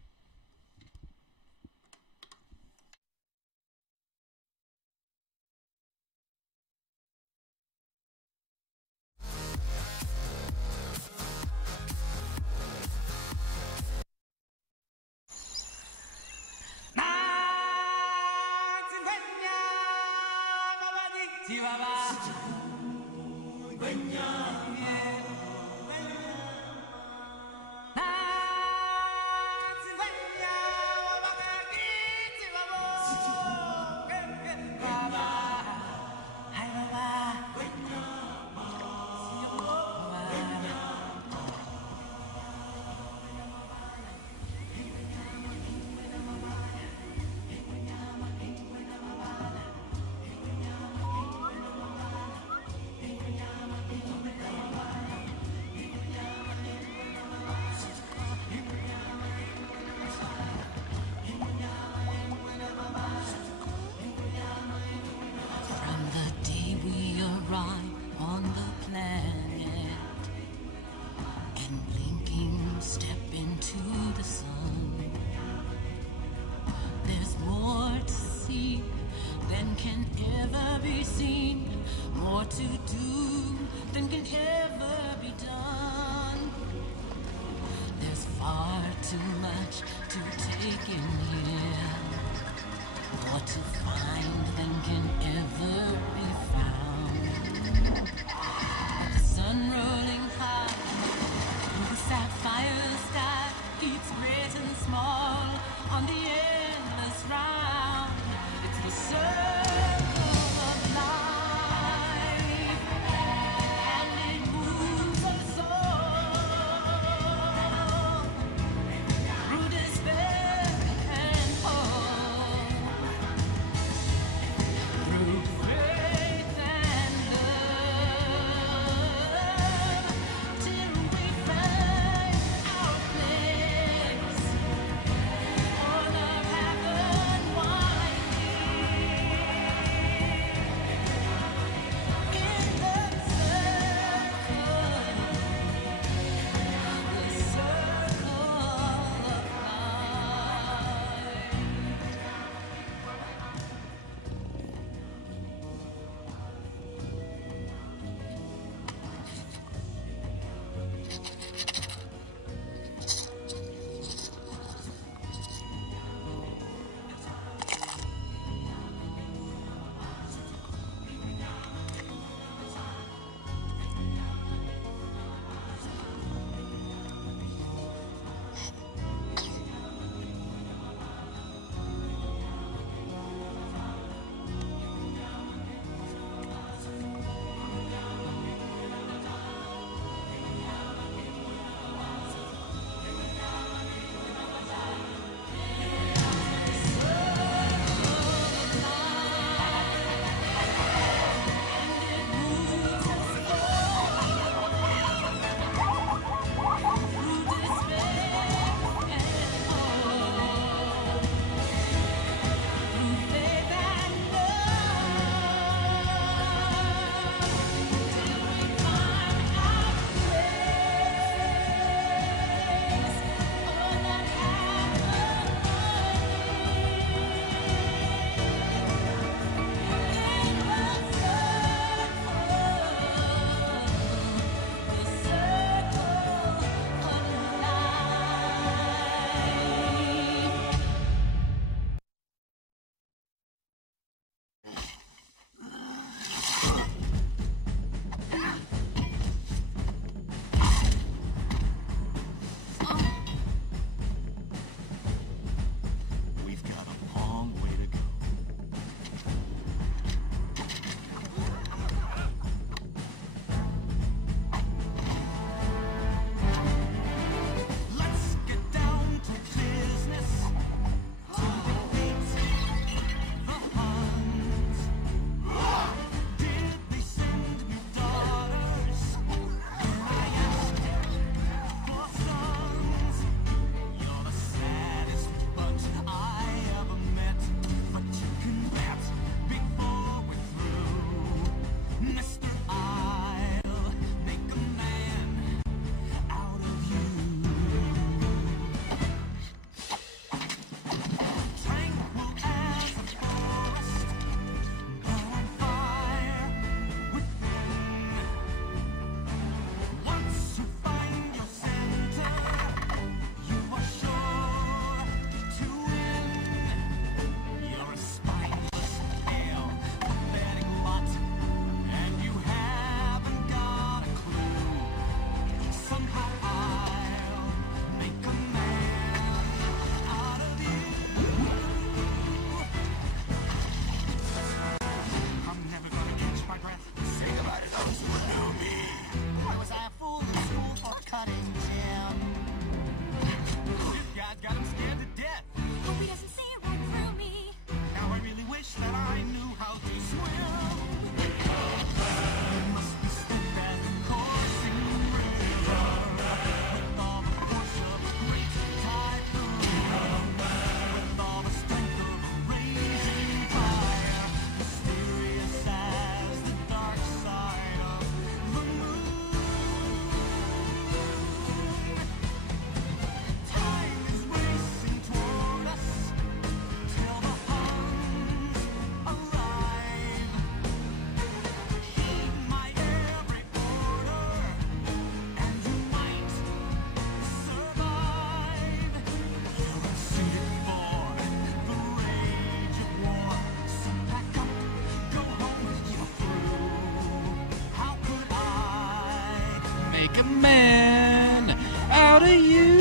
make a man out of you.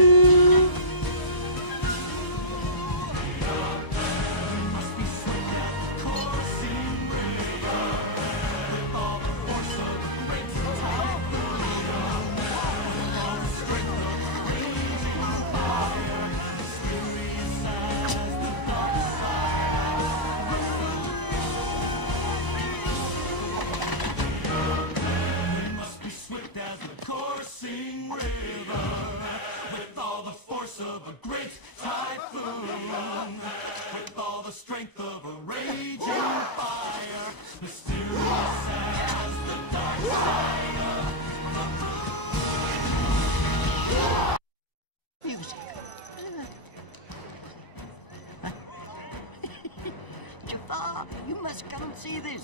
Of a great typhoon, with all the strength of a raging fire, mysterious as the dark side. Music. Jafar, you must come and see this.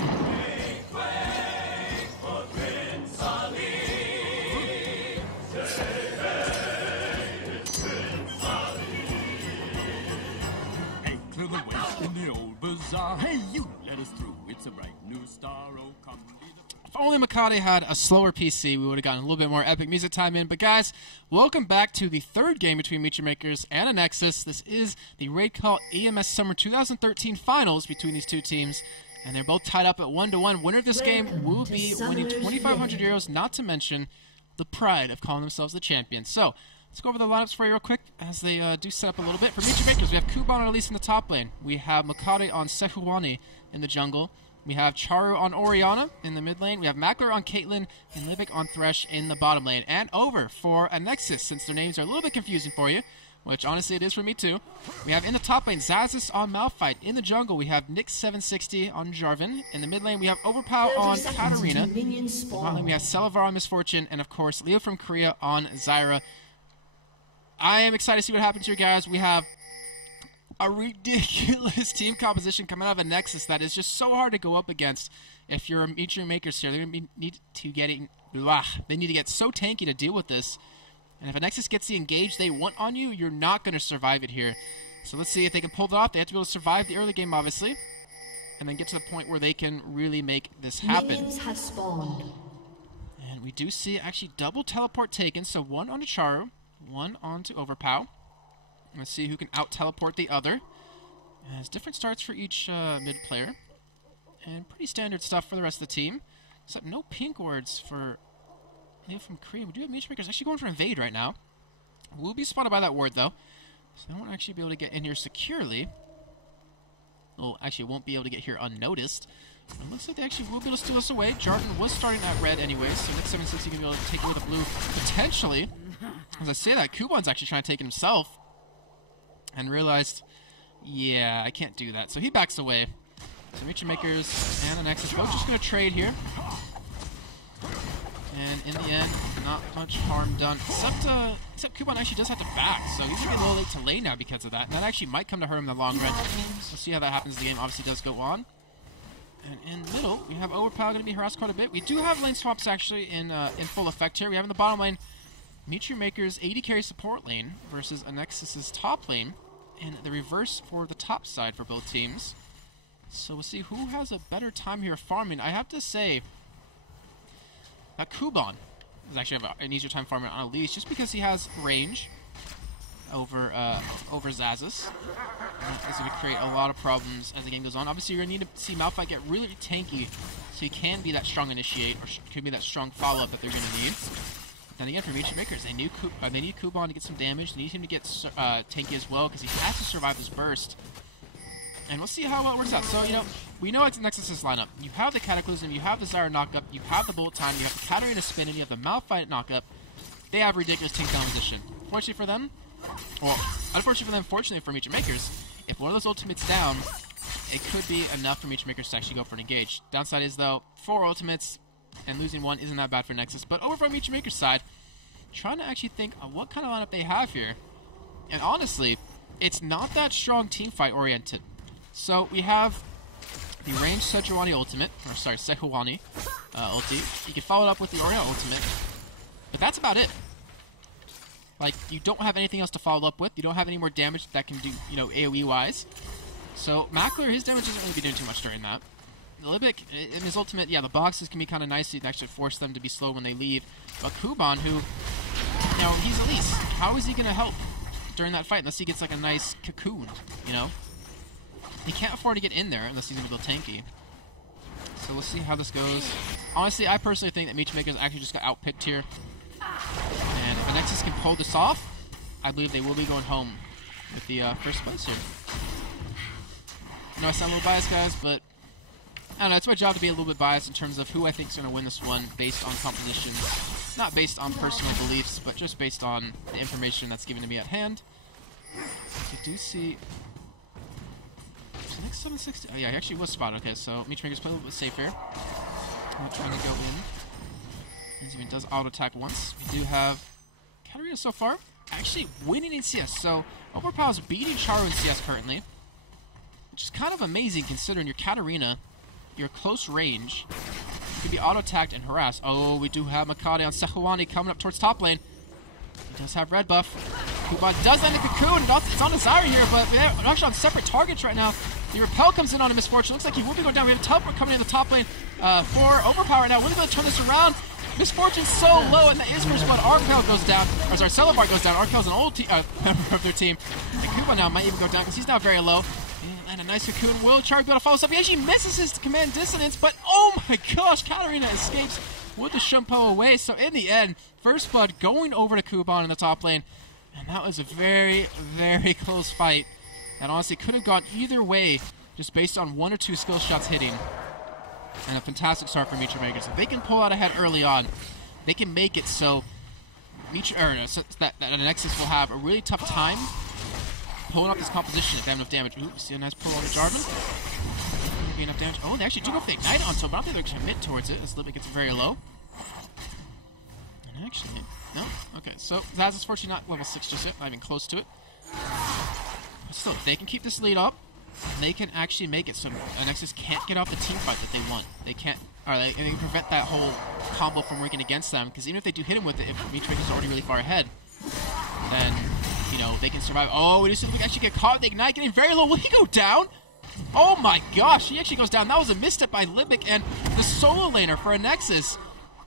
Make way for Prince Ali. To the waist in the old bazaar. Hey, you, let us through. It's a bright new star. Oh, come be the... If only Makade had a slower PC, we would have gotten a little bit more epic music time in. But guys, welcome back to the third game between Meet Your Makers and Anexis. This is the Raid Call EMS Summer 2013 Finals between these two teams. And they're both tied up at 1-1. Winner of this game will be winning 2,500 euros, not to mention the pride of calling themselves the champions. So, let's go over the lineups for you real quick as they do set up a little bit. For Meet Your Makers, we have Kuban on Elise in the top lane. We have Makade on Sehuani in the jungle. We have Charu on Oriana in the mid lane. We have Makler on Caitlyn and Libic on Thresh in the bottom lane. And over for Anexis, since their names are a little bit confusing for you, which honestly it is for me too. We have in the top lane Xaxis on Malphite. In the jungle, we have Nick 760 on Jarvan. In the mid lane, we have Overpow on Katarina. In the bottom lane, we have Selavar on Misfortune. And of course, Leo from Korea on Zyra. I am excited to see what happens here, guys. We have a ridiculous team composition coming out of Anexis that is just so hard to go up against. If you're a Meet Your Makers here, they're going to need to get so tanky to deal with this. And if Anexis gets the engage they want on you, you're not going to survive it here. So let's see if they can pull it off. They have to be able to survive the early game, obviously, and then get to the point where they can really make this happen. Minions have spawned. And we do see actually double teleport taken, so one onto Charu, one onto Overpow. Let's see who can out-teleport the other. Has different starts for each mid player. And pretty standard stuff for the rest of the team. Except no pink words for Leo from Korea. We do have Meet Your Makers actually going for Invade right now. We'll be spotted by that ward, though. So they won't actually be able to get in here securely. Well, actually, won't be able to get here unnoticed. It looks like they actually will be able to steal us away. Jarvan was starting at red anyway, so Nick 760 can be able to take away the blue potentially. As I say that, Kuban's actually trying to take it himself. And realized, yeah, I can't do that. So he backs away. So Meet Your Makers and Anexis both just going to trade here. And in the end, not much harm done. Except Kuban actually does have to back, so he's going to be a little late to lane now because of that. And that actually might come to hurt him in the long run. We'll see how that happens. The game obviously does go on. And in the middle, we have Overpower going to be harassed quite a bit. We do have lane swaps actually in full effect here. We have in the bottom lane Meet Your Makers 80 carry support lane versus Anexis' top lane, and the reverse for the top side for both teams. So we'll see who has a better time here farming. I have to say that Kuban is actually have an easier time farming on Elise just because he has range over Xaxis. This is going to create a lot of problems as the game goes on. Obviously, you're going to need to see Malphite get really tanky so he can be that strong initiate or could be that strong follow-up that they're going to need. And again, for Meet Your Makers, they need Kuban to get some damage. They need him to get tanky as well because he has to survive this burst. And we'll see how well it works out. So, you know, we know it's Nexus' lineup. You have the Cataclysm, you have the Zyra knockup, you have the Bullet Time, you have the Katarina spin, and you have the Malphite knockup. They have ridiculous tank composition. Fortunately for them, well, unfortunately for them, fortunately for Meet Your Makers, if one of those ultimates down, it could be enough for Meet Your Makers to actually go for an engage. Downside is, though, 4 ultimates, and losing one isn't that bad for Nexus. But over from Meet Your Makers' side, trying to actually think of what kind of lineup they have here. And honestly, it's not that strong teamfight oriented. So we have the ranged Sejuani ultimate, or sorry, Sejuani ulti. You can follow it up with the Oriana ultimate, but that's about it. Like, you don't have anything else to follow up with. You don't have any more damage that can do, you know, AoE wise. So Makler, his damage isn't really be doing too much during that. Libic, in his ultimate, yeah, the boxes can be kind of nice. You can actually force them to be slow when they leave. But Kuban, who, you know, he's Elise. How is he going to help during that fight unless he gets like a nice cocoon, you know? He can't afford to get in there unless he's going to go tanky. So we'll see how this goes. Honestly, I personally think that Meechmakers actually just got outpicked here. And if Anexis can pull this off, I believe they will be going home with the first place here. I know I sound a little biased, guys, but I don't know. It's my job to be a little bit biased in terms of who I think is going to win this one based on compositions. Not based on personal beliefs, but just based on the information that's given to me at hand. I do see... So next 760... Oh, yeah, he actually was spotted. Okay, so Meechmakers play a little bit safe here. I'm trying to go in. As even does auto attack once. We do have Katarina so far actually winning in CS. So Overpower's beating Charu in CS currently, which is kind of amazing considering your Katarina, your close range, you can be auto-attacked and harassed. Oh, we do have Makade on Sehuani coming up towards top lane. He does have red buff. Kuban does end the cocoon. It's on Desire here, but they're actually on separate targets right now. The repel comes in on a Misfortune. Looks like he will be going down. We have a teleport coming in the top lane for Overpower now. We're going to turn this around. Misfortune's so low, and that is first blood. Arkel goes down. Or sorry, Celebar goes down. Arkel's an old member of their team. And Kuban now might even go down because he's now very low. And a nice cocoon. Will Charu be able to follow this up? He actually misses his command dissonance, but oh my gosh, Katarina escapes with the Shumpo away. So in the end, first blood going over to Kuban in the top lane. And that was a very, very close fight. That honestly could have gone either way just based on one or two skill shots hitting. And a fantastic start for Meechmakers. If they can pull out ahead early on, they can make it so that Anexis will have a really tough time pulling up this composition if they have enough damage. Ooh, see a nice pull on the Jarvan. Be enough damage. Oh, they actually do go for the Ignite onto him, but I don't think they're going to commit towards it as Libic gets very low. And actually, no. Okay, so Zaz is fortunately not level 6 just yet, not even close to it. But still, if they can keep this lead up, they can actually make it so Anexis can't get off the team fight that they want. They can't, or they can prevent that whole combo from working against them, because even if they do hit him with it, if Meechmakers is already really far ahead, then, you know, they can survive. Oh, we just actually get caught with the Ignite, getting very low. Will he go down? Oh my gosh, he actually goes down. That was a misstep by Libic, and the solo laner for Anexis.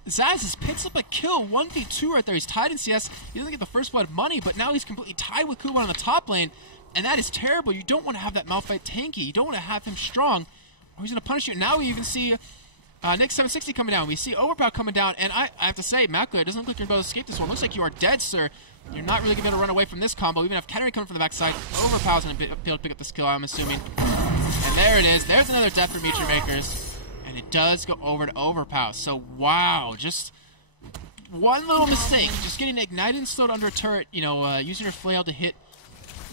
Zaz picks up a kill, 1v2 right there. He's tied in CS. He doesn't get the first blood money, but now he's completely tied with Kuban on the top lane. And that is terrible. You don't want to have that Malphite tanky. You don't want to have him strong, or he's going to punish you. Now we even see Nick 760 coming down. We see Overpower coming down. And I have to say, Mako, it doesn't look like you're going to escape this one. Looks like you are dead, sir. You're not really going to be able to run away from this combo. Even if Katarina coming from the backside, Overpower's going to be able to pick up this kill, I'm assuming. And there it is. There's another death for Meechmakers. And it does go over to Overpower. So, wow. Just one little mistake. Just getting ignited and slowed under a turret. You know, using your flail to hit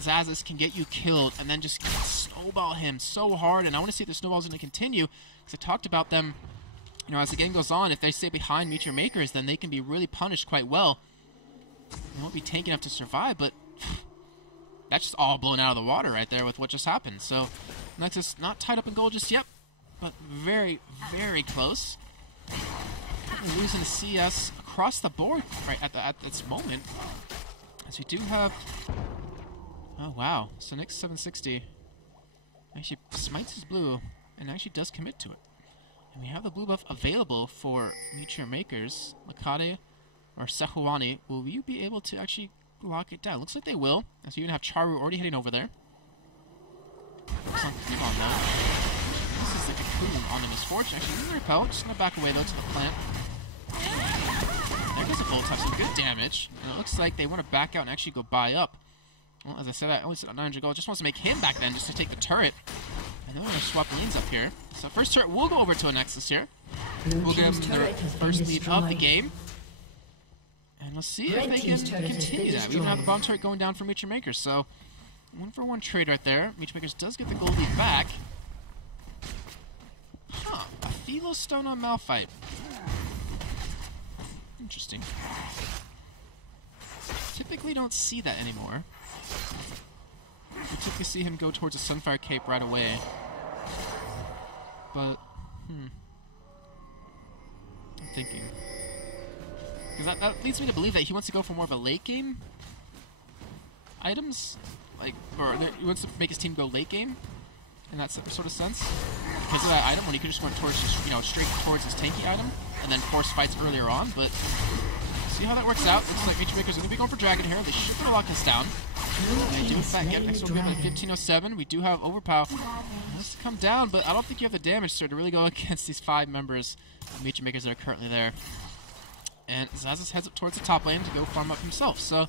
Zazas can get you killed, and then just snowball him so hard. And I want to see if the snowball's going to continue, because I talked about them, you know, as the game goes on. If they stay behind Meechmakers, then they can be really punished quite well. They won't be tanky enough to survive, but that's just all blown out of the water right there with what just happened. So Nexus not tied up in gold just yet, but very, very close. We're losing to CS across the board right at this moment, as we do have. Oh, wow. So next 760 actually smites his blue and actually does commit to it. And we have the blue buff available for Meechmakers. Makade or Sehuani. Will you be able to actually lock it down? Looks like they will. As we even have Charu already heading over there. Looks like on though. This is the cocoon on the Misfortune. Actually, this is a repel. Just going to back away though to the plant. There goes a full touch. Some good damage. And it looks like they want to back out and actually go buy up. Well, as I said, I only said 900 gold. Just wants to make him back then, just to take the turret. And then we're going to swap lanes up here. So first turret will go over to Anexis here. We'll give them their first lead of the game. And let's see if they can continue that. We even have the bomb turret going down for Meechmakers. So 1-for-1 trade right there. Meechmakers does get the gold lead back. Huh. A Philo Stone on Malphite. Interesting. Typically don't see that anymore. We typically see him go towards a Sunfire Cape right away. But, I'm thinking. Because that leads me to believe that he wants to go for more of a late game items. Like, or he wants to make his team go late game. in that sort of sense. Because of that item, when he could just went towards, straight towards his tanky item, and then force fights earlier on, but see how that works out. Looks like Maker's going to be going for Dragon here. They should be able to lock this down. They do in fact get next one at 1507. We do have Overpower. It has to come down, but I don't think you have the damage, sir, to really go against these 5 members of Makers that are currently there. And Zazas heads up towards the top lane to go farm up himself. So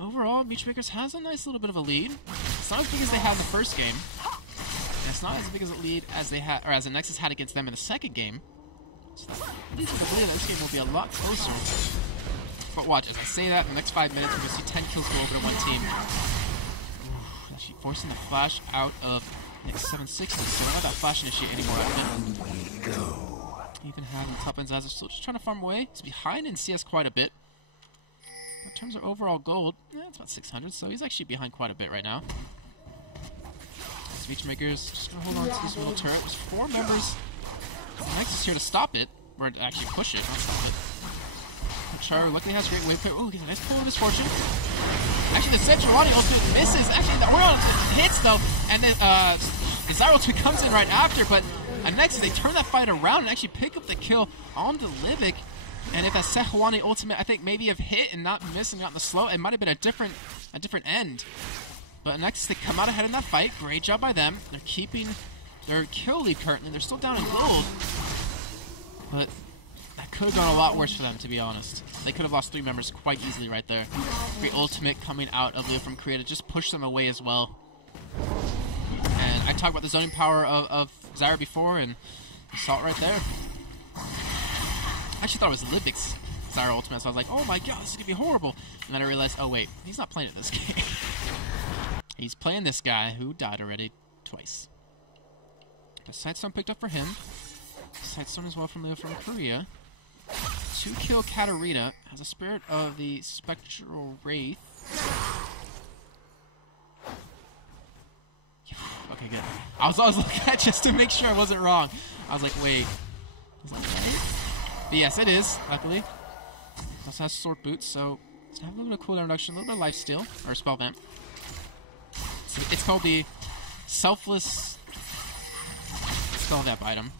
overall, Makers has a nice little bit of a lead. It's not as big as they had in the first game. And it's not as big as a lead as they had, or as Anexis had against them in the second game. So that leads me to believe that this game will be a lot closer. But watch, as I say that, in the next 5 minutes, we're going to see 10 kills go over to one team. Ooh, actually forcing the flash out of Anexis 760, so we're not that flash initiate anymore. Even having top ends, Zazas still just trying to farm away. He's behind in CS quite a bit. But in terms of overall gold, it's about 600, so he's actually behind quite a bit right now. Speechmakers just going to hold on to this little turret. There's 4 members. Anexis here to stop it, or to actually push it, not stop it. Char luckily has great wave clear. Ooh, gets a nice pull of Misfortune. Actually, the Sejuani ultimate misses. Actually, the Orion hits, though, and then Zyro ultimate comes in right after, but Anexis, they turn that fight around and actually pick up the kill on the Livic. And if that Sejuani ultimate, I think, maybe have hit and not missed and gotten the slow, it might have been a different end. But Anexis, they come out ahead in that fight. Great job by them. They're keeping their kill lead currently. They're still down in gold. But that could have gone a lot worse for them, to be honest. They could have lost 3 members quite easily right there. Great ultimate coming out of Leo from Korea to just push them away as well. And I talked about the zoning power of Zyra before, and you saw it right there. I actually thought it was Livic's Zyra ultimate, so I was like, oh my god, this is going to be horrible. And then I realized, oh wait, he's not playing it this game. He's playing this guy who died already twice. The Sidestone picked up for him. Sidestone as well from Leo from Korea. 2-kill Katarina has a Spirit of the Spectral Wraith. Okay, good. I was looking at just to make sure I wasn't wrong. I was like, wait, is that right? But yes, it is, luckily. Also has Sword Boots, so it's gonna have a little bit of cooldown reduction, a little bit of lifesteal, or spell vamp. So it's called the Selfless Spell Vamp item.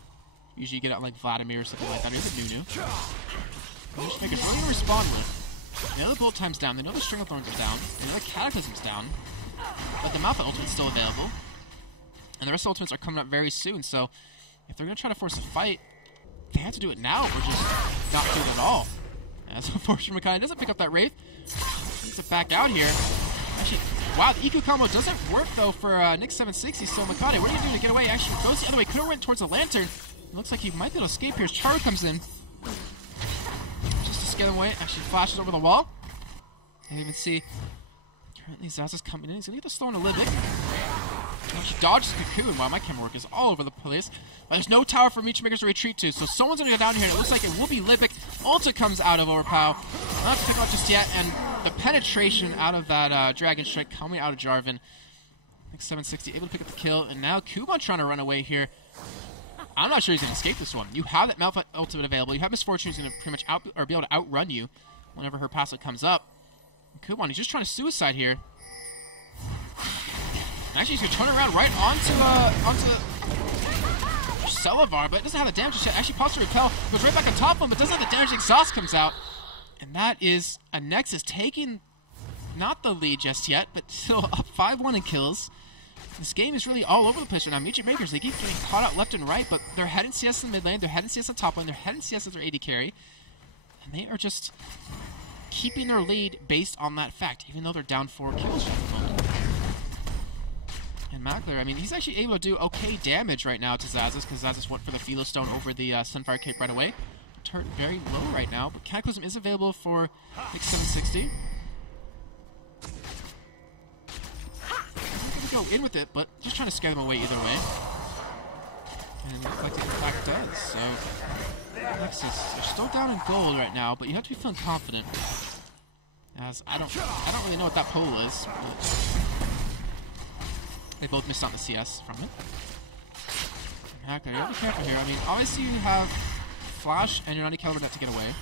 Usually you get it like Vladimir or something like that, or even Nunu. Makers, what are you going to respond with? They know the bullet time's down, they know the String of Thorns is down, they know the Cataclysm's down, but the Malphite ultimate's still available. And the rest of the ultimates are coming up very soon, so if they're going to try to force a fight, they have to do it now, or just not do it at all. And so unfortunately, Makai doesn't pick up that Wraith. Needs to back out here. Actually, wow, the EQ combo doesn't work, though, for Nick 760, so Makade, what are you doing to get away? Actually, goes the other way, could have went towards the Lantern. It looks like he might be able to escape here as Char comes in. Just to scare them away. Actually flashes over the wall. Can't even see. Currently, Zaz's coming in. He's going to get the slow on a Livic. She dodges the Cocoon. Wow, my camera work is all over the place. But there's no tower for Makers to retreat to, so someone's going to go down here, and it looks like it will be Livic. Ulta comes out of Overpow. Not to pick him up just yet, and the penetration out of that Dragon Strike coming out of Jarvan. Nick 760 able to pick up the kill, and now Kuban trying to run away here. I'm not sure he's going to escape this one. You have that Malphite ultimate available. You have Misfortune who's going to pretty much be able to outrun you whenever her passive comes up. Kuban, he's just trying to suicide here. Actually, he's going to turn around right onto Celavar, but it doesn't have the damage yet. Actually, pops to repel, goes right back on top of him, but doesn't have the damage. Exhaust comes out. And that is Anexis taking not the lead just yet, but still up 5-1 in kills. This game is really all over the place right now. Makers, they keep getting caught out left and right, but they're heading CS in mid lane, they're heading CS in top lane, they're heading CS as their AD carry. And they are just keeping their lead based on that fact, even though they're down 4 kills at the moment. And Mackler, I mean, he's actually able to do okay damage right now to Zazas, because Zazas went for the Philo Stone over the Sunfire Cape right away. Turret very low right now, but Cataclysm is available for Nick 760. Go in with it, but just trying to scare them away either way. And like it in fact does, so Anexis, they're still down in gold right now, but you have to be feeling confident. As I don't really know what that pull is, but they both missed on the CS from it. Okay, you have to be careful here. I mean, obviously you have Flash and your 90-caliber net to get away.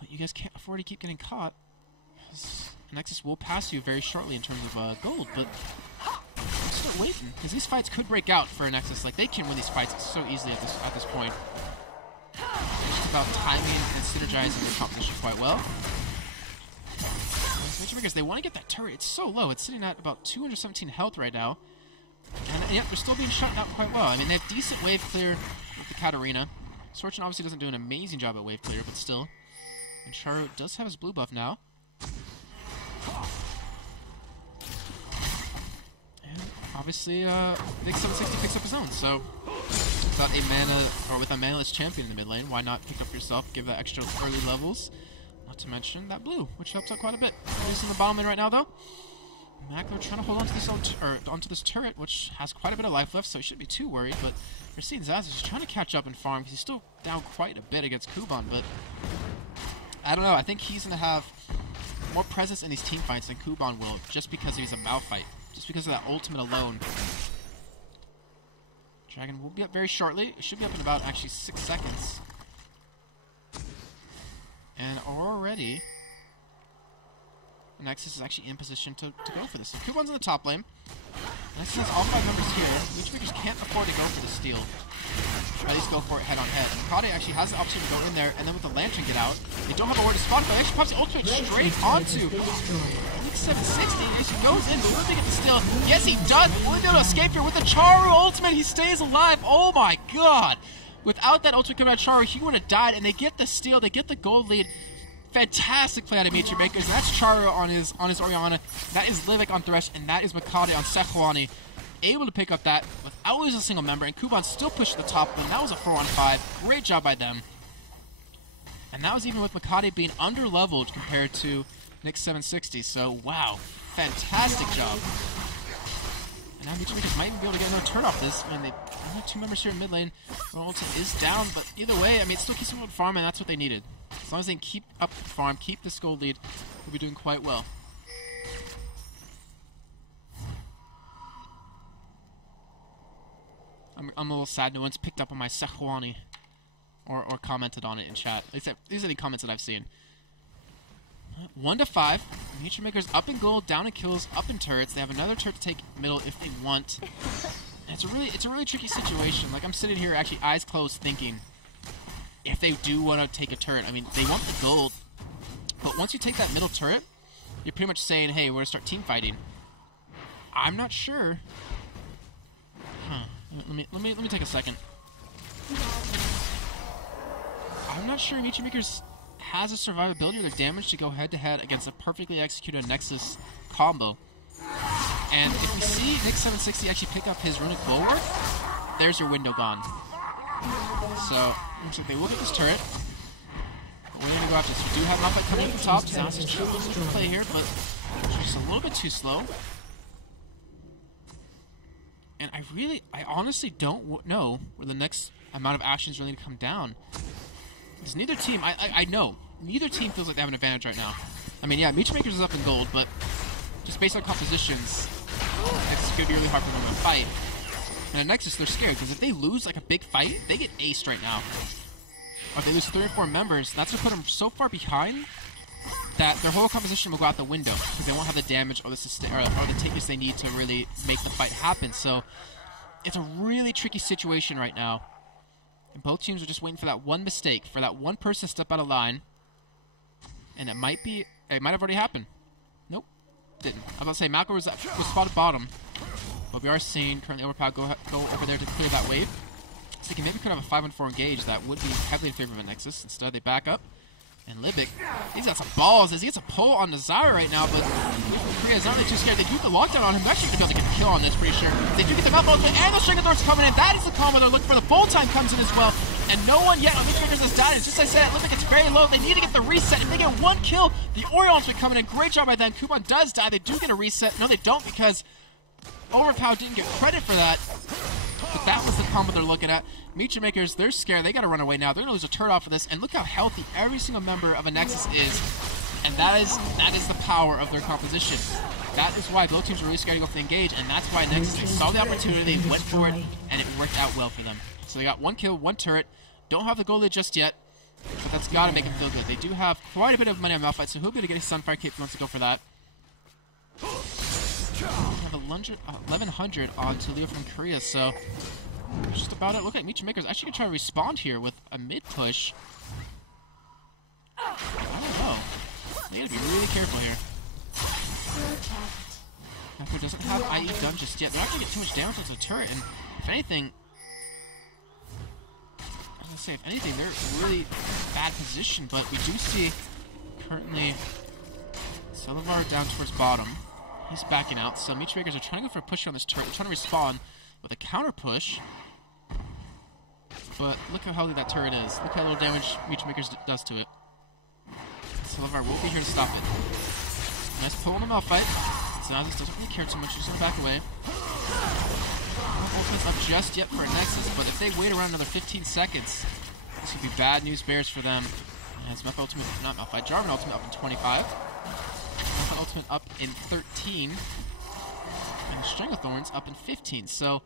But you guys can't afford to keep getting caught. Anexis will pass you very shortly in terms of gold, but bit waiting, because these fights could break out for Anexis. Like, they can win these fights so easily at this point. It's just about timing and synergizing their composition quite well. Because they want to get that turret. It's so low. It's sitting at about 217 health right now. And yet, they're still being shut out quite well. I mean, they have decent wave clear with the Katarina. Sorchin obviously doesn't do an amazing job at wave clear, but still. And Charo does have his blue buff now. And obviously, Nick 760 picks up his own. So, without a mana, or with a manaless champion in the mid lane, why not pick up yourself, give that extra early levels? Not to mention that blue, which helps out quite a bit. He's in the bottom lane right now, though. Mackler trying to hold on to onto this turret, which has quite a bit of life left, so he shouldn't be too worried. But we're seeing Zaz is trying to catch up and farm, because he's still down quite a bit against Kuban. But I don't know. I think he's going to have more presence in these team fights than Kuban will, just because he's a Malphite, just because of that ultimate alone. Dragon will be up very shortly. It should be up in about actually 6 seconds. And already, Anexis is actually in position to go for this. So Kuban's in the top lane. Anexis has all 5 members here. Leechmakers can't afford to go for the steal. Or at least go for it head on head. And Kade actually has the option to go in there, and then with the Lantern get out. They don't have a word to spot, but actually pops the ultimate straight onto Nick 760. Actually goes in, but will they get the steal? Yes, he does. Will he be able to escape here with the Charo ultimate? He stays alive. Oh my god. Without that ultimate coming out of Charo, he would have died, and they get the steal, they get the gold lead. Fantastic play out of Meteor Makers. That's Charo on his Orianna. That is Livik on Thresh, and that is Makade on Sejuani. Able to pick up that without losing a single member, and Kuban still pushed the top lane. That was a 4-on-5. Great job by them. And that was even with Makade being under-leveled compared to Nick 760. So, wow. Fantastic job. And now Meteor Makers might even be able to get another turn off this. I mean, they only have 2 members here in mid lane. Ulti is down, but either way, I mean, it still keeps them able to farm, and that's what they needed. As long as they can keep up the farm, keep this gold lead, we'll be doing quite well. I'm a little sad no one's picked up on my Sejuani or commented on it in chat. These are the comments that I've seen. 1-5. Nature Maker's up in gold, down in kills, up in turrets. They have another turret to take middle if they want. And it's a really tricky situation. Like, I'm sitting here actually eyes closed thinking, if they do want to take a turret, I mean, they want the gold, but once you take that middle turret, you're pretty much saying, hey, we're going to start team fighting. I'm not sure. Let me take a second. I'm not sure Meteor Makers has a survivability or the damage to go head-to-head against a perfectly executed Nexus combo. And if you see Nick 760 actually pick up his Runic Bulwark, there's your window gone. So, looks like they look at this turret. We're going to go after this. We do have Malphite coming from top, so now it's just a play here, but just a little bit too slow. And I honestly don't know where the next amount of actions really going to come down. Because neither team, I know, neither team feels like they have an advantage right now. I mean, yeah, Meteor Makers is up in gold, but just based on compositions, it's going to be really hard for them to fight. And at Nexus, they're scared, because if they lose like a big fight, they get aced right now. Or if they lose 3 or 4 members, that's going to put them so far behind that their whole composition will go out the window, because they won't have the damage or the takers they need to really make the fight happen. So it's a really tricky situation right now. And both teams are just waiting for that one mistake, for that one person to step out of line. And it might have already happened. Nope, didn't. I was about to say, Malcolm was spotted bottom. But we are seeing currently Overpower go over there to clear that wave. So they maybe could have a 5-on-4 engage that would be heavily in favor of a Nexus. Instead, they back up. And Libic, he's got some balls as he gets a pull on Nazara right now, but Korea is not really too scared. They do the lockdown on him. They're actually going to be able to get a kill on this, pretty sure. They do get the Malphite and the String of Thorns coming in. That is the combo they're looking for. The full time comes in as well. And no one yet on Meteor Makers has died. It's just as I said, Libic, it's very low. They need to get the reset. If they get 1 kill, the Orion's been coming in. Great job by them. Kuban does die. They do get a reset. No, they don't, because Overpower didn't get credit for that. But that was the combo they're looking at. Meteor Makers, they're scared. They got to run away now. They're going to lose a turret off of this. And look how healthy every single member of a Nexus is. And that is the power of their composition. That is why both teams were really scared to go for the engage. And that's why Nexus, they saw the opportunity, they went for it, and it worked out well for them. So they got 1 kill, 1 turret. Don't have the goal lead just yet, but that's got to make them feel good. They do have quite a bit of money on Malphite, so he'll be able to get his Sunfire Cape if he wants to go for that. Have a 1100 onto Leo from Korea, so that's just about it. Look like Michi Maker's actually gonna try to respond here with a mid push. I don't know. They gotta be really careful here. Mako doesn't have IE done just yet. They're not gonna get too much damage onto the turret, and if anything, I was gonna say, if anything, they're in a really bad position, but we do see currently Selavar down towards bottom. He's backing out, so Michi Makers are trying to go for a push on this turret. They're trying to respawn with a counter push. But look how healthy that turret is. Look how little damage Michi Makers does to it. Selavar will be here to stop it. Nice pull on the Malphite. Zazas doesn't really care too much, he's going to back away. Not ultimate's up just yet for Anexis, but if they wait around another 15 seconds, this could be bad news bears for them. As Malphite ultimate, not Malphite, Jarvan ultimate up in 25. Malphite ultimate up in 13. And Stranglethorns up in 15. So,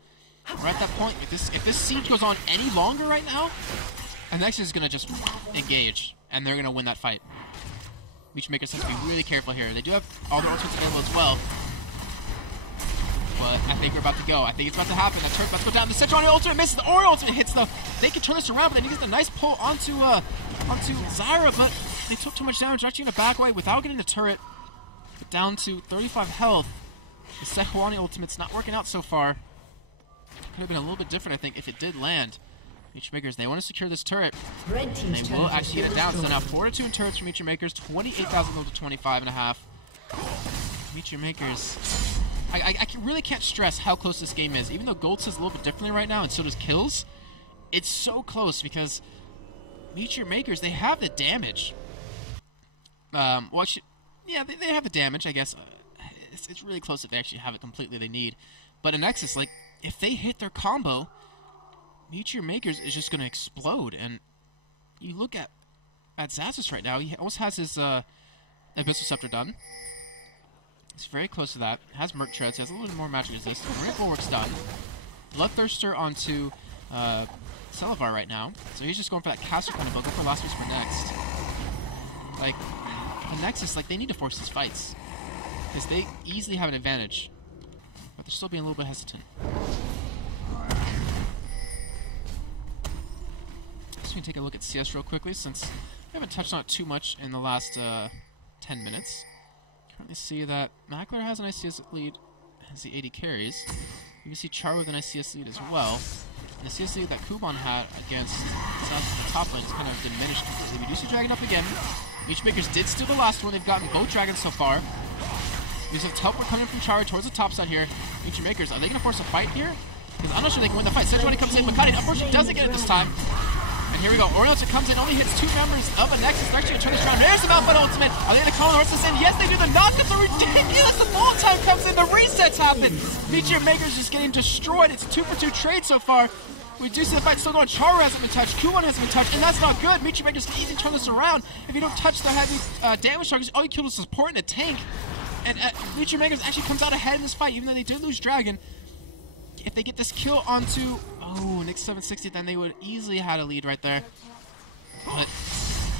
we're at that point. If this siege goes on any longer right now, Anexis is going to just engage, and they're going to win that fight. Michi Makers has to be really careful here. They do have all their ultimates available as well. But I think we're about to go. I think it's about to happen. That turret's about to go down. The Sejuani ultimate misses. The Ori ultimate hits, though. They can turn this around, but they need to get a nice pull onto Zyra, but they took too much damage. They're actually going to back away without getting the turret. But down to 35 health. The Sejuani ultimate's not working out so far. Could have been a little bit different, I think, if it did land. Michi Makers, they want to secure this turret. Red team's They will actually get it down. So now 4-2 in turrets for Michi Makers, 28,000 gold to 25.5. Michi Makers. I really can't stress how close this game is. Even though gold says a little bit differently right now, and so does kills, it's so close because Michi Makers, they have the damage. Well, actually, yeah, they have the damage, I guess. It's really close if they actually have it completely they need. But Anexis, like, if they hit their combo, Michi Makers is just going to explode. And you look at Zazas right now, he almost has his Abyss Receptor done. He's very close to that. Has Merc Treads, he has a little bit more magic resist. Marine Bulwark's done. Bloodthirster onto Selavar right now. So he's just going for that caster kind of go for Last Whisper next. Like, Anexis, like, they need to force these fights. Because they easily have an advantage. But they're still being a little bit hesitant. Just going to take a look at CS real quickly, since we haven't touched on it too much in the last 10 minutes. Currently see that Mackler has an ICS lead, has the 80 carries. You can see Char with an ICS lead as well. And the CS lead that Kuban had against South at the top lane is kind of diminished completely. We do see Dragon up again. Michi Makers did steal the last one. They've gotten both Dragons so far. There's a teleport coming from Char towards the top side here. Michi Makers, are they going to force a fight here? Because I'm not sure they can win the fight. Sejuani comes in, Makati unfortunately doesn't get it this time. And here we go. Orielter comes in, only hits 2 members of Anexis. They're actually going to turn this around. There's the Malphite ultimate. Are they going to call the rest of this in? Yes, they do. The knockups are ridiculous. The ball time comes in. The resets happen. Michi Makers just getting destroyed. It's 2-for-2 trade so far. We do see the fight still going. Charu hasn't been touched. Q1 hasn't been touched. And that's not good. Michi Makers can easily turn this around. If you don't touch the heavy damage targets, all you killed is support and a tank. And Michi Makers actually comes out ahead in this fight, even though they did lose Dragon. If they get this kill onto Nyx 760, then they would easily have a lead right there. But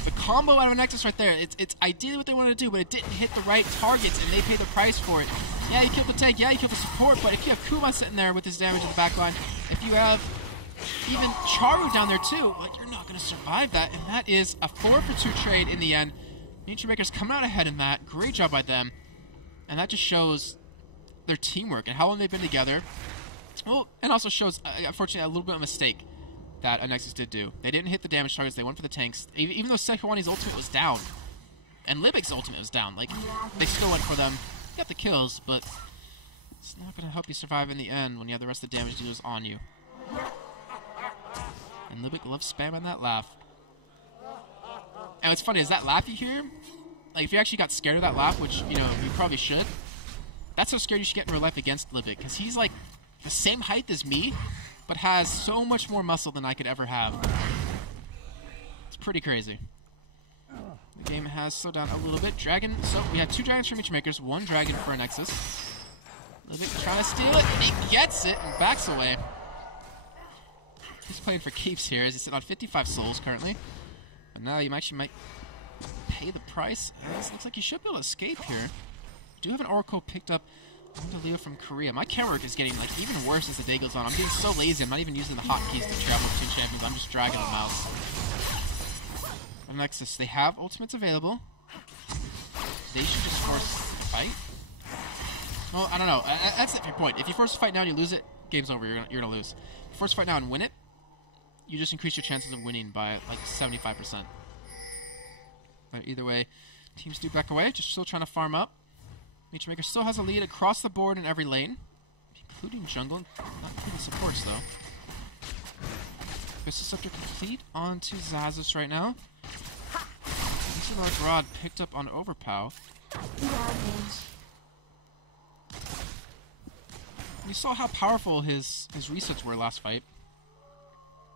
the combo out of Anexis right there, it's ideally what they wanted to do, but it didn't hit the right targets, and they paid the price for it. Yeah, you killed the tank, yeah, you killed the support, but if you have Kuma sitting there with his damage in the back line, if you have even Charu down there too, like, you're not going to survive that, and that is a 4-for-2 trade in the end. Michi Makers coming out ahead in that. Great job by them. And that just shows their teamwork and how long they've been together. Well, and also shows, unfortunately, a little bit of a mistake that Anexis did do. They didn't hit the damage targets. They went for the tanks. Even though Sejuani's ultimate was down, and Libic's ultimate was down, like, they still went for them. Got the kills, but it's not going to help you survive in the end when you have the rest of the damage dealers on you. And Libic loves spamming that laugh. And what's funny is that laugh you hear, like, if you actually got scared of that laugh, which, you know, you probably should, that's how scared you should get in real life against Libic, because he's, like, the same height as me, but has so much more muscle than I could ever have. It's pretty crazy. The game has slowed down a little bit. Dragon, so we have 2 Dragons for Michi Makers, 1 Dragon for Anexis. Libic trying to steal it, he gets it, and backs away. He's playing for keeps here, as he's sitting on 55 souls currently. But now you actually might pay the price. It looks like you should be able to escape here. You do have an Oracle picked up Leo from Korea. My camera work is getting like even worse as the day goes on. I'm getting so lazy. I'm not even using the hotkeys to travel between champions. I'm just dragging the mouse. Anexis, they have ultimates available. They should just force the fight. Well, I don't know. That's your point. If you force a fight now and you lose it, game's over. You're gonna lose. If you force a fight now and win it, you just increase your chances of winning by like 75%. But either way, teams do back away. Just still trying to farm up. Maker still has a lead across the board in every lane, including jungle, not including supports though. Scepter complete onto Zazus right now. This is like Rod picked up on Overpow. You saw how powerful his resets were last fight,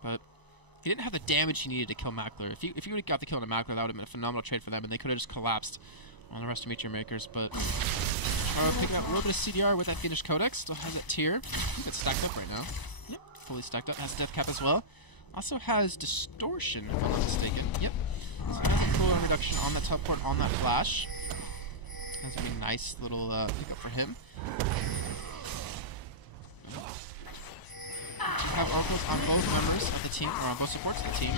but he didn't have the damage he needed to kill Mackler. If he would have got the kill on Mackler, that would have been a phenomenal trade for them, and they could have just collapsed on the rest of Meteor Makers. But picking up a little bit of CDR with that Fiendish Codex. Still has it tier. I think it's stacked up right now. Yep, fully stacked up. Has Death Cap as well. Also has Distortion, if I'm not mistaken. Yep. So it has a cooldown reduction on that teleport, on that flash. That's a really nice little pickup for him. To have uncles on both members of the team, or on both supports of the team.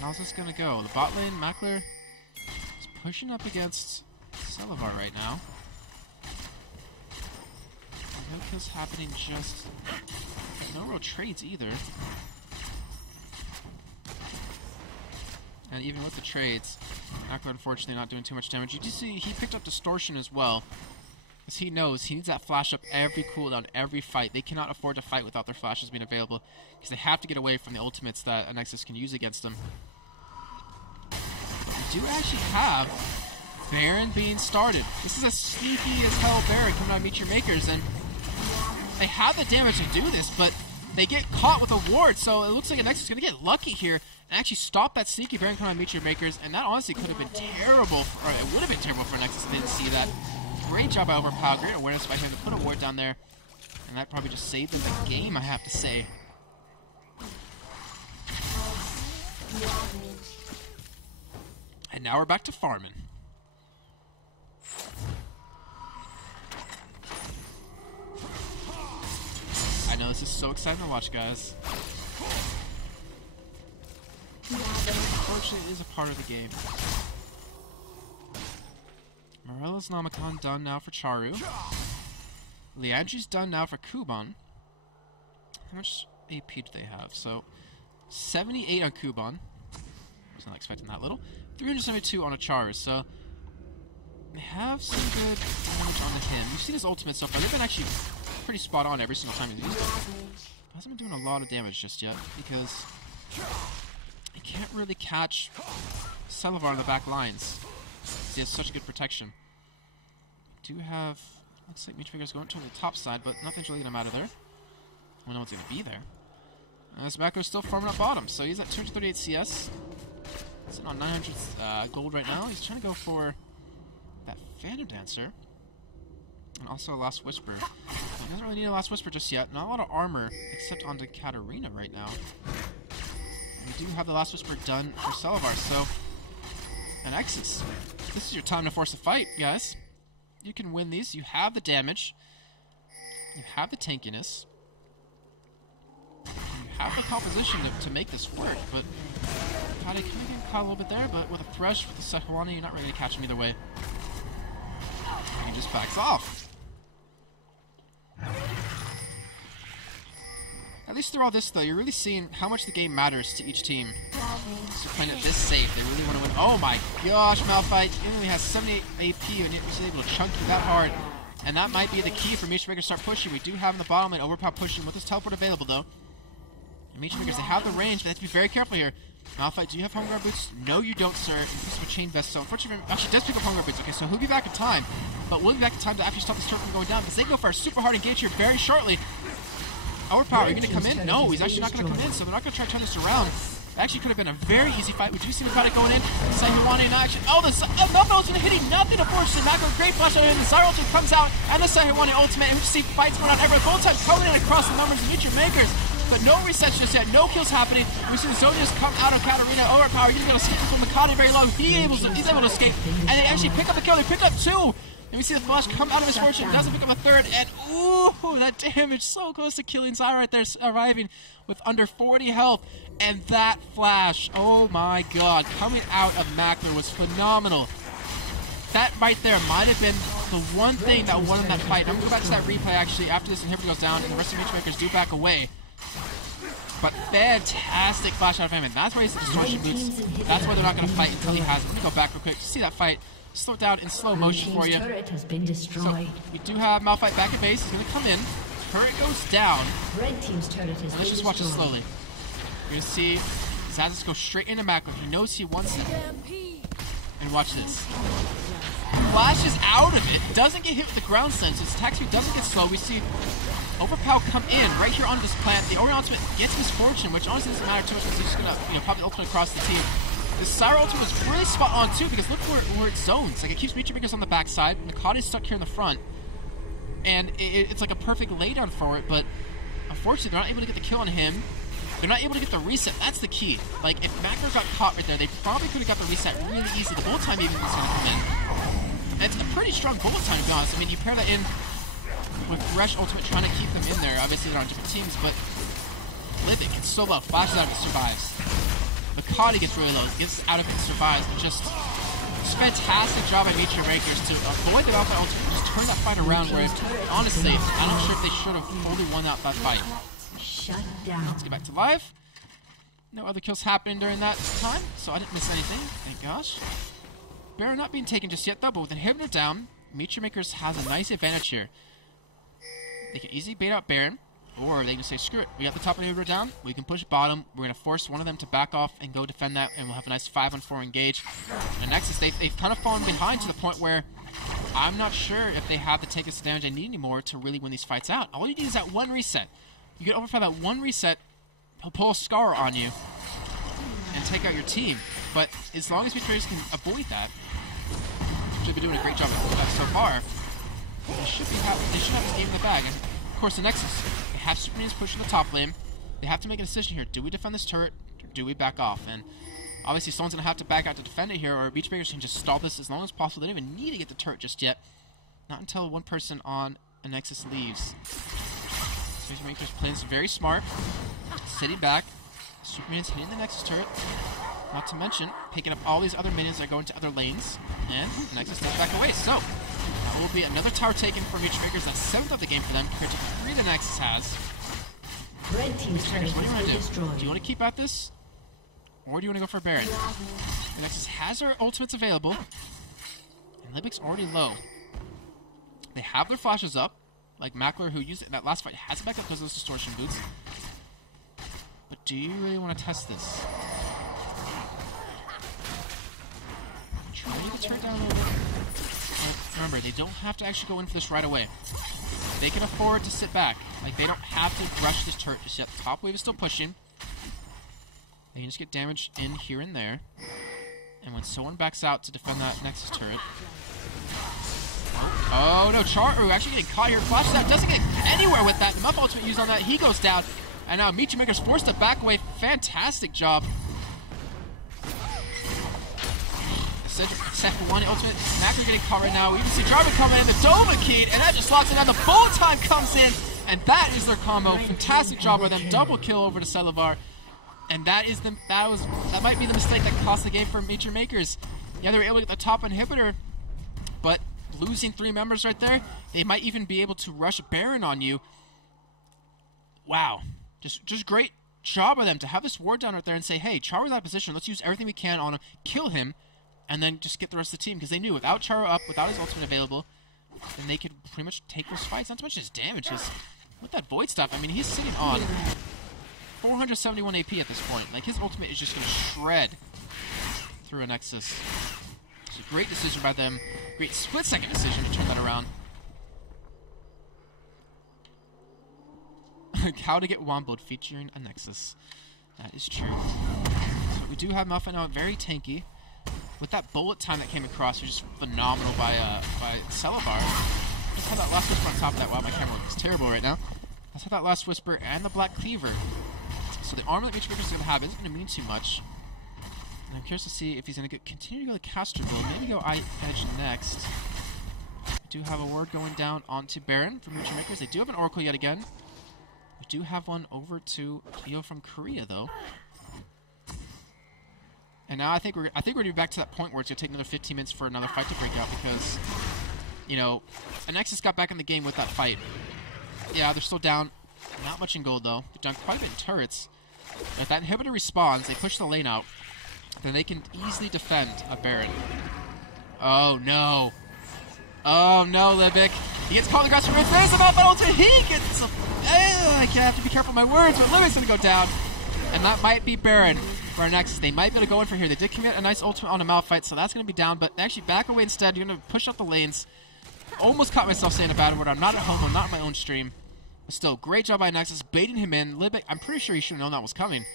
How's this gonna go? The bot lane, Mackler is pushing up against Selevar right now. No kills happening, just no real trades either. And even with the trades, Mackler unfortunately not doing too much damage. You do see he picked up Distortion as well, because he knows he needs that flash up every cooldown, every fight. They cannot afford to fight without their flashes being available, because they have to get away from the ultimates that Anexis can use against them. We do actually have Baron being started. This is a sneaky as hell Baron coming out of Meteor Makers, and they have the damage to do this, but they get caught with a ward, so it looks like Anexis is going to get lucky here and actually stop that sneaky Baron coming out of Meteor Makers, and that honestly could have been terrible, or it would have been terrible for Anexis if they didn't see that. Great job by Overpower, great awareness by him to put a ward down there, and that probably just saved them the game, I have to say. And now we're back to farming. I know this is so exciting to watch, guys. Unfortunately, it is a part of the game. Morella's Namicon done now for Charu. Liandry's done now for Kuban. How much AP do they have? So, 78 on Kuban. I was not expecting that little. 372 on a Charu, so they have some good damage on him. You've seen his ultimate so far. They've been actually pretty spot on every single time he's used it. He hasn't been doing a lot of damage just yet, because he can't really catch Selevar in the back lines. He has such good protection. We do have, looks like Meteor Makers going to the top side, but nothing's really going to matter there. We know what's going to be there. And this Macro's still farming up bottom, so he's at 238 CS. Sitting on 900 gold right now. He's trying to go for that Phantom Dancer. And also a Last Whisper. He doesn't really need a Last Whisper just yet. Not a lot of armor, except onto Katarina right now. And we do have the Last Whisper done for Selevar, so Anexis, this is your time to force a fight, guys. You can win these. You have the damage. You have the tankiness. You have the composition to make this work, but Kade can get caught a little bit there, but with a Thresh, with the Sehuani, you're not really going to catch him either way. And he just backs off. At least through all this, though, you're really seeing how much the game matters to each team. So playing it this safe, they really want to win. Oh my gosh, Malphite only has 78 AP and he's able to chunk you that hard. And that might be the key for Meteor Makers to start pushing. We do have in the bottom lane Overpower pushing with his teleport available, though. And Meteor Makers, they have the range, but they have to be very careful here. Malphite, do you have Homegrown Boots? No, you don't, sir. Inclusive of Chain Vest. So unfortunately, actually does pick up Homegrown Boots. Okay, so he'll be back in time. But we'll be back in time to actually stop this turret from going down, because they go for a super hard engage here very shortly. Overpower, are you going to come in? No, he's actually not going to come in, so they're not going to try to turn this around. It actually could have been a very easy fight. We do see Mikata going in. Sehuani in action. Oh, the nothing ultimate hitting. Nothing, unfortunately. Macro, great flash out of him. The Zara ultimate comes out, and the Sehuani ultimate. And we see fights going on everywhere. Full time coming in across the numbers of Meteor Makers. but no resets just yet. No kills happening. We see Zonius come out of Katarina, overpower. He's going to escape from Mikado very low. He's able to escape, and they actually pick up a kill. They pick up 2. And we see the flash come out of his fortune, doesn't pick up a 3rd, and ooh, that damage so close to killing Zyra right there, arriving with under 40 health. And that flash, oh my god, coming out of Mackler was phenomenal. That right there might have been the one thing that won him that fight. I'm going to go back to that replay actually after this inhibitor goes down and the rest of the Matchmakers do back away. But fantastic flash out of him, and that's why he's the distortion boots. That's why they're not going to fight until he has it. Let me go back real quick to see that fight. Slow it down in slow motion for you. So we do have Malphite back at base. He's going to come in. Turret goes down. Red team's turret has been Let's just watch it destroyed. slowly. You're going to see Zazas go straight into Macro. He knows he wants it. And watch this. Flashes out of it. Doesn't get hit with the ground sense. His attack speed doesn't get slow. We see Overpow come in right here onto this plant. The Ori ultimate gets Misfortune, which honestly doesn't matter too much because he's just going to pop the ultimate across the team. The Zyra ultimate was really spot on too because look where it zones. Like it keeps Reacher Makers on the backside. Mikado is stuck here in the front. And it's like a perfect laydown for it, but unfortunately they're not able to get the kill on him. They're not able to get the reset. That's the key. Like if Macro got caught right there, they probably could have got the reset really easy. The bullet time even was going to come in. And it's a pretty strong bullet time to be honest. I mean, you pair that in with Thresh ultimate trying to keep them in there. Obviously they're on different teams, but Living, it's so low. Flashes out, it survives. Mikado gets really low, gets out of it, survives, but just fantastic job by Meteor Makers to avoid the Alpha ultimate and just turn that fight around where, honestly, I'm not sure if they should have fully won out that fight. Shut down. Let's get back to live. No other kills happening during that time, so I didn't miss anything, thank gosh. Baron not being taken just yet though, but with Inhibitor down, Meteor Makers has a nice advantage here. They can easily bait out Baron, or they can say, screw it, we got the top inhibitor down, we can push bottom, we're going to force one of them to back off and go defend that, and we'll have a nice 5-on-4 engage. And Anexis, they've kind of fallen behind to the point where I'm not sure if they have the take this damage I need anymore to really win these fights out. All you need is that one reset. You get overpower that one reset, he'll pull a Scar on you, and take out your team. But as long as we traders can avoid that, which they've been doing a great job of that so far, they should have this game in the bag. And of course, the Nexus, they have Super Minions pushing the top lane. They have to make a decision here. Do we defend this turret, or do we back off? And obviously, someone's going to have to back out to defend it here, or Beach Breakers can just stall this as long as possible. They don't even need to get the turret just yet. Not until one person on Anexis leaves. So Beach Breakers playing this very smart. Sitting back. Super Minions hitting the Nexus turret. Not to mention, picking up all these other minions that are going to other lanes. And Nexus takes back away. So, that will be another tower taken for Beach Breakers. That's 7th of the game for them compared to the 3 that Nexus has. Red team's turret What do you has want been to do? destroyed. Do you want to keep at this? Or do you want to go for Baron? The Nexus has their ultimates available. And Libic's already low. They have their flashes up. Like Mackler, who used it in that last fight, has it back up because of those distortion boots. But do you really want to test this? Try to turn it down a little bit. And remember, they don't have to actually go in for this right away. They can afford to sit back. Like, they don't have to rush this turret just yet. The top wave is still pushing. They can just get damage in here and there. And when someone backs out to defend that Nexus turret... Oh no, Charu actually getting caught here. Flashes out, doesn't get anywhere with that. The Muff ultimate used on that, he goes down. And now Meteor Maker's forced to back away. Fantastic job. Set for one ultimate. Macker getting caught right now. We even see Jarvan coming in, the Doma key, and that just locks it down. The bullet time comes in, and that is their combo. Fantastic job by them. Double kill over to Celavar. And that might be the mistake that cost the game for Meteor Makers. Yeah, they were able to get the top inhibitor, but losing 3 members right there, they might even be able to rush Baron on you. Wow. Just great job by them to have this ward down right there and say, hey, Charo's out of position. Let's use everything we can on him, kill him, and then just get the rest of the team. Because they knew without Charo up, without his ultimate available, then they could pretty much take those fights. Not to mention his damage. With that Void stuff, I mean, he's sitting on 471 AP at this point. Like, his ultimate is just going to shred through Anexis. It's a great decision by them. Great split-second decision to turn that around. How to get Womboed featuring Anexis. That is true. So we do have Malphite now, very tanky. With that bullet time that came across, was just phenomenal by Celavar. Just had that last one on top of that. Wow, my camera looks terrible right now. Let's have that Last Whisper and the Black Cleaver. So the armor that Nature Maker's going to have isn't going to mean too much. And I'm curious to see if he's going to continue to go the caster build. Maybe go Eye Edge next. We do have a ward going down onto Baron from Nature Makers. They do have an Oracle yet again. We do have one over to Leo from Korea, though. And now I think we're going to be back to that point where it's going to take another 15 minutes for another fight to break out because, you know, Anexis got back in the game with that fight. Yeah, they're still down. Not much in gold, though. They're down quite a bit in turrets. If that inhibitor respawns, they push the lane out, then they can easily defend a Baron. Oh, no. Oh, no, Libic. He gets caught in the grass. There's the Malphite ultimate. He gets... I have to be careful with my words, but Libic's going to go down. And that might be Baron for our Nexus. They might be able to go in for here. They did commit a nice ultimate on a Malphite, so that's going to be down. But they actually back away instead. You're going to push out the lanes. Almost caught myself saying a bad word. I'm not at home. I'm not on my own stream. But still, great job by Nexus, baiting him in. Libic, I'm pretty sure he should have known that was coming.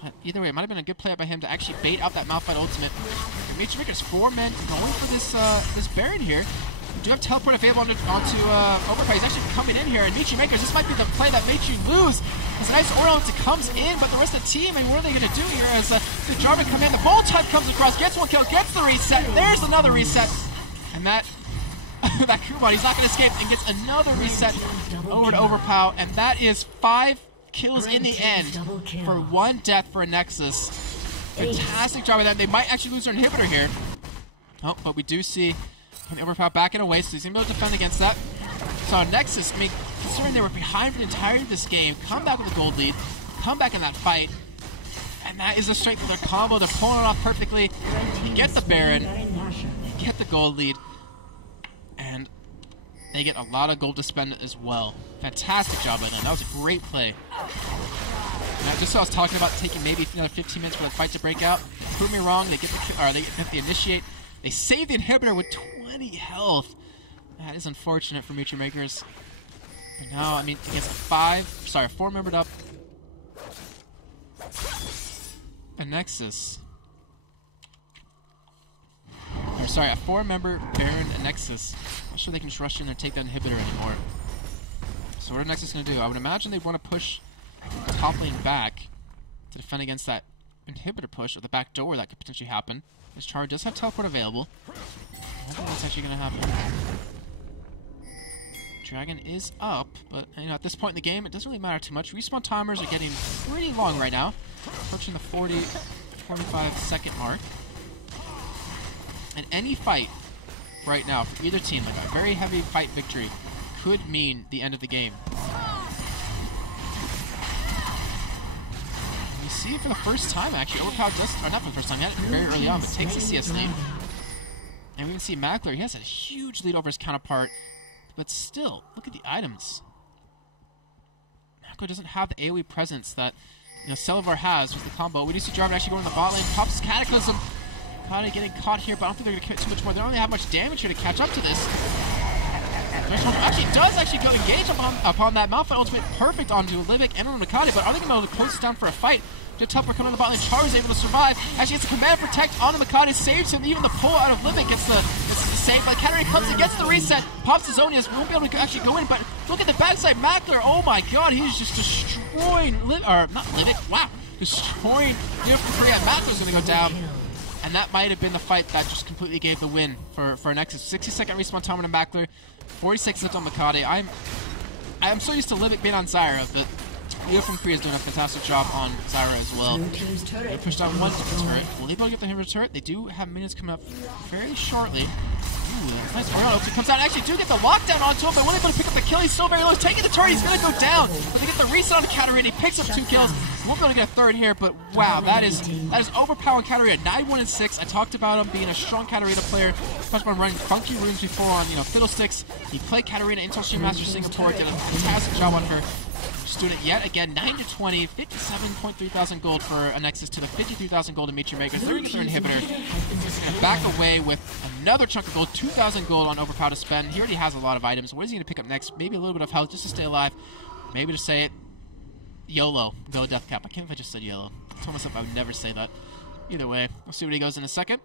But either way, it might have been a good play by him to actually bait out that Malphite ultimate. Nature Maker's 4 men going for this this Baron here. We do have teleport available onto Overpower. He's actually coming in here, and Nature Makers, this might be the play that makes you lose. As a nice Oriole comes in, but the rest of the team, and what are they going to do here? As the Jarvan come in, the Bull type comes across, gets one kill, gets the reset. There's another reset, and that that Kumon, he's not going to escape, and gets another reset over to Overpower, and that is 5 kills in the end for 1 death for a Nexus. Fantastic job of that. They might actually lose their inhibitor here. Oh, but we do see Overpower backing away, so he's going to be able to defend against that. So Nexus, I mean, considering they were behind for the entirety of this game, come back with a gold lead, come back in that fight, and that is the strength of their combo. They're pulling it off perfectly. You get the Baron, you get the gold lead, and they get a lot of gold to spend as well. Fantastic job by them. That was a great play. Now, just so I was talking about taking maybe another 15 minutes for the fight to break out. Prove me wrong. They get the initiate. They save the inhibitor with 20 health. That is unfortunate for Nature Makers. But now, I mean, against a 4-membered up Anexis. Or sorry, a 4-member Baron Anexis. Not sure they can just rush in and take that inhibitor anymore. So what are Nexus going to do? I would imagine they'd want to push the top lane back to defend against that inhibitor push, or the back door that could potentially happen. This Char does have teleport available. I don't think that's actually going to happen. Dragon is up, but you know, at this point in the game, it doesn't really matter too much. Respawn timers are getting pretty long right now, approaching the 45 second mark. And any fight right now for either team, like a very heavy fight victory, could mean the end of the game. You see it for the first time, actually. Overpower does, or not for the first time, he had it very early on, but takes the CS lane. And we can see Mackler, he has a huge lead over his counterpart, but still, look at the items. Mackler doesn't have the AoE presence that, you know, Celavar has with the combo. We do see Jarvan actually going in the bot lane, pops his Cataclysm. Kind of getting caught here, but I don't think they're going to get too much more. They don't really have much damage here to catch up to this. Actually does go engage upon that Malphite ultimate, perfect onto Libic and on Makati, but are they going to be able to close this down for a fight? The teleport coming on the bot lane, Char is able to survive. Actually gets the command protect onto Makati, saves him, even the pull out of Libic gets the save, but Katarina comes in, gets the reset, pops his Zonius, won't be able to actually go in, but look at the backside, Mackler, oh my god, he's just destroying, not Libic, wow, destroying Korea. Mackler's going to go down. And that might have been the fight that just completely gave the win for Anexis. 60-second respawn time on Mackler, 46 left on Makati. I'm so used to Libic being on Zyra, but Leo from Korea is doing a fantastic job on Zyra as well. They pushed out one turret. Will they be able to get the inhibitor turret? They do have minions coming up very shortly. Ooh, nice Orion ulti comes out. Actually, do get the lockdown onto him, but when they go to pick up the kill, he's still very low. He's taking the turret, he's going to go down. But they get the reset on Katarina. He picks up 2 kills. He won't be able to get a third here, but wow, that is overpowering Katarina. 9-1-6. I talked about him being a strong Katarina player. Talked about him running funky runes before on, you know, Fiddlesticks. He played Katarina until she mastered Singapore. Did a fantastic job on her. Just doing it yet again. 9-20, 57.3 thousand gold for Anexis to the 53,000 gold in Nature Makers. They're going to get their inhibitor. And back away with another chunk of gold. 2,000 gold on Overpower to spend. He already has a lot of items. What is he going to pick up next? Maybe a little bit of health just to stay alive. Maybe to say it. YOLO. Go death cap. I can't believe I just said YOLO. I told myself I would never say that. Either way, we'll see what he goes in a second.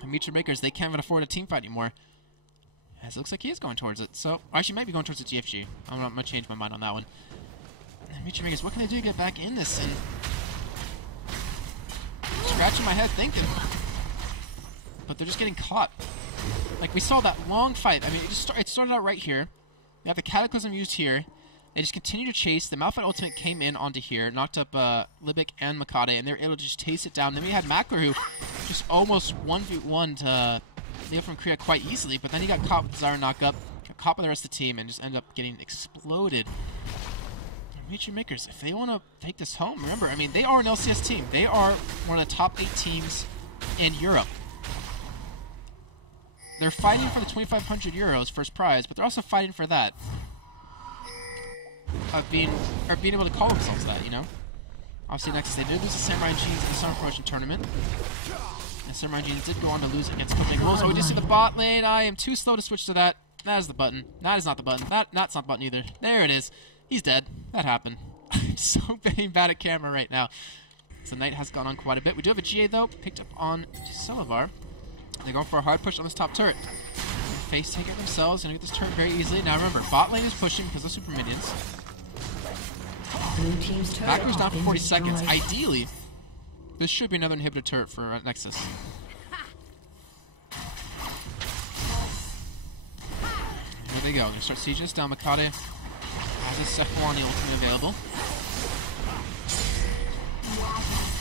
And Nature Makers, they can't even afford a team fight anymore. As it looks like he is going towards it. So, actually, might be going towards the GFG. I'm going to change my mind on that one. And Makers, what can they do to get back in this? And scratching my head thinking. But they're just getting caught. Like, we saw that long fight. I mean, it started out right here. We have the Cataclysm used here. They just continue to chase. The Malphite Ultimate came in onto here, knocked up Libic and Makade, and they were able to just chase it down. Then we had Mackler, who just almost 1v1'd Leo from Korea quite easily, but then he got caught with the Zyra knock-up, got caught by the rest of the team, and just ended up getting exploded. Mitri Makers, if they want to take this home, remember, I mean, they are an LCS team. They are one of the top 8 teams in Europe. They're fighting for the 2,500 euros first prize, but they're also fighting for that. Of being able to call themselves that, you know? Obviously, Anexis, they did lose to Samurai Jeans in the Summer Promotion Tournament. And Samurai Jeans did go on to lose against Copenhagen Wolves. Oh, we just see the bot lane. I am too slow to switch to that. That is the button. That is not the button. That's not the button either. There it is. He's dead. That happened. I'm so bad at camera right now. So the night has gone on quite a bit. We do have a GA, though, picked up on Selavar. They're going for a hard push on this top turret. Face take it themselves, and get this turret very easily. Now remember, bot lane is pushing because of super minions. Macro's down for 40 seconds. Ideally, this should be another inhibitor turret for Anexis. Here they go. They're going to start sieging this down. Makade has his Sephwani ultimate available.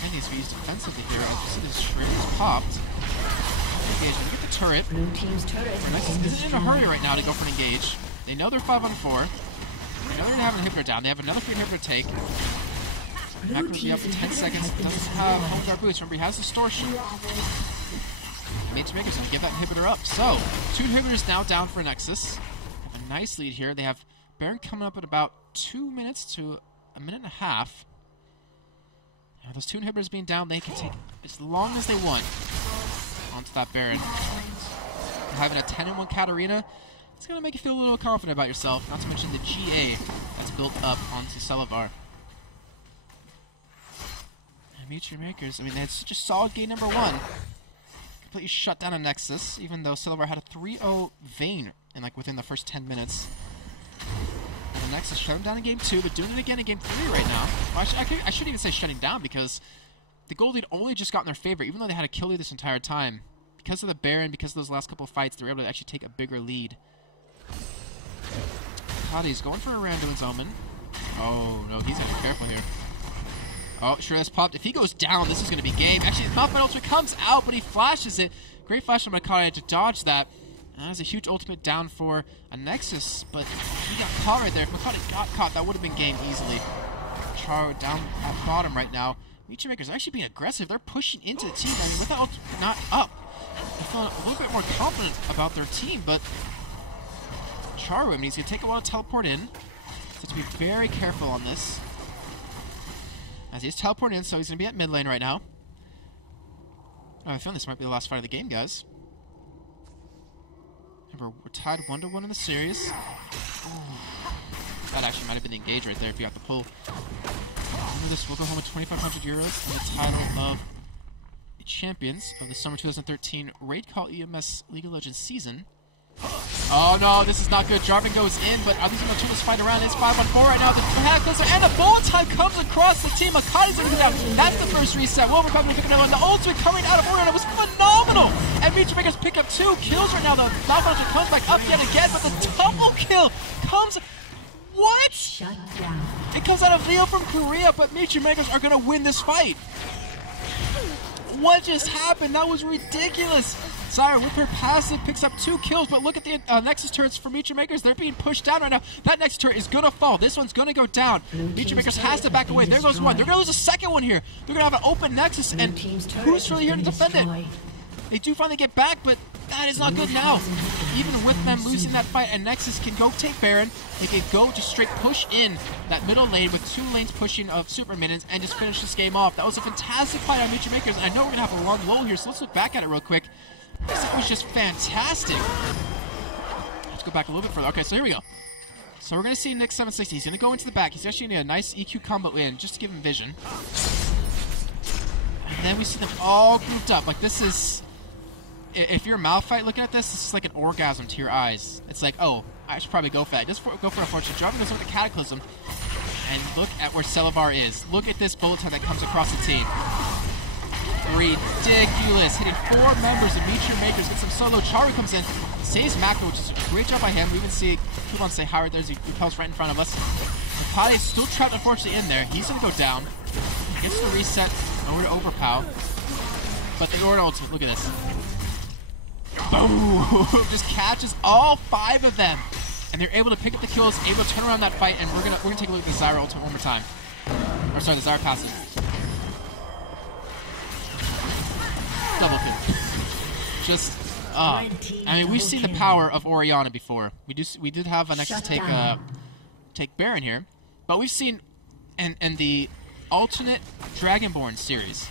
And needs to be used defensively here. As you see, this shred is popped. Engage. Look at the turret. Anexis isn't in a hurry right now to go for an engage. They know they're 5 on 4. They know they're going to have an inhibitor down. They have another free inhibitor take. Macro will be up for 10 seconds. Doesn't have Home Guard boost. Remember, he has Distortion. Mage Maker's going to give that inhibitor up. So, 2 inhibitors now down for Anexis. Have a nice lead here. They have Baron coming up at about 2 minutes to a minute and a half. Now, those 2 inhibitors being down, they can take as long as they want onto that Baron. And having a 10-1 Katarina, it's going to make you feel a little confident about yourself, not to mention the GA that's built up onto Selavar. And Mitri Makers, I mean, they had such a solid game number 1. Completely shut down Anexis, even though Selavar had a 3-0 Vayne in, like, within the first 10 minutes. And Anexis shut him down in game 2, but doing it again in game 3 right now. Well, I shouldn't even say shutting down, because the gold lead only just got in their favor, even though they had a kill lead this entire time. Because of the Baron, because of those last couple of fights, they were able to actually take a bigger lead. Kade's going for a Randuin's Omen. Oh, no, he's going to be careful here. Oh, sure, that's popped. If he goes down, this is going to be game. Actually, the Malphite Ultimate comes out, but he flashes it. Great flash from Makade to dodge that. And that is a huge ultimate down for Anexis, but he got caught right there. If Makade got caught, that would have been game easily. Charo down at bottom right now. Mitri Makers are actually being aggressive. They're pushing into the team. I mean, with that ultimate not up, I feel a little bit more confident about their team, but Charo, I mean, he's going to take a while to teleport in. So to be very careful on this. As he's teleporting in, so he's going to be at mid lane right now. Oh, I feel this might be the last fight of the game, guys. Remember, we're tied 1-1 in the series. Ooh. That actually might have been the engage right there if you got the pull. Remember this, we'll go home with 2,500 euros and the title of the champions of the Summer 2013 Raid Call EMS League of Legends season. Oh no, this is not good. Jarvan goes in, but are these going to turn this fight around? It's 5 on 4 right now. The Cataclysm and the bullet time comes across the team. Makade's going to go down. That's the first reset. Wolverine probably picking up, and the ultimate coming out of order. It was phenomenal. And Mitri Makers pick up 2 kills right now. The Malphite comes back up yet again, but the double kill comes. What? Shut down. It comes out of Leo from Korea, but Mitri Makers are going to win this fight. What just happened? That was ridiculous. Zyra with her passive picks up 2 kills, but look at the Nexus turrets for Mitri Makers. They're being pushed down right now. That next turret is going to fall. This one's going to go down. Mitri Makers has to back away. There goes one. They're going to lose a second one here. They're going to have an open Nexus, and who's really here to defend it? They do finally get back, but that is not good now. Even with them losing that fight, and Nexus can go take Baron. They can go just straight push in that middle lane with 2 lanes pushing of super minions and just finish this game off. That was a fantastic fight on Mitri Makers, and I know we're going to have a long lull here, so let's look back at it real quick. It was just fantastic. Let's go back a little bit further. Okay, so here we go. So we're going to see Nick 760. He's going to go into the back. He's actually going to get a nice EQ combo in just to give him vision. And then we see them all grouped up. Like, this is... if you're Malphite looking at this is like an orgasm to your eyes. It's like, oh, I should probably go for that. Just go for a fortune. Jarvan goes over the Cataclysm, and look at where Celavar is. Look at this bullet time that comes across the team. Ridiculous. Hitting 4 members of Meet Your Makers. Gets some solo. Charu comes in, saves Macro, which is a great job by him. We even see Kuban say Howard there's he repels right in front of us. Napali is still trapped, unfortunately, in there. He's going to go down. Gets the reset over to Overpow. But the Lord ultimate, look at this. Boom! Just catches all 5 of them. And they're able to pick up the kills, able to turn around that fight, and we're gonna take a look at the Zyra ultimate one more time. Or sorry, the Zyra passive. Double kill. Just I mean, we've seen the power of Orianna before. We did have Anexis take Baron here, but we've seen and the alternate Dragonborn series,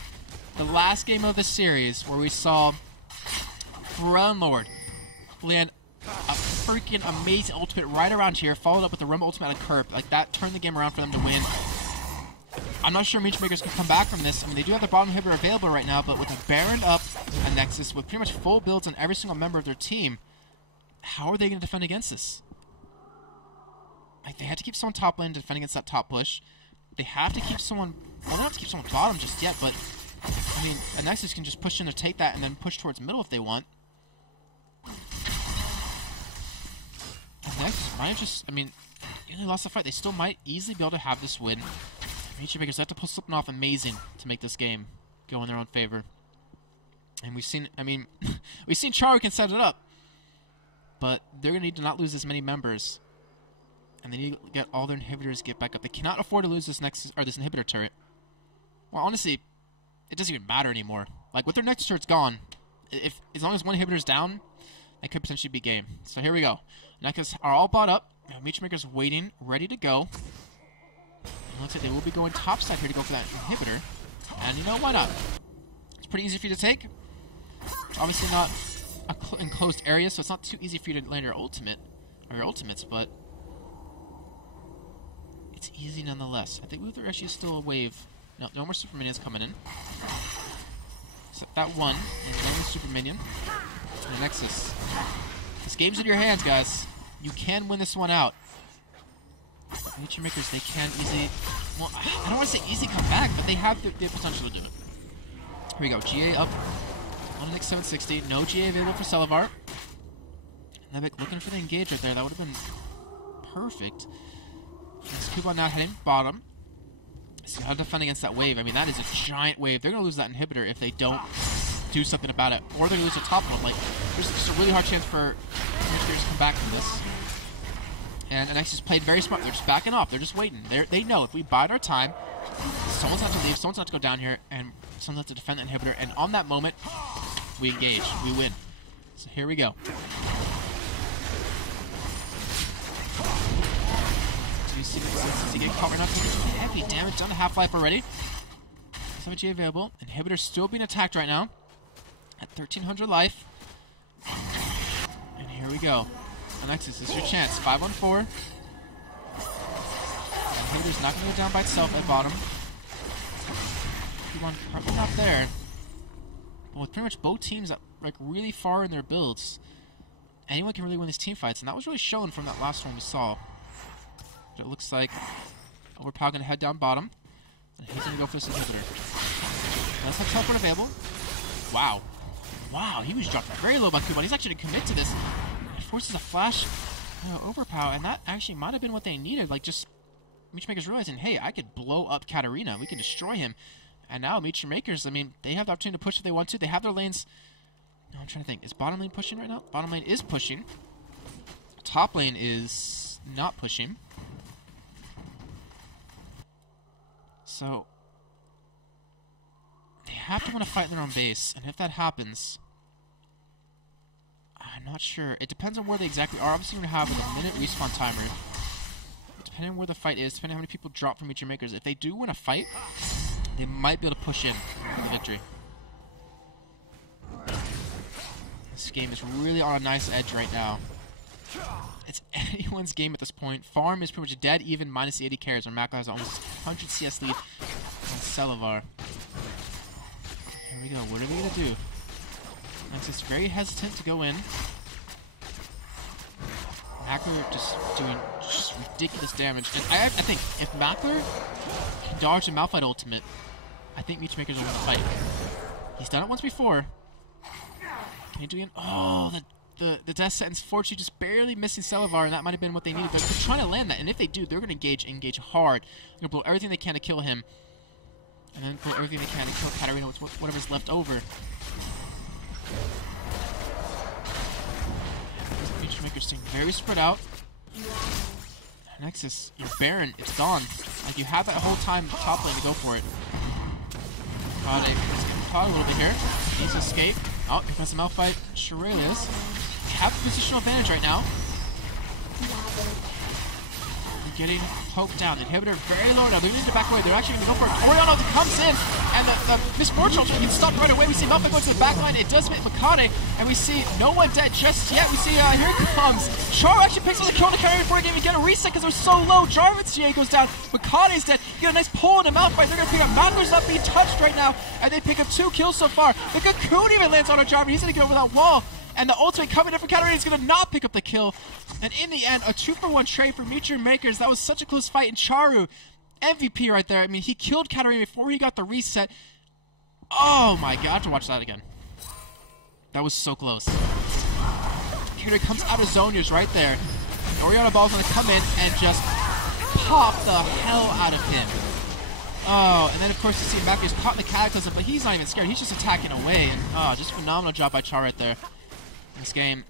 the last game of the series where we saw Throne Lord land a freaking amazing ultimate right around here, followed up with the Rumble ultimate at a curb. Like, that turned the game around for them to win. I'm not sure Makers can come back from this. I mean, they do have the bottom inhibitor available right now, but with a Baron up, a Nexus, with pretty much full builds on every single member of their team, how are they going to defend against this? Like, they had to keep someone top lane to defend against that top push. They have to keep someone... Well, they don't have to keep someone bottom just yet, but... I mean, a Nexus can just push in or take that and then push towards middle if they want. Nexus might just... I mean, they only lost the fight. They still might easily be able to have this win. Makers have to pull something off amazing to make this game go in their own favor. And we've seen... I mean, we've seen Charu can set it up. But they're going to need to not lose as many members. And they need to get all their inhibitors get back up. They cannot afford to lose this Nexus or this inhibitor turret. Well, honestly, it doesn't even matter anymore. Like, with their Nexus turrets gone, as long as one inhibitor's down, that could potentially be game. So here we go. Nexus are all bought up. Makers waiting, ready to go. And looks like they will be going topside here to go for that inhibitor. And you know, why not? It's pretty easy for you to take. It's obviously not an enclosed area, so it's not too easy for you to land your ultimate, or your ultimates, but it's easy nonetheless. I think Luther actually is still a wave. No more super minions coming in. Except that one, and one super minion. And Nexus. This game's in your hands, guys. You can win this one out. Nature Makers, they can easily... Well, I don't want to say easy come back, but they have the potential to do it. Here we go. GA up on Anexis 760. No GA available for Celavar. Nebek looking for the engage right there. That would have been perfect. Kuban now heading bottom. So how to defend against that wave. I mean, that is a giant wave. They're going to lose that inhibitor if they don't do something about it. Or they're going to lose the top one. Like, there's just a really hard chance for Makers to come back from this. And Anexis played very smart. They're just backing off. They're just waiting. They know if we bide our time, someone's not to leave, someone's not to go down here, and someone's not to defend the inhibitor. And on that moment, we engage. We win. So here we go. So you see getting caught right now. Heavy damage done to Half-Life already. 7G available. Inhibitor still being attacked right now at 1300 life. And here we go. Anexis, this is your chance. 5-on-4. Inhibitor's not going to go down by itself at bottom. Come on, probably not there. But with pretty much both teams like really far in their builds, anyone can really win these team fights, and that was really shown from that last one we saw. But it looks like Overpower going to head down bottom, and he's going to go for this inhibitor. Let's have teleport available. Wow. Wow, he was dropped very low by Kuban. He's actually going to commit to this. Forces a flash Overpower, and that actually might have been what they needed. Like, just Meet Makers realizing, hey, I could blow up Katarina. We can destroy him. And now Meet Makers, I mean, they have the opportunity to push if they want to. They have their lanes. No, I'm trying to think. Is bottom lane pushing right now? Bottom lane is pushing. Top lane is not pushing. So they have to want to fight in their own base, and if that happens, I'm not sure. It depends on where they exactly are. Obviously, we're going to have a minute respawn timer. Depending on where the fight is, depending on how many people drop from Meet Makers. If they do win a fight, they might be able to push in for the victory. This game is really on a nice edge right now. It's anyone's game at this point. Farm is pretty much dead even minus the 80 carries when Mako has almost 100 CS lead on Celavar. Here we go. What are we going to do? Anexis very hesitant to go in. Mackler just doing just ridiculous damage. And I think if Mackler can dodge the Malphite ultimate, I think Meechmakers will win the fight. He's done it once before. Can he do it again? Oh, the death sentence fortunately just barely missing Celavar, and that might have been what they needed. But they're trying to land that, and if they do, they're going to engage hard. They're going to blow everything they can to kill him. And then blow everything they can to kill Katarina with whatever's left over. Meechmakers staying very spread out. Anexis, your Baron, it's gone. Like, you have that whole time top lane to go for it. Mikade is getting caught a little bit here. Needs to escape. Oh, here comes the Malphite. Shurelius. They have a positional advantage right now. They're getting poked down. The inhibitor very low now. They need to back away. They're actually going to go for it. Oriana comes in, and the Misfortune ultimate gets stopped right away. We see Malphite go to the back line. It does hit Mikade, and we see no one dead just yet. We see, here it comes. Char actually picks up the kill on the carry before he can even get a reset because they're so low. Jarvan's GA goes down. Mikade's dead. You get a nice pull on the Malphite. They're going to pick up. Mackler's not being touched right now, and they pick up 2 kills so far. The Cocoon even lands on a Jarvan. He's going to get over that wall. And the ultimate coming in from Katarina is going to not pick up the kill. And in the end, a 2-for-1 trade for Meechmakers. That was such a close fight. And Charu, MVP right there. I mean, he killed Katarina before he got the reset. Oh my god, I have to watch that again. That was so close. Katarina comes out of Zhonya's right there. Oriana Ball's going to come in and just pop the hell out of him. Oh, and then of course you see Mackler's caught in the Cataclysm, but he's not even scared. He's just attacking away. And just phenomenal job by Char right there. This game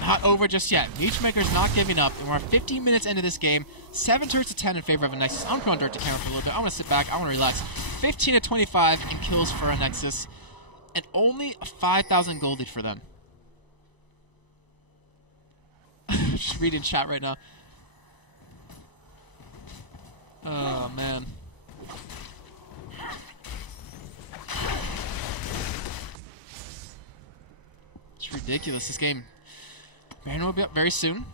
not over just yet. Meechmakers not giving up. And we're 15 minutes into this game. 7 turrets to 10 in favor of Anexis. I'm going dirt to camera for a little bit. I want to sit back. I want to relax. 15 to 25 in kills for Anexis. And only a 5,000 gold lead for them. Just reading chat right now. Oh, man. It's ridiculous. This game. Baron will be up very soon.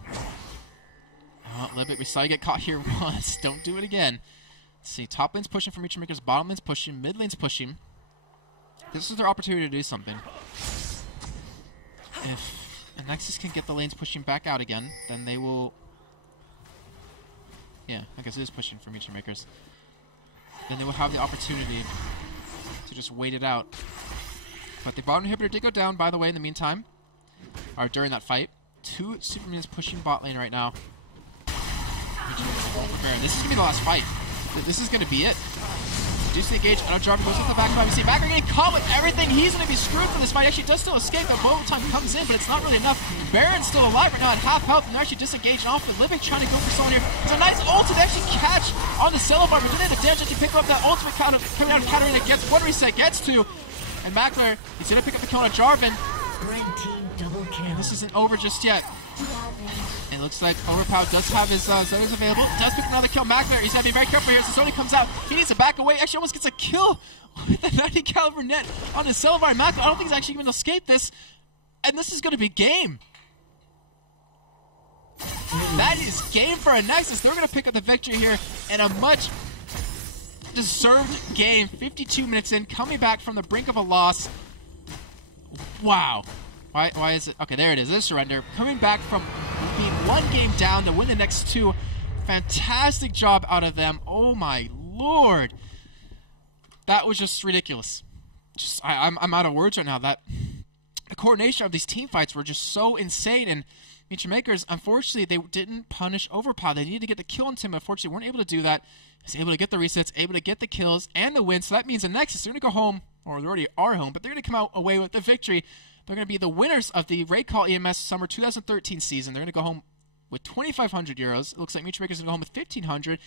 Oh, Libic, we saw you get caught here once. Don't do it again. Let's see. Top lane's pushing for Meechmakers. Bottom lane's pushing. Mid lane's pushing. This is their opportunity to do something. If Anexis can get the lanes pushing back out again, then they will... Yeah, I guess it is pushing for Meechmakers. Then they will have the opportunity to just wait it out. But the bottom inhibitor did go down, by the way, in the meantime. Or during that fight. 2 Supermans pushing bot lane right now. This is going to be the last fight. This is going to be it. Reduce the engage. I know Jarvan goes with the back line. We see Mackler getting caught with everything. He's going to be screwed for this fight. Actually does still escape. The bullet time comes in, but it's not really enough. Baron's still alive right now at half health, and they're actually disengaged off. But Libic trying to go for someone here. There's a nice ult to actually catch on the Celavar, but didn't have the damage to pick up that ultimate coming out of Katarina. Gets 1 reset, gets 2. And Mackler, he's going to pick up the kill on Jarvan. Red team double kill. And this isn't over just yet. It looks like Overpower does have his Zonas available. Does pick up another kill. Mackler, he's got to be very careful here. So Zona comes out. He needs to back away. Actually almost gets a kill with the 90 caliber net on his Celavar. Mackler, I don't think he's actually going to escape this. And this is going to be game. That is game for Anexis. They're going to pick up the victory here in a much deserved game. 52 minutes in, coming back from the brink of a loss. Wow. Why is it? Okay, there it is. This surrender. Coming back from being 1 game down to win the next 2. Fantastic job out of them. Oh my lord. That was just ridiculous. I'm out of words right now. The coordination of these team fights were just so insane. And Meechmakers, unfortunately, they didn't punish Overpower. They needed to get the kill on Tim. Unfortunately, weren't able to do that. He was able to get the resets, able to get the kills and the win. So that means the Anexis, they're going to go home, or they already are home, but they're going to come out away with the victory. They're going to be the winners of the Raid Call EMS Summer 2013 season. They're going to go home with 2,500 euros. It looks like Meechmakers is going to go home with 1,500.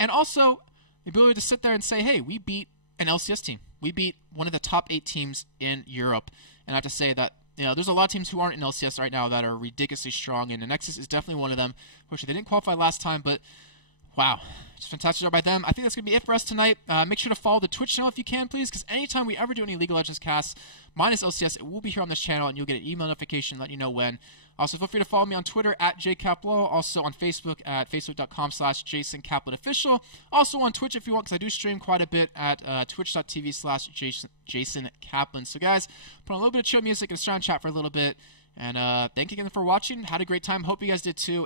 And also, the ability to sit there and say, hey, we beat an LCS team. We beat one of the top 8 teams in Europe. And I have to say that, there's a lot of teams who aren't in LCS right now that are ridiculously strong, and Anexis is definitely one of them. Unfortunately, they didn't qualify last time, but Wow. Just fantastic job by them. I think that's going to be it for us tonight. Make sure to follow the Twitch channel if you can, please, because anytime we ever do any League of Legends casts, minus LCS, it will be here on this channel, and you'll get an email notification letting you know when. Also, feel free to follow me on Twitter at jcaplow, also on Facebook at facebook.com/JasonCaplanOfficial. Also on Twitch if you want, because I do stream quite a bit at twitch.tv/JasonCaplan. So, guys, put on a little bit of chill music and start on chat for a little bit. And thank you again for watching. Had a great time. Hope you guys did too.